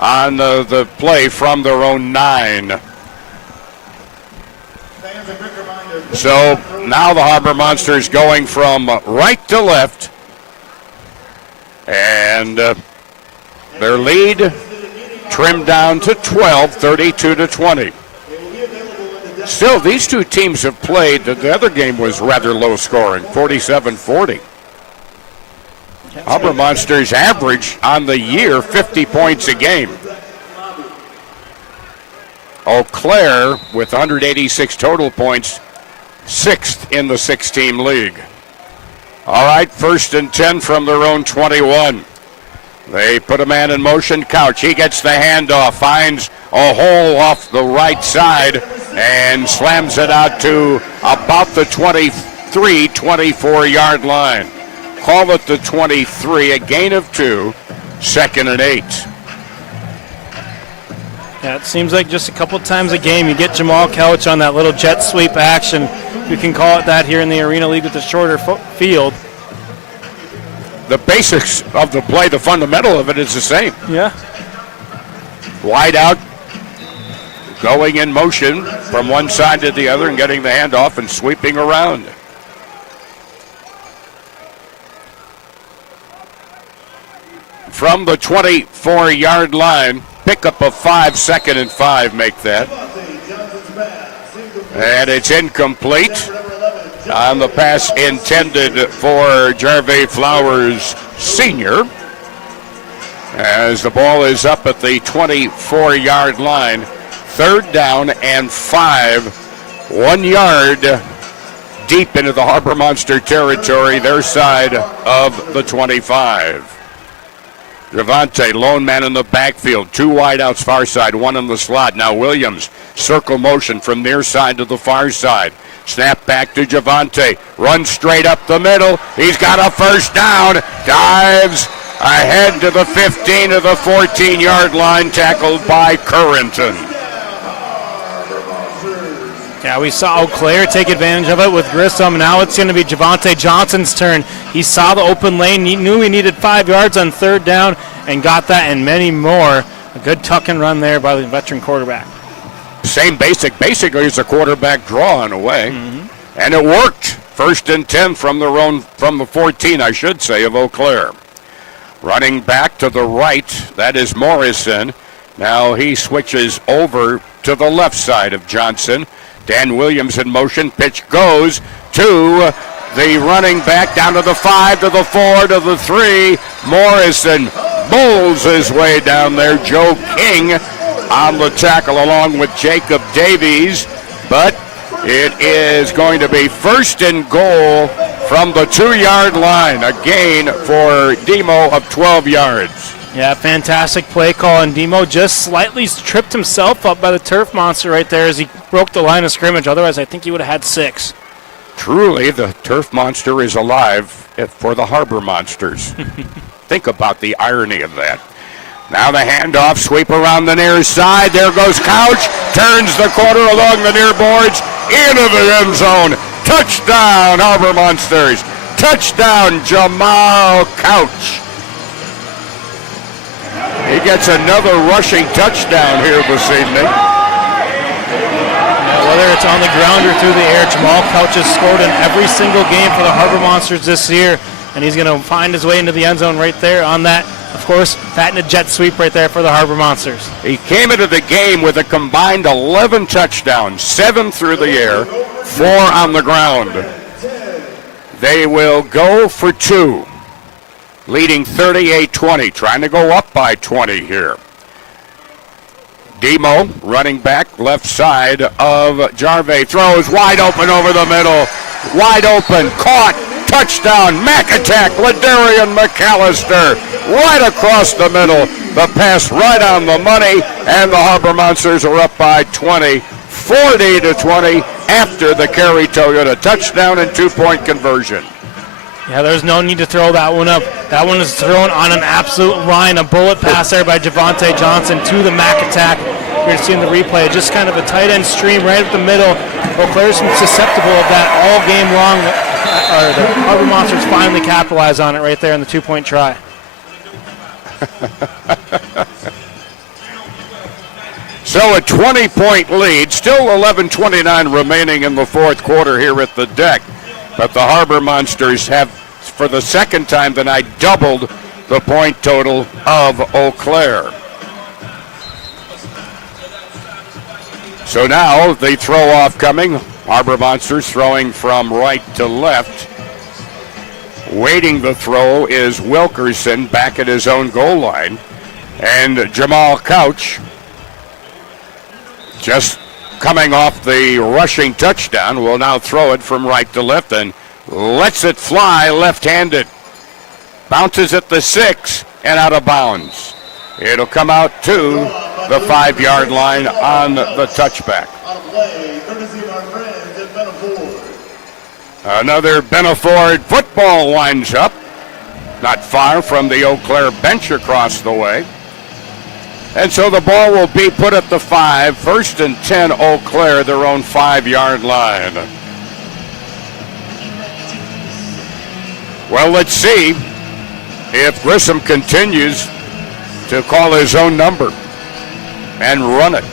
on the play from their own 9. So now the Harbor Monsters going from right to left, and their lead trimmed down to 12, 32-20. Still, these two teams have played. The other game was rather low scoring, 47-40. Harbor Monsters average on the year 50 points a game. Eau Claire with 186 total points, 6th in the 6-team league. All right, 1st and 10 from their own 21. They put a man in motion. Couch, he gets the handoff, finds a hole off the right side, and slams it out to about the 23, 24-yard line. Call it the 23, a gain of 2, 2nd and 8. Yeah, it seems like just a couple times a game you get Jamal Couch on that little jet sweep action. You can call it that here in the Arena League with the shorter field. The basics of the play, the fundamental of it is the same. Yeah. Wide out, going in motion from one side to the other and getting the handoff and sweeping around. From the 24-yard line, pickup of 5, 2nd and 5 make that. And it's incomplete on the pass intended for Jarvey Flowers Sr. as the ball is up at the 24-yard line. 3rd down and 5, 1 yard deep into the Harbor Monster territory, their side of the 25. Javante, lone man in the backfield, 2 wideouts far side, 1 in the slot. Now Williams, circle motion from near side to the far side. Snap back to Javante, runs straight up the middle. He's got a 1st down, dives ahead to the 15 to the 14-yard line, tackled by Currington. Yeah, we saw Eau Claire take advantage of it with Grissom. Now it's going to be Javante Johnson's turn. He saw the open lane. He knew he needed 5 yards on 3rd down and got that and many more. A good tuck and run there by the veteran quarterback. Same basically it's a quarterback draw in a way. And it worked. 1st and 10 from the 14, I should say, of Eau Claire. Running back to the right, that is Morrison. Now he switches over to the left side of Johnson. Dan Williams in motion. Pitch goes to the running back down to the 5, to the 4, to the 3. Morrison bowls his way down there. Joe King on the tackle along with Jacob Davies. But it is going to be 1st and goal from the 2-yard line. A gain for Demo of 12 yards. Yeah, fantastic play call, and Demo just slightly tripped himself up by the turf monster right there as he broke the line of scrimmage. Otherwise, I think he would have had 6. Truly, the turf monster is alive for the Harbor Monsters. Think about the irony of that. Now the handoff, sweep around the near side. There goes Couch, turns the corner along the near boards, into the end zone. Touchdown, Harbor Monsters. Touchdown, Jamal Couch. He gets another rushing touchdown here this evening. Yeah, whether it's on the ground or through the air, Jamal Couch has scored in every single game for the Harbor Monsters this year, and he's going to find his way into the end zone right there on that, of course, patented jet sweep right there for the Harbor Monsters. He came into the game with a combined 11 touchdowns, 7 through the air, 4 on the ground. They will go for 2. Leading 38-20, trying to go up by 20 here. Demo, running back, left side of Jarvey, throws wide open over the middle. Wide open, caught, touchdown, Mac attack, Ladarian McAllister, right across the middle. The pass right on the money, and the Harbor Monsters are up by 20, 40-20 after the Cary Toyota touchdown and 2-point conversion. Yeah, there's no need to throw that one up. That one is thrown on an absolute line. A bullet pass there by Javante Johnson to the Mac attack. You're seeing the replay. Just kind of a tight end stream right up the middle. Eau Claire's susceptible of that all game long. The Harbor Monsters finally capitalize on it right there in the 2-point try. So a 20-point lead. Still 11:29 remaining in the 4th quarter here at the deck. But the Harbor Monsters have, for the second time tonight, doubled the point total of Eau Claire. So now the throw-off coming. Harbor Monsters throwing from right to left. Waiting the throw is Wilkerson back at his own goal line. And Jamal Couch, just coming off the rushing touchdown, will now throw it from right to left and lets it fly left-handed. Bounces at the 6, and out of bounds. It'll come out to the 5-yard line on the touchback. Another Benaford football winds up, not far from the Eau Claire bench across the way. And so the ball will be put at the 5, 1st and 10, Eau Claire, their own 5-yard line. Well, let's see if Grissom continues to call his own number and run it.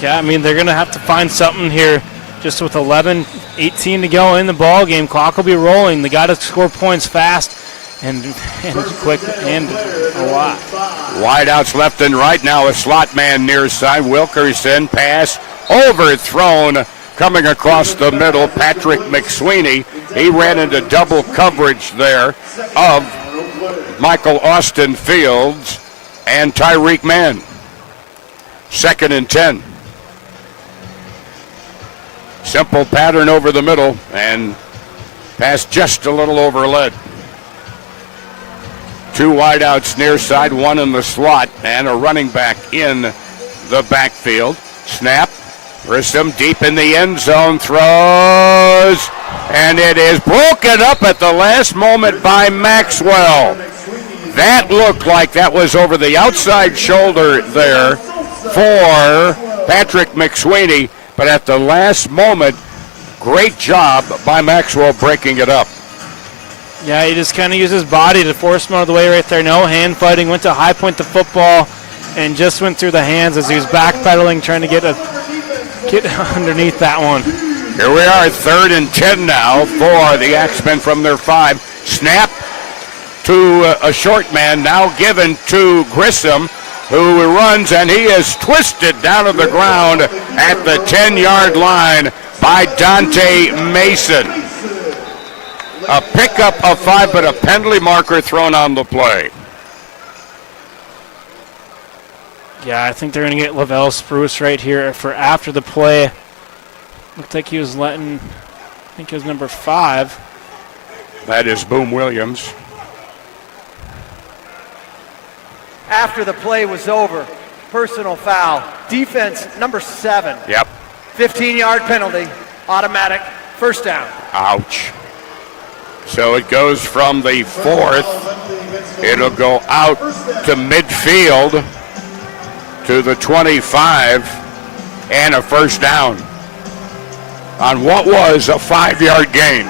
Yeah, I mean, they're going to have to find something here just with 11-18 to go in the ball game. Clock will be rolling. They got to score points fast and quick and a lot. Wideouts left and right now. A slot man near side. Wilkerson pass overthrown coming across the middle. Patrick McSweeney. He ran into double coverage there of Michael Austin Fields and Tyreek Mann. 2nd and 10. Simple pattern over the middle and pass just a little over lead. 2 wideouts near side, 1 in the slot, and a running back in the backfield. Snap. Grissom deep in the end zone, throws, and it is broken up at the last moment by Maxwell. That looked like that was over the outside shoulder there for Patrick McSweeney, but at the last moment, great job by Maxwell breaking it up. Yeah, he just kind of used his body to force him out of the way right there. No hand fighting, went to high point the football, and just went through the hands as he was backpedaling, trying to get underneath that one. Here we are, 3rd and 10 now for the Axemen from their 5. Snap to a short man, now given to Grissom, who runs, and he is twisted down to the ground at the 10-yard line by Dante Mason. A pickup of 5, but a penalty marker thrown on the play. Yeah, I think they're going to get Lavelle Spruce right here for after the play. Looked like he was letting, I think it was number 5. That is Boom Williams. After the play was over, personal foul. Defense, number 7. Yep. 15-yard penalty, automatic, 1st down. Ouch. So it goes from the 4th. It'll go out to midfield to the 25 and a 1st down on what was a 5-yard gain.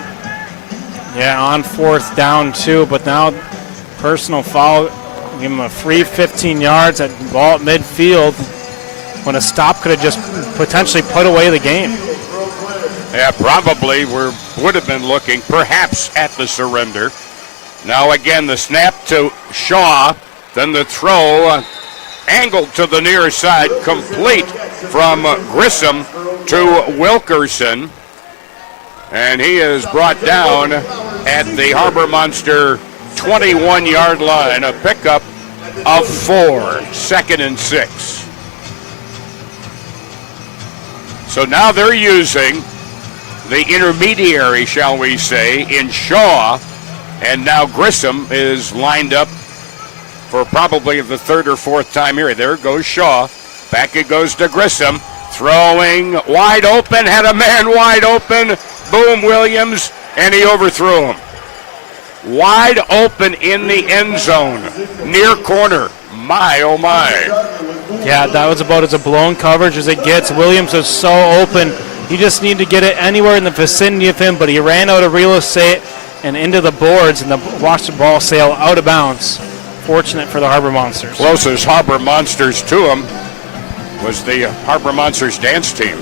Yeah, on 4th down too, but now personal foul. Give him a free 15 yards at the ball at midfield when a stop could have just potentially put away the game. Yeah, probably would have been looking perhaps at the surrender. Now again, the snap to Shaw, then the throw angled to the near side, complete from Grissom to Wilkerson. And he is brought down at the Harbor Monster 21-yard line, a pickup of 4, 2nd and 6. So now they're using the intermediary, shall we say, in Shaw, and now Grissom is lined up for probably the 3rd or 4th time here. There goes Shaw. Back it goes to Grissom. Throwing wide open, had a man wide open. Boom Williams, and he overthrew him. Wide open in the end zone, near corner. My, oh my. Yeah, that was about as a blown coverage as it gets. Williams was so open. You just need to get it anywhere in the vicinity of him, but he ran out of real estate and into the boards and watched the ball sail out of bounds. Fortunate for the Harbor Monsters. Closest Harbor Monsters to him was the Harbor Monsters dance team.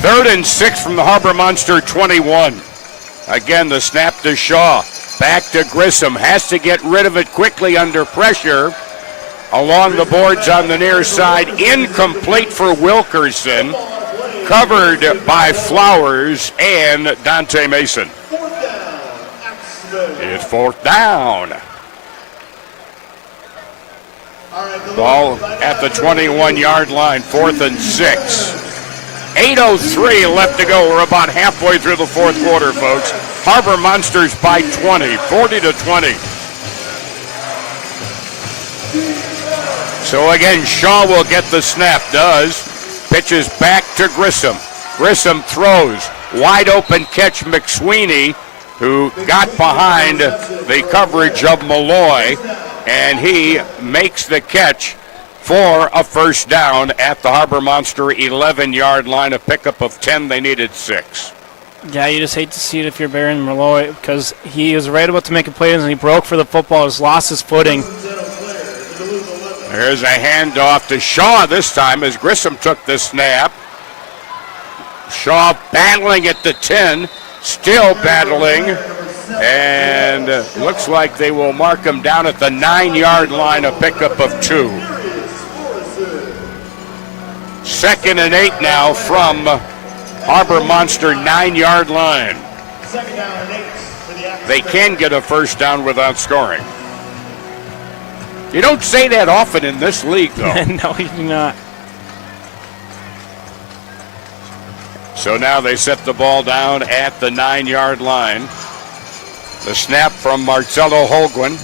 3rd and 6 from the Harbor Monster 21. Again, the snap to Shaw. Back to Grissom. Has to get rid of it quickly under pressure. Along the boards on the near side. Incomplete for Wilkerson. Covered by Flowers and Dante Mason. It's 4th down. Ball at the 21-yard line. 4th and 6. 8:03 left to go. We're about halfway through the 4th quarter, folks. Harbor Monsters by 20, 40-20. So again, Shaw will get the snap, pitches back to Grissom. Grissom throws, wide open catch McSweeney, who got behind the coverage of Malloy, and he makes the catch for a first down at the Harbor Monster 11-yard line, a pickup of 10. They needed 6. Yeah, you just hate to see it if you're Baron Malloy, because he was right about to make a play and he broke for the football, just lost his footing. There's a handoff to Shaw this time as Grissom took the snap. Shaw battling at the 10, still battling, and looks like they will mark him down at the 9-yard line, a pickup of 2. 2nd and 8 now from Harbor Monster 9-yard line. They can get a first down without scoring. You don't say that often in this league, though. No, you do not. So now they set the ball down at the 9-yard line. The snap from Marcelo Holguin.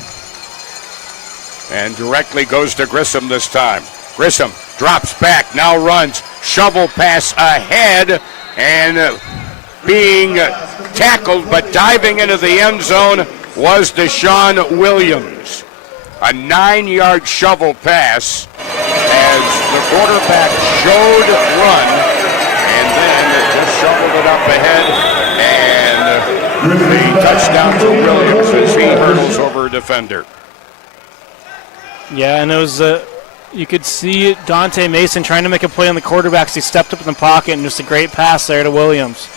And directly goes to Grissom this time. Grissom drops back, now runs. Shovel pass ahead. And being tackled but diving into the end zone was Deshaun Williams. A 9-yard shovel pass as the quarterback showed run and then just shoveled it up ahead, and the touchdown to Williams as he hurdles over a defender. Yeah, and it was you could see Dante Mason trying to make a play on the quarterbacks. He stepped up in the pocket, and just a great pass there to Williams.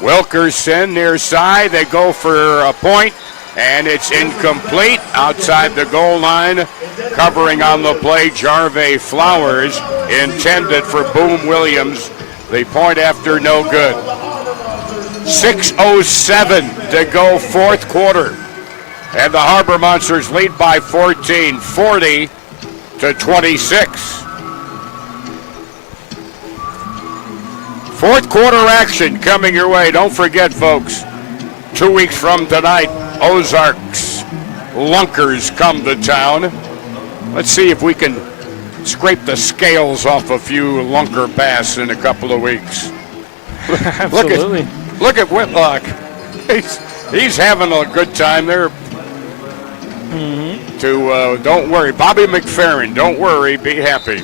Wilkerson near side. They go for a point, and it's incomplete outside the goal line. Covering on the play, Jarve Flowers, intended for Boom Williams. The point after no good. 6:07 to go, fourth quarter. And the Harbor Monsters lead by 14, 40-26. Fourth quarter action coming your way. Don't forget, folks, 2 weeks from tonight, Ozarks Lunkers come to town. Let's see if we can scrape the scales off a few Lunker bass in a couple of weeks. Absolutely. Look at Whitlock. He's having a good time there. Don't worry. Bobby McFerrin, don't worry. Be happy.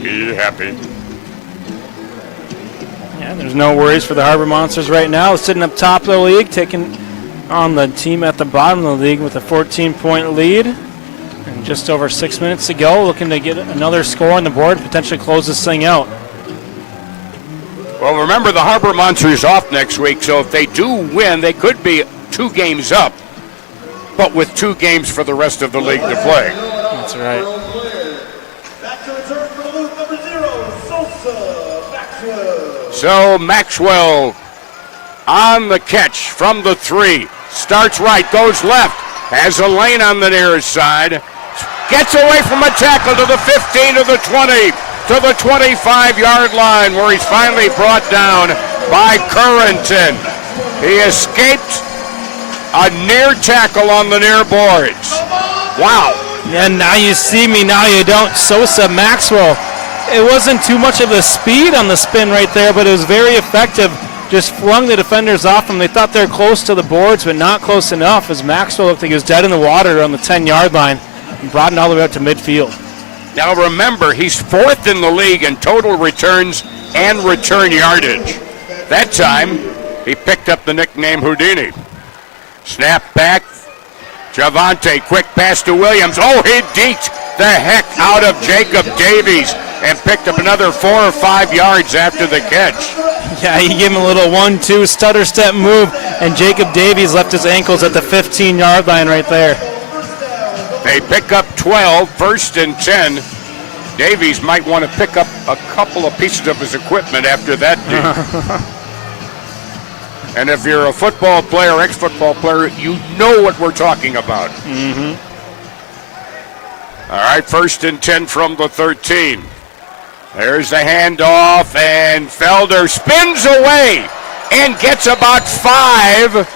Be happy. Yeah, there's no worries for the Harbor Monsters right now. Sitting up top of the league, taking on the team at the bottom of the league with a 14-point lead. And just over 6 minutes to go, looking to get another score on the board, potentially close this thing out. Well, remember the Harbor Monsters off next week, so if they do win, they could be 2 games up, but with 2 games for the rest of the league to play. That's right. So Maxwell on the catch from the 3. Starts right, goes left, has a lane on the near side. Gets away from a tackle to the 15, to the 20, to the 25-yard line, where he's finally brought down by Currington. He escaped a near tackle on the near boards. Wow. And now you see me, now you don't. Sosa Maxwell. It wasn't too much of a speed on the spin right there, but it was very effective. Just flung the defenders off them. They thought they were close to the boards, but not close enough, as Maxwell looked like he was dead in the water on the 10-yard line and brought it all the way up to midfield. Now remember, he's 4th in the league in total returns and return yardage. That time, he picked up the nickname Houdini. Snap back. Javante, quick pass to Williams. Oh, he deked the heck out of Jacob Davies and picked up another 4 or 5 yards after the catch. Yeah, he gave him a little 1-2 stutter step move, and Jacob Davies left his ankles at the 15-yard line right there. They pick up 12, 1st and 10. Davies might want to pick up a couple of pieces of his equipment after that deal. And if you're a football player, ex-football player, you know what we're talking about. All right, 1st and 10 from the 13. There's the handoff, and Felder spins away and gets about 5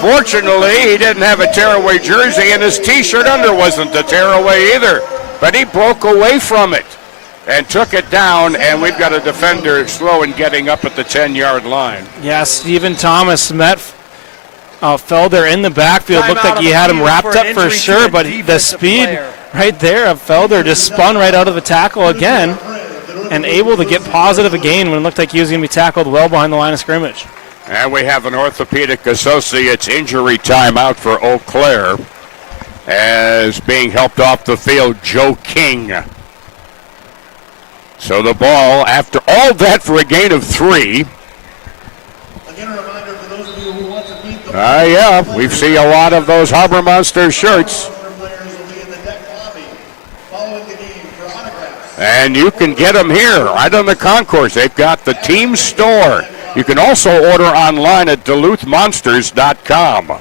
Fortunately, he didn't have a tearaway jersey, and his T-shirt under wasn't a tearaway either. But he broke away from it and took it down, and we've got a defender slow in getting up at the 10-yard line. Yeah, Stephen Thomas met Felder in the backfield. Looked like he had him wrapped up for sure, but the speed right there of Felder just spun right out of the tackle again and able to get positive again when it looked like he was going to be tackled well behind the line of scrimmage. And we have an Orthopedic Associates injury timeout for Eau Claire, as being helped off the field, Joe King. So the ball, after all that, for a gain of 3. Yeah, we see a lot of those Harbor Monsters shirts. And you can get them here, right on the concourse. They've got the team store. You can also order online at DuluthMonsters.com.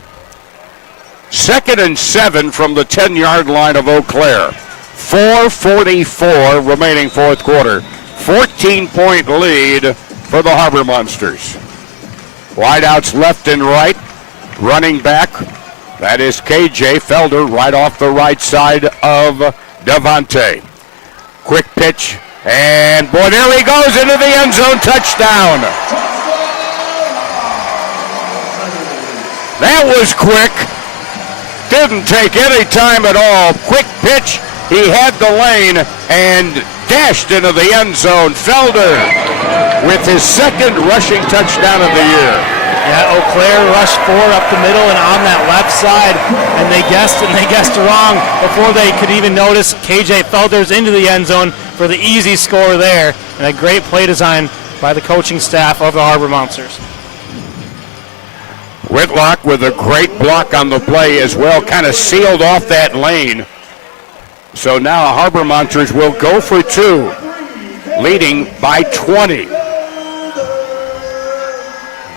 2nd and 7 from the 10-yard line of Eau Claire. 4:44 remaining fourth quarter. 14-point lead for the Harbor Monsters. Wideouts left and right. Running back, that is KJ Felder, right off the right side of Devontae. Quick pitch, and boy, there he goes into the end zone, touchdown. That was quick. Didn't take any time at all. Quick pitch, he had the lane and dashed into the end zone. Felder with his second rushing touchdown of the year. Yeah, Eau Claire rushed 4 up the middle and on that left side, and they guessed wrong before they could even notice KJ Felder's into the end zone for the easy score there, and a great play design by the coaching staff of the Harbor Monsters. Whitlock with a great block on the play as well, kind of sealed off that lane. So now Harbor Monsters will go for 2, leading by 20.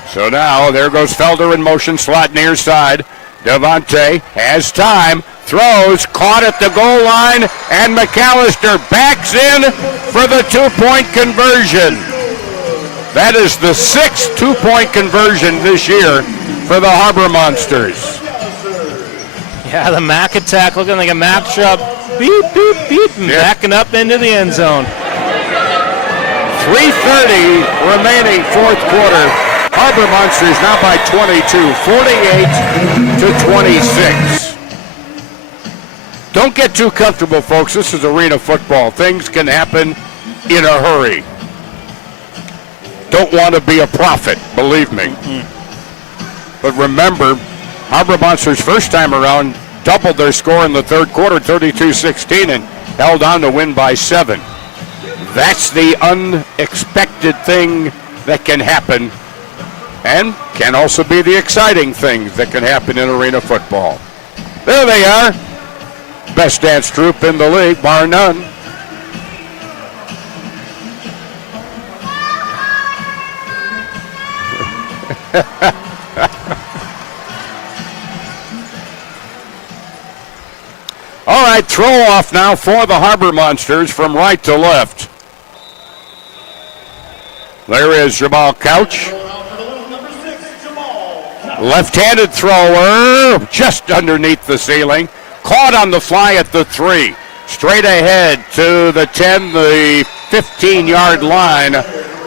So now there goes Felder in motion, slot near side. Devontae has time, throws, caught at the goal line, and McAllister backs in for the 2-point conversion. That is the 6th 2-point conversion this year for the Harbor Monsters. Yeah, the Mac attack looking like a matchup. Beep, beep, beep, and backing up into the end zone. 3:30 remaining fourth quarter. Harbor Monsters now by 22, 48-26. Don't get too comfortable, folks. This is arena football. Things can happen in a hurry. Don't want to be a prophet, believe me. But remember, Harbor Monsters first time around doubled their score in the third quarter, 32-16, and held on to win by 7. That's the unexpected thing that can happen, and can also be the exciting things that can happen in arena football. There they are. Best dance troupe in the league, bar none. All right, throw off now for the Harbor Monsters from right to left. There is Jamal Couch. Left-handed thrower, just underneath the ceiling. Caught on the fly at the 3. Straight ahead to the 10, the 15-yard line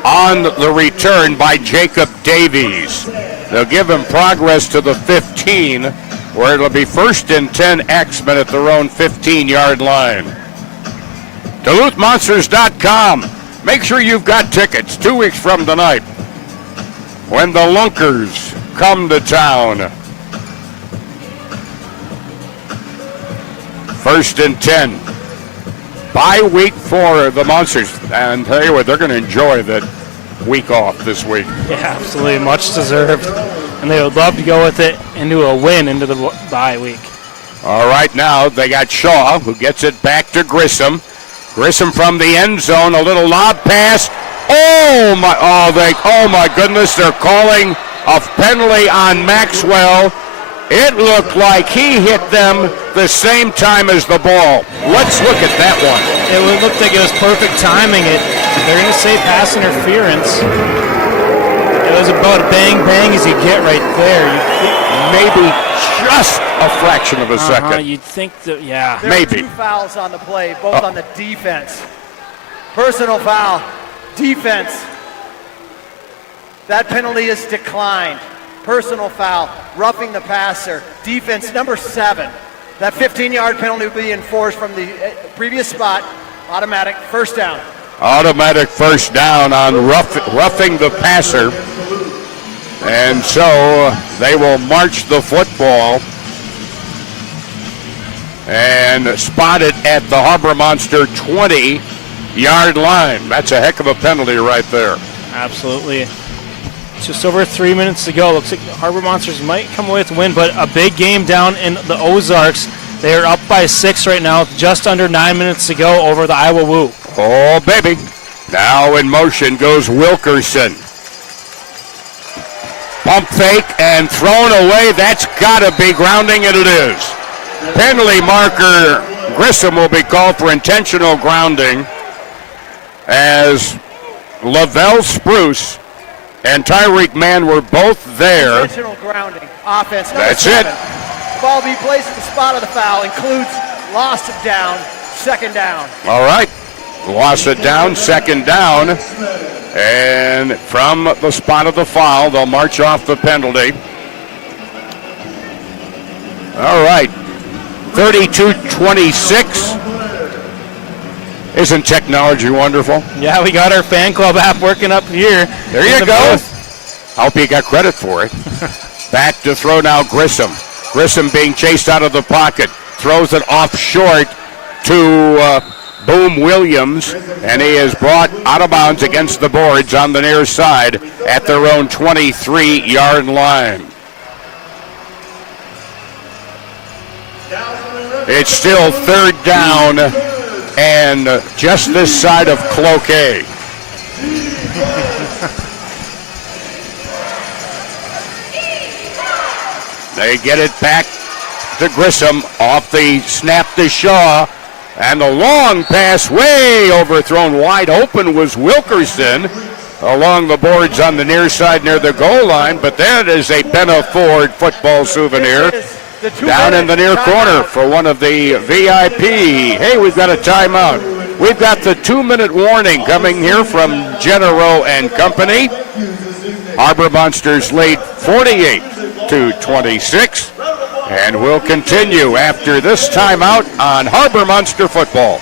on the return by Jacob Davies. They'll give him progress to the 15, where it'll be 1st and 10 Axemen at their own 15-yard line. DuluthMonsters.com. Make sure you've got tickets 2 weeks from tonight when the Lunkers come to town. 1st and 10. Bye week for the Monsters. And tell you what, they're going to enjoy that week off this week. Yeah, absolutely. Much deserved. And they would love to go with it into a win into the bye week. All right, now they got Shaw, who gets it back to Grissom. Grissom from the end zone, a little lob pass. Oh my goodness, they're calling a penalty on Maxwell. It looked like he hit them the same time as the ball. Let's look at that one. It looked like it was perfect timing. They're going to say pass interference. It was about bang, bang as you get right there. maybe just a fraction of a second. You'd think that, yeah. There maybe. are 2 fouls on the play, both on the defense. Personal foul, defense. That penalty is declined. Personal foul, roughing the passer, defense number 7. That 15-yard penalty will be enforced from the previous spot. Automatic first down. Automatic first down on roughing the passer. And so they will march the football and spot it at the Harbor Monster 20-yard line. That's a heck of a penalty right there. Absolutely. Just over 3 minutes to go. Looks like the Harbor Monsters might come away with the win, but a big game down in the Ozarks. They are up by 6 right now, just under 9 minutes to go over the Iowa Woo. Oh, baby. Now in motion goes Wilkerson. Pump fake and thrown away. That's got to be grounding, and it is. Penalty marker Grissom will be called for intentional grounding as Lavelle Spruce and Tyreek Mann were both there. Intentional grounding. Offense. That's 7. it. Ball be placed at the spot of the foul. Includes loss of down, second down. All right. Loss it down, second down. And from the spot of the foul, they'll march off the penalty. All right. 32-26. Isn't technology wonderful? Yeah, we got our fan club app working up here. There you go. I hope you got credit for it. Back to throw now Grissom. Grissom being chased out of the pocket. Throws it off short to Boom Williams, and he is brought out of bounds against the boards on the near side at their own 23-yard line. It's still third down and just this side of Cloquet. They get it back to Grissom off the snap to Shaw. And the long pass way overthrown wide open was Wilkerson along the boards on the near side near the goal line. But that is a Benna Ford football souvenir down in the near corner for one of the VIP. Hey, we've got a timeout. We've got the 2-minute warning coming here from Genero and Company. Harbor Monsters lead 48-26. And we'll continue after this timeout on Harbor Monster Football.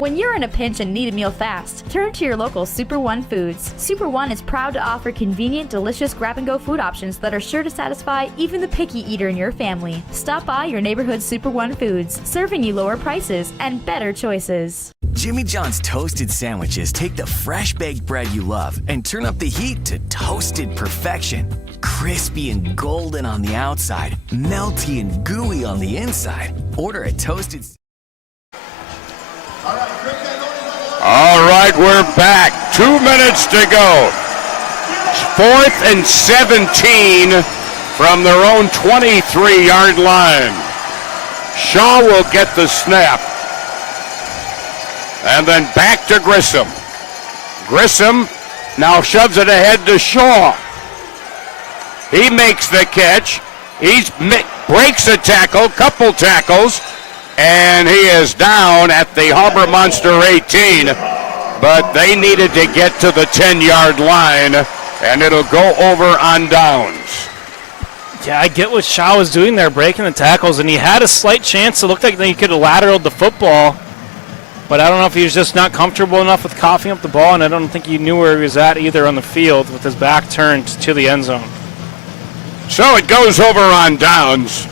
When you're in a pinch and need a meal fast, turn to your local Super One Foods. Super One is proud to offer convenient, delicious grab-and-go food options that are sure to satisfy even the picky eater in your family. Stop by your neighborhood Super One Foods, serving you lower prices and better choices. Jimmy John's toasted sandwiches take the fresh baked bread you love and turn up the heat to toasted perfection. Crispy and golden on the outside, melty and gooey on the inside. Order a toasted... All right. All right, we're back. 2 minutes to go. 4th and 17 from their own 23-yard line. Shaw will get the snap. And then back to Grissom. Grissom now shoves it ahead to Shaw. He makes the catch. He breaks a tackle, couple tackles, and he is down at the Harbor Monster 18. But they needed to get to the 10-yard line, and it'll go over on downs. Yeah, I get what Shaw was doing there, breaking the tackles, and he had a slight chance. It looked like he could have lateraled the football, but I don't know if he was just not comfortable enough with coughing up the ball, and I don't think he knew where he was at either on the field with his back turned to the end zone. So it goes over on downs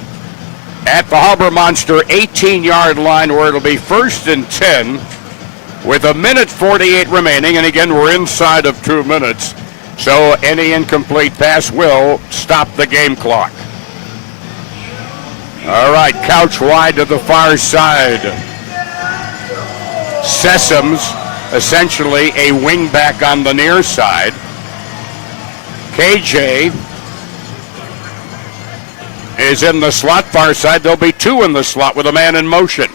at the Harbor Monster 18-yard line, where it'll be 1st and 10 with 1:48 remaining, and again, we're inside of 2 minutes. So any incomplete pass will stop the game clock. All right, Couch wide to the far side. Sessoms, essentially a wingback on the near side. KJ is in the slot far side. There'll be 2 in the slot with a man in motion.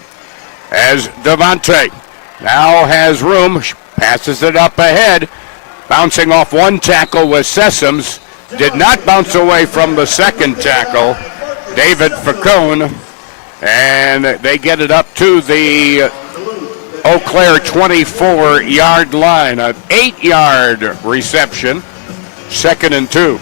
As Devontae now has room, passes it up ahead. Bouncing off one tackle with Sessoms. Did not bounce away from the second tackle, David Facone. And they get it up to the Eau Claire 24-yard line. An 8-yard reception, 2nd and 2.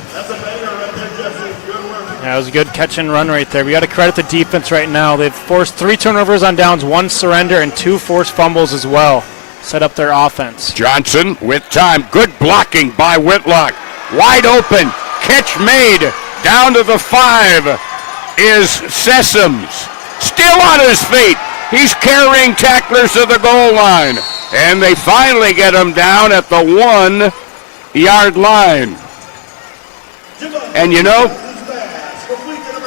Yeah, it was a good catch and run right there. We got to credit the defense right now. They've forced 3 turnovers on downs, 1 surrender, and 2 forced fumbles as well. Set up their offense. Johnson with time. Good blocking by Whitlock. Wide open. Catch made. Down to the 5 is Sessoms. Still on his feet. He's carrying tacklers to the goal line. And they finally get him down at the 1-yard line. And you know,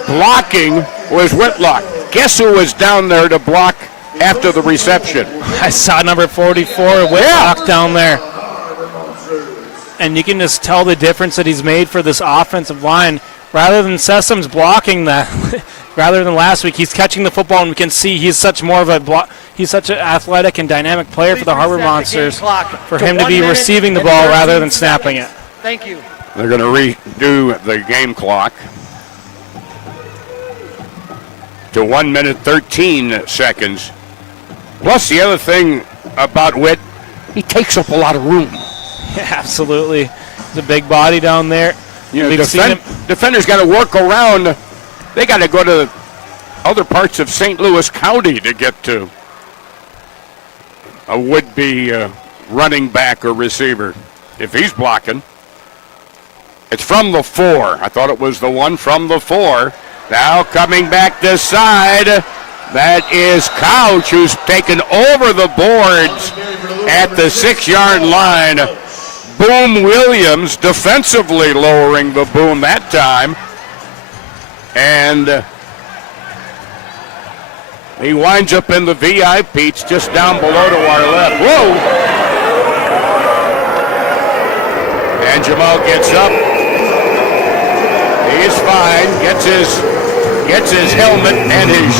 blocking was Whitlock. Guess who was down there to block after the reception? I saw number 44, Whitlock, down there. And you can just tell the difference that he's made for this offensive line. Rather than Sessoms blocking that, rather than last week, he's catching the football, and we can see he's such more of a he's such an athletic and dynamic player for the Harbor Monsters. For him to be receiving the ball rather than snapping it. Thank you. They're going to redo the game clock to 1 minute 13 seconds. Plus, the other thing about Witt, he takes up a lot of room. Yeah, absolutely. He's a big body down there. You know, defenders got to work around. They got to go to other parts of St. Louis County to get to a would-be running back or receiver. If he's blocking, it's from the 4. I thought it was the one from the 4. Now coming back this side. That is Couch, who's taken over the boards at the 6-yard line. Boom Williams defensively lowering the boom that time. And he winds up in the VIP. It's just down below to our left. Whoa! And Jamal gets up. He is fine. Gets his helmet and his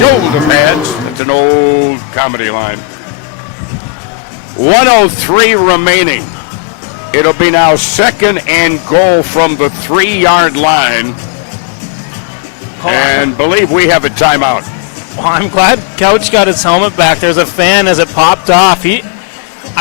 shoulder pads. That's an old comedy line. 1:03 remaining. It'll be now 2nd and goal from the 3-yard line. And believe we have a timeout. Well, I'm glad Couch got his helmet back. There's a fan as it popped off. I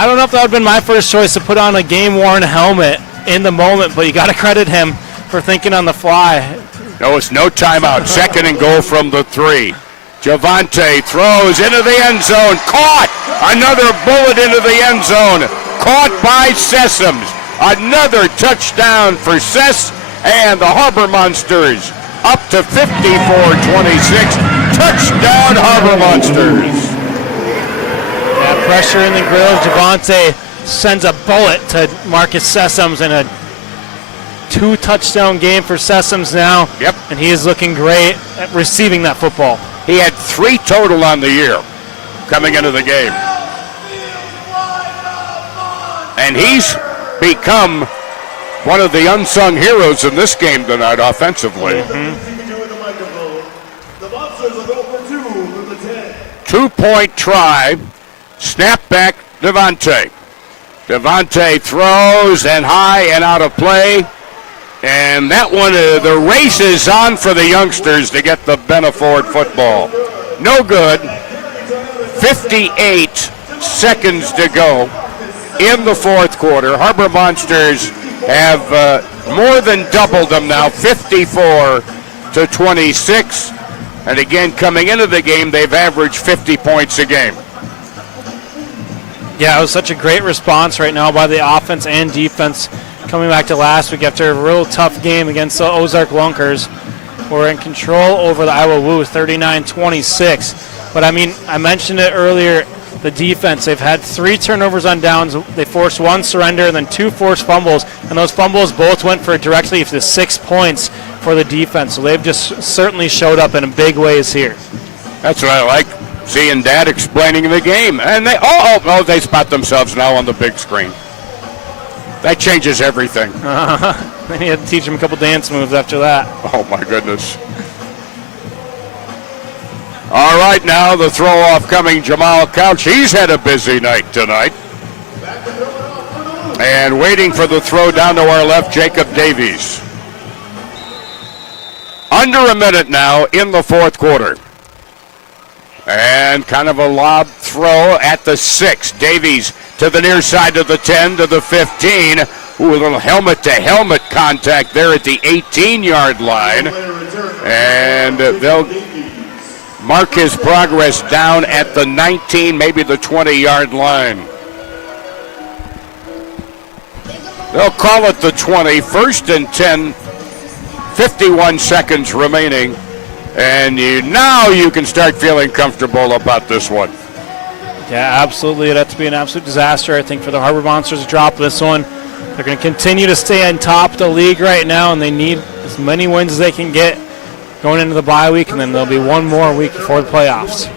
don't know if that would have been my first choice to put on a game-worn helmet in the moment, but you got to credit him for thinking on the fly. No, it's no timeout. 2nd and goal from the 3. Javante throws into the end zone. Caught! Another bullet into the end zone. Caught by Sessoms. Another touchdown for Sess and the Harbor Monsters. Up to 54-26. Touchdown, Harbor Monsters. Yeah, pressure in the grill. Javante sends a bullet to Marcus Sessoms in a 2-touchdown game for Sessoms now. Yep. And he is looking great at receiving that football. He had 3 total on the year coming into the game. And he's become one of the unsung heroes in this game tonight offensively. Mm-hmm. 2-point try. Snap back, Devontae. Devontae throws and high and out of play. And that one, the race is on for the youngsters to get the Benaford football. No good. 58 seconds to go in the fourth quarter. Harbor Monsters have more than doubled them now, 54-26. And again, coming into the game, they've averaged 50 points a game. Yeah, it was such a great response right now by the offense and defense coming back to last week after a real tough game against the Ozark Lunkers. We're in control over the Iowa Woo, 39-26. But, I mean, I mentioned it earlier, the defense, they've had 3 turnovers on downs. They forced 1 surrender and then 2 forced fumbles. And those fumbles both went for directly to 6 points for the defense. So they've just certainly showed up in big ways here. That's what I like, seeing Dad explaining the game. And they they spot themselves now on the big screen. That changes everything. Then you had to teach them a couple dance moves after that. Oh, my goodness. All right, now the throw-off coming, Jamal Couch. He's had a busy night tonight. And waiting for the throw down to our left, Jacob Davies. Under a minute now in the fourth quarter. And kind of a lob throw at the 6. Davies to the near side of the 10 to the 15. Ooh, a little helmet-to-helmet contact there at the 18-yard line. And they'll mark his progress down at the 19, maybe the 20-yard line. They'll call it the 20. First and 10, 51 seconds remaining. And now you can start feeling comfortable about this one. Yeah, absolutely. It'd have to be an absolute disaster, I think, for the Harbor Monsters to drop this one. They're going to continue to stay on top of the league right now, and they need as many wins as they can get going into the bye week, and then there'll be one more week before the playoffs.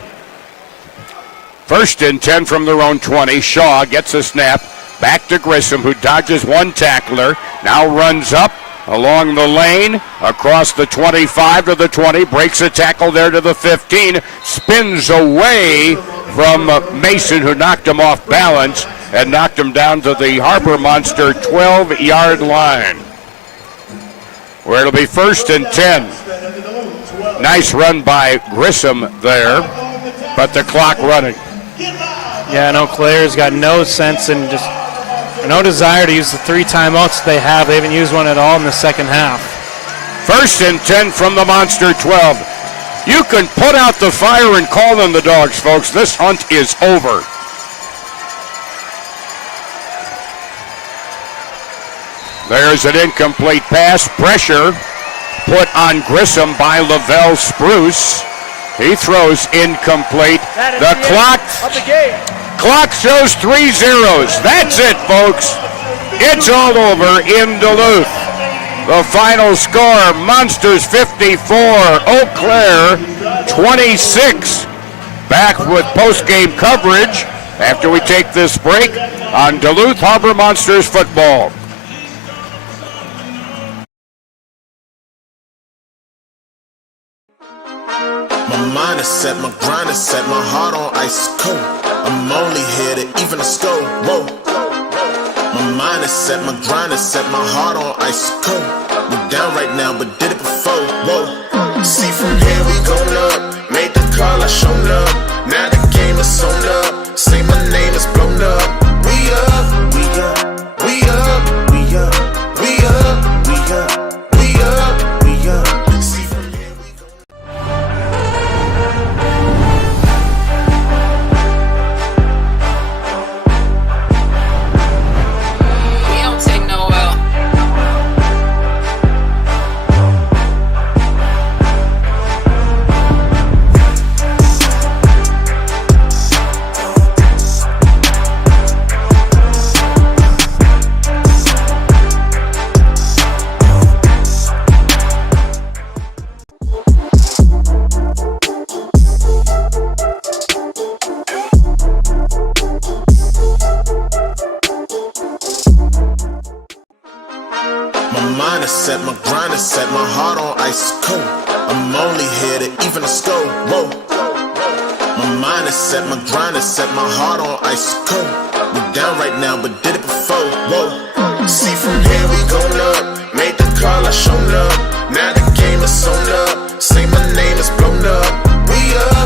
First and 10 from their own 20. Shaw gets a snap. Back to Grissom, who dodges one tackler. Now runs up along the lane, across the 25 to the 20, breaks a tackle there to the 15, spins away from Mason, who knocked him off balance and knocked him down to the Harbor Monster 12-yard line, where it'll be first and 10. Nice run by Grissom there, but the clock running. Yeah, and Eau Claire's got no sense and just no desire to use the 3 timeouts they have. They haven't used one at all in the second half. First and 10 from the Monster 12. You can put out the fire and call in the dogs, folks. This hunt is over. There's an incomplete pass. Pressure put on Grissom by Lavelle Spruce. He throws incomplete. The clock shows 3 zeros. That's it, folks. It's all over in Duluth. The final score, Monsters 54, Eau Claire 26. Back with post-game coverage after we take this break on Duluth Harbor Monsters football. My mind is set, my grind is set, my heart on ice cold. I'm only here to even the score. Whoa. My mind is set, my grind is set, my heart on ice cold. We down right now, but did it before. Whoa. See from here we going up. Made the call, I shown up. Now the game is sewn up. Say my name is blown up. We up, we up, we up, we up, we up, we up, we up, we up. See from here we go. We don't take no L. set, my grind is set, my heart on ice cold. I'm only here to even the score. Whoa. My mind is set, my grind is set, my heart on ice cold. We down right now, but did it before. Whoa. See from here we gon' up. Made the call, I shown up. Now the game is sewn up. Say my name is blown up. We up.